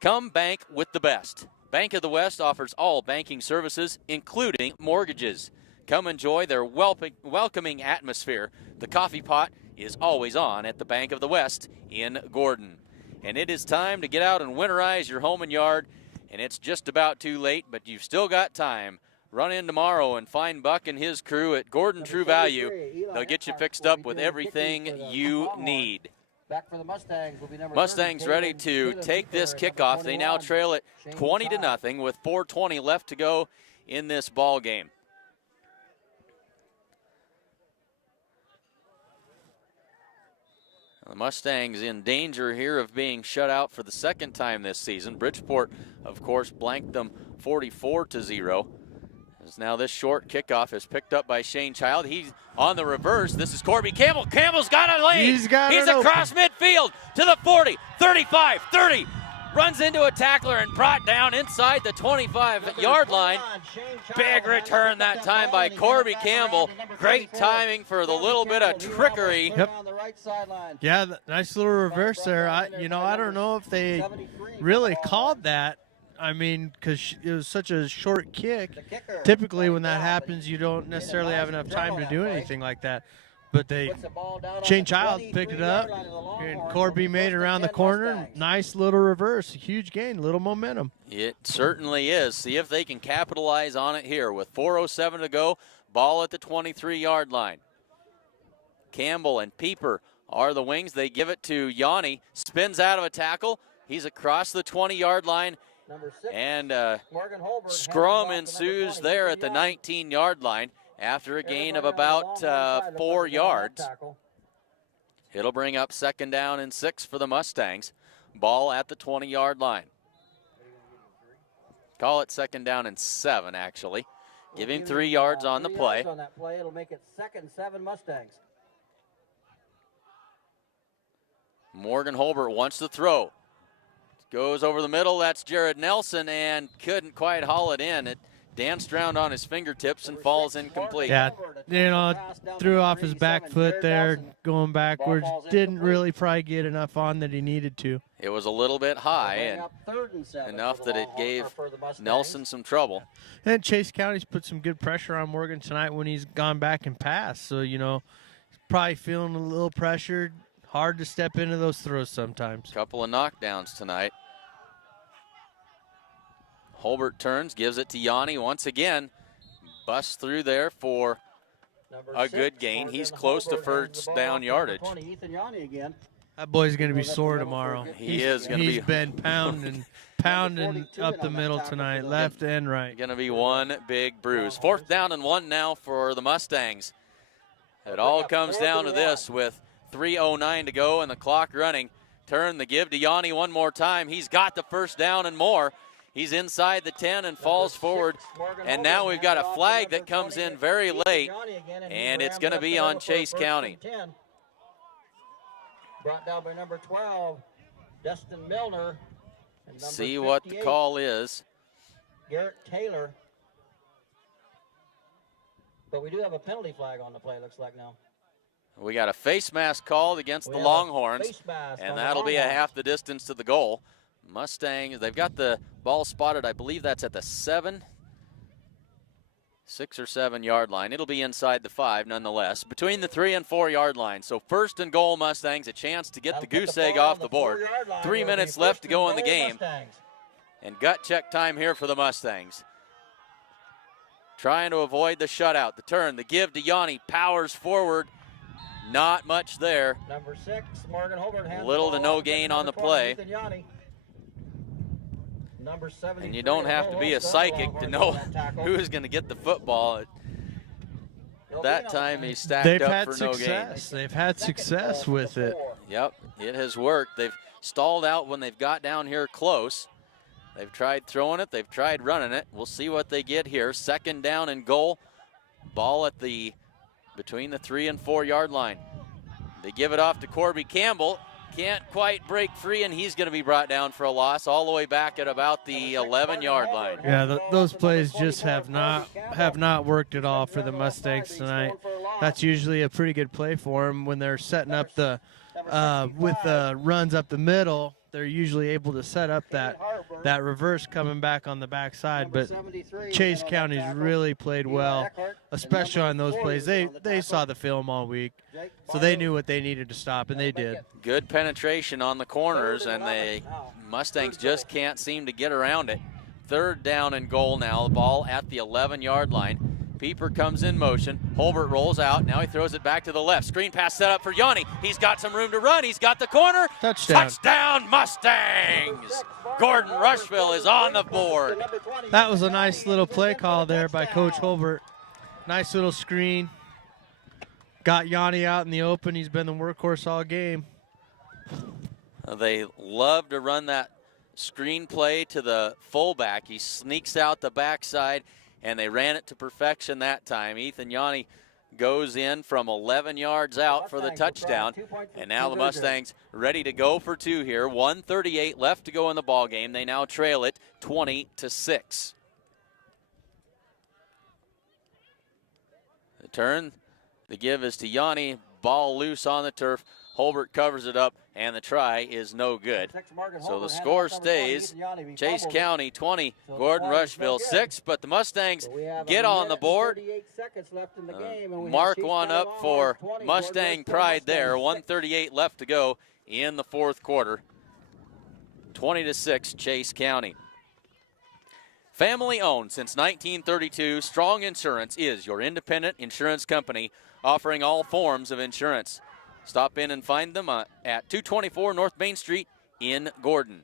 Come bank with the best. Bank of the West offers all banking services, including mortgages. Come enjoy their welcoming atmosphere. The coffee pot is always on at the Bank of the West in Gordon. And it is time to get out and winterize your home and yard. And it's just about too late, but you've still got time. Run in tomorrow and find Buck and his crew at Gordon True Value. They'll get you fixed up with everything you need. Back for the Mustangs will be number Mustangs ready to take this kickoff. They now trail it 20-0 with 4:20 left to go in this ball game. The Mustangs in danger here of being shut out for the second time this season. Bridgeport, of course, blanked them 44-0. As now this short kickoff is picked up by Shane Child. He's on the reverse. This is Corby Campbell. Campbell's got a lane. He's across midfield to the 40, 35, 30. Runs into a tackler and brought down inside the 25-yard line. Big return that time by Corby Campbell. Great timing for the little bit of trickery. Yep. Yeah, nice little reverse there. I don't know if they really called that. I mean, because it was such a short kick. Typically when that happens, you don't necessarily have enough time to do anything like that. but Shane Child picked it up, and Corby made it around the corner. Nice little reverse, huge gain, little momentum. It certainly is. See if they can capitalize on it here with 4:07 to go. Ball at the 23-yard line. Campbell and Pieper are the wings. They give it to Yanni. Spins out of a tackle. He's across the 20-yard line. And scrum ensues there at the 19-yard line after a gain of about 4 yards. It'll bring up 2nd down and 6 for the Mustangs. Ball at the 20-yard line. Call it 2nd down and 7, actually. Give him 3 yards on the play. It'll make it 2nd and 7 Mustangs. Morgan Holbert wants to throw. Goes over the middle. That's Jared Nelson, and couldn't quite haul it in. It danced around on his fingertips and falls incomplete. Yeah, threw off his back foot there, going backwards. Didn't really probably get enough on that he needed to. It was a little bit high, and enough that it gave Nelson some trouble. And Chase County's put some good pressure on Morgan tonight when he's gone back and passed. So, he's probably feeling a little pressured. Hard to step into those throws sometimes. Couple of knockdowns tonight. Holbert turns, gives it to Yanni once again. Busts through there for a good gain. He's close to first down yardage. That boy's going to be sore tomorrow. He's been pounding up the middle tonight, left and right. Going to be one big bruise. 4th down and 1 now for the Mustangs. It all comes down to this with 3:09 to go and the clock running. Turn the give to Yanni one more time. He's got the first down and more. He's inside the 10 and falls forward. And now we've got a flag that comes in very late, and it's going to be on Chase County. Brought down by number 12, Destin Milner. See what the call is. Garrett Taylor. But we do have a penalty flag on the play, looks like now. We got a face mask called against the Longhorns, and that'll be a half the distance to the goal. Mustangs, they've got the ball spotted. I believe that's at the 6 or 7 yard line. It'll be inside the 5 nonetheless, between the 3 and 4 yard line. So 1st and goal, Mustangs, a chance to get the goose egg off the board. 3 minutes left to go in the game. And gut check time here for the Mustangs. Trying to avoid the shutout. The turn, the give to Yanni, powers forward. Not much there. Number 6, Morgan Holbert. Little to no gain on the play. And you don't have to be a psychic to know who's going to get the football. That time he stacked up for no gain. They've had success with it. Yep, it has worked. They've stalled out when they've got down here close. They've tried throwing it. They've tried running it. We'll see what they get here. 2nd down and goal. Ball at between the 3 and 4 yard line. They give it off to Corby Campbell. Can't quite break free, and he's going to be brought down for a loss all the way back at about the 11-yard line. Yeah, those plays just have not worked at all for the Mustangs tonight. That's usually a pretty good play for them when they're setting up with the runs up the middle. They're usually able to set up that reverse coming back on the backside. But Chase County's really played well, especially on those plays. They saw the film all week, so they knew what they needed to stop, and they did. Good penetration on the corners, and the Mustangs just can't seem to get around it. 3rd down and goal now. The ball at the 11-yard line. Pieper comes in motion. Holbert rolls out. Now he throws it back to the left. Screen pass set up for Yanni. He's got some room to run. He's got the corner. Touchdown. Touchdown, Mustangs. Gordon Rushville is on the board. That was a nice little play call there by Coach Holbert. Nice little screen. Got Yanni out in the open. He's been the workhorse all game. They love to run that screen play to the fullback. He sneaks out the backside, and they ran it to perfection that time. Ethan Yanni goes in from 11 yards out for the touchdown. And now the Mustangs ready to go for 2 here. 1:38 left to go in the ball game. They now trail it 20-6. The turn, the give is to Yanni. Ball loose on the turf. Holbert covers it up. and the try is no good. So the score stays Chase County 20, Gordon Rushville 6, but the Mustangs get on the board. Mark one up for Mustang pride there. 1:38 left to go in the fourth quarter. 20-6 Chase County. Family owned since 1932, Strong Insurance is your independent insurance company offering all forms of insurance. Stop in and find them at 224 North Main Street in Gordon.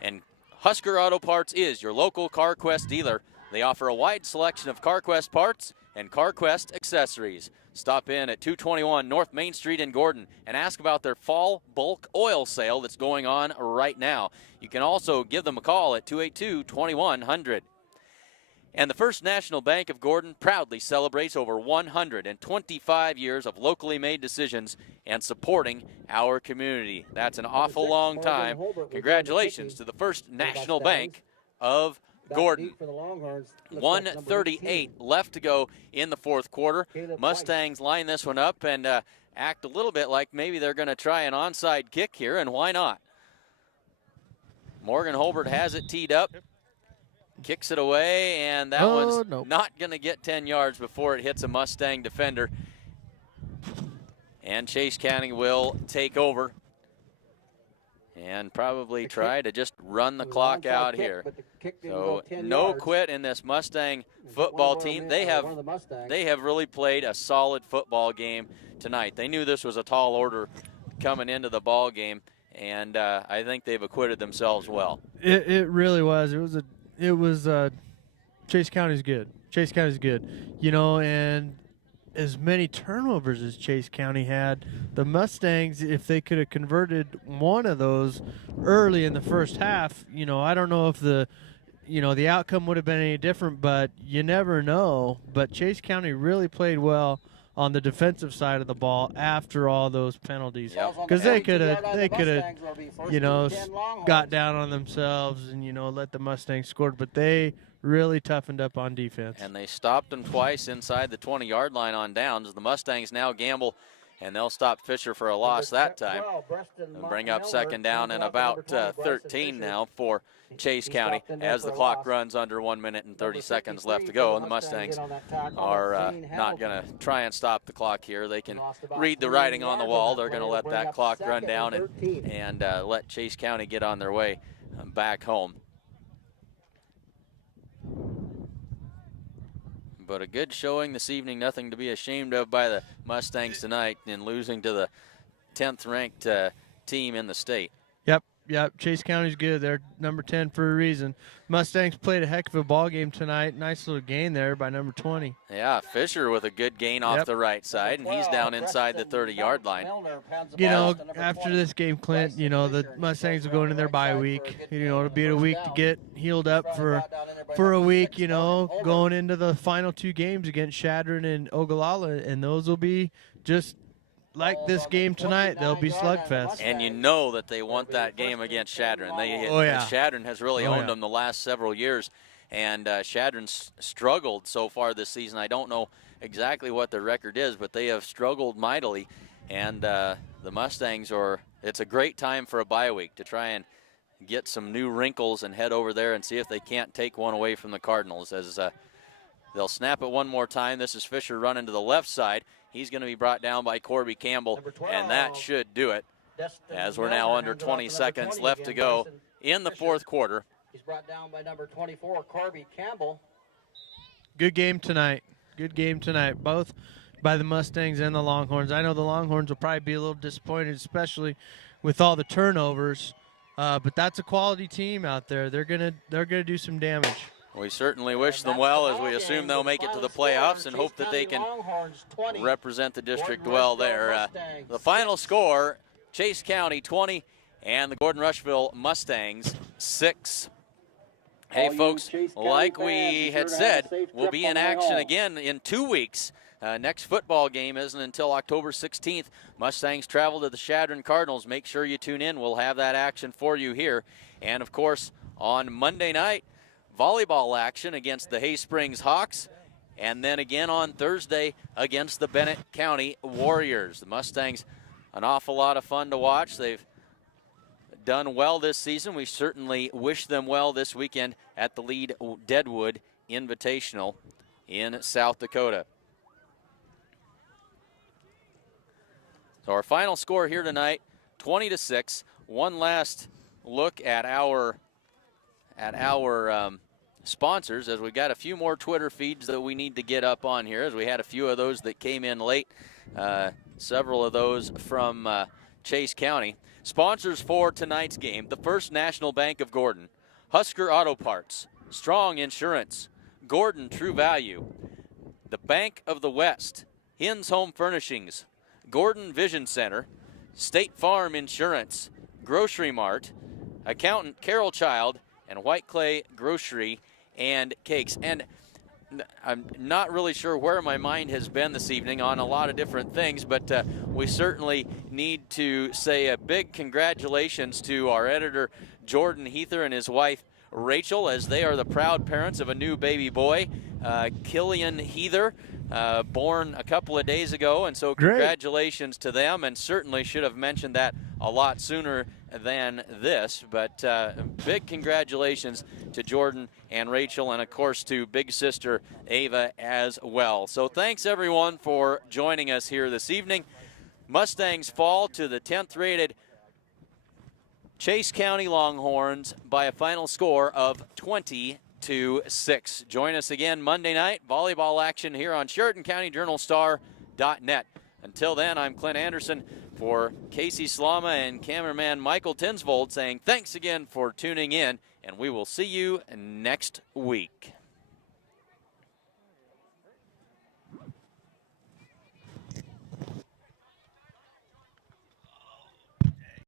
And Husker Auto Parts is your local CarQuest dealer. They offer a wide selection of CarQuest parts and CarQuest accessories. Stop in at 221 North Main Street in Gordon and ask about their fall bulk oil sale that's going on right now. You can also give them a call at 282-2100. And the First National Bank of Gordon proudly celebrates over 125 years of locally made decisions and supporting our community. That's an awful long time. Congratulations to the First National Bank of Gordon. 1:38 left to go in the fourth quarter. Mustangs line this one up and act a little bit like maybe they're going to try an onside kick here, and why not? Morgan Holbert has it teed up, kicks it away, and that one's not going to get 10 yards before it hits a Mustang defender. And Chase County will take over and probably try to just run the clock out here. So no quit in this Mustang football team. They have really played a solid football game tonight. They knew this was a tall order coming into the ball game, and I think they've acquitted themselves well. It really was. It was Chase County's good. Chase County's good. You know, and as many turnovers as Chase County had, the Mustangs, if they could have converted one of those early in the first half, you know, I don't know if the outcome would have been any different, but you never know. But Chase County really played well on the defensive side of the ball after all those penalties, because they could have, you know, got down on themselves and, you know, let the Mustangs score, but they really toughened up on defense. And they stopped them twice inside the 20-yard line on downs. The Mustangs now gamble, and they'll stop Fisher for a loss that time. And bring up second down and about 13 now for Chase County as the clock runs under 1 minute and 30 seconds left to go. And the Mustangs are not going to try and stop the clock here. They can read the writing on the wall. They're going to let that clock run down and let Chase County get on their way back home. But a good showing this evening, nothing to be ashamed of by the Mustangs tonight in losing to the 10th ranked team in the state. Yep, Chase County's good. They're number 10 for a reason. Mustangs played a heck of a ball game tonight. Nice little gain there by number 20. Yeah, Fisher with a good gain off the right side, and he's down inside the 30-yard line. You know, after this game, Clint, you know, the Mustangs will go into their bye week. You know, it'll be a week to get healed up for a week, you know, going into the final two games against Chadron and Ogallala, and those will be just like this game tonight. They'll be slugfest. And you know that they want that game against Chadron. Chadron has really owned them the last several years, and Chadron's struggled so far this season. I don't know exactly what their record is, but they have struggled mightily, and the Mustangs it's a great time for a bye week to try and get some new wrinkles and head over there and see if they can't take one away from the Cardinals. As they'll snap it one more time. This is Fisher running to the left side. He's going to be brought down by Corby Campbell, and that should do it, as we're now under 20 seconds left to go in the fourth quarter. He's brought down by number 24, Corby Campbell. Good game tonight. Good game tonight, both by the Mustangs and the Longhorns. I know the Longhorns will probably be a little disappointed, especially with all the turnovers, but that's a quality team out there. They're gonna do some damage. We certainly wish them well, as we assume they'll make it to the playoffs and hope that they can represent the district well there. The final score, Chase County 20 and the Gordon Rushville Mustangs 6. Hey, folks, like we had said, we'll be in action again in 2 weeks. Next football game isn't until October 16th. Mustangs travel to the Chadron Cardinals. Make sure you tune in. We'll have that action for you here. And, of course, on Monday night, volleyball action against the Springs Hawks, and then again on Thursday against the Bennett County Warriors. The Mustangs an awful lot of fun to watch. They've done well this season. We certainly wish them well this weekend at the Lead Deadwood Invitational in South Dakota. So our final score here tonight, 20-6. One last look at our sponsors, as we've got a few more Twitter feeds that we need to get up on here, as we had a few of those that came in late, several of those from Chase County. Sponsors for tonight's game: the First National Bank of Gordon, Husker Auto Parts, Strong Insurance, Gordon True Value, the Bank of the West, Hins Home Furnishings, Gordon Vision Center, State Farm Insurance, Grocery Mart, Accountant Carol Child, and White Clay Grocery and Cakes. And I'm not really sure where my mind has been this evening on a lot of different things, but we certainly need to say a big congratulations to our editor, Jordan Heather, and his wife, Rachel, as they are the proud parents of a new baby boy, Killian Heather, born a couple of days ago. And so congratulations to them, and certainly should have mentioned that a lot sooner than this, but big congratulations to Jordan and Rachel, and of course to big sister Ava as well. So thanks everyone for joining us here this evening. Mustangs fall to the 10th rated Chase County Longhorns by a final score of 20-6. Join us again Monday night, volleyball action here on SheridanCountyJournalStar.net. Until then, I'm Clint Anderson for Casey Slama and cameraman Michael Tinsvold saying thanks again for tuning in, and we will see you next week.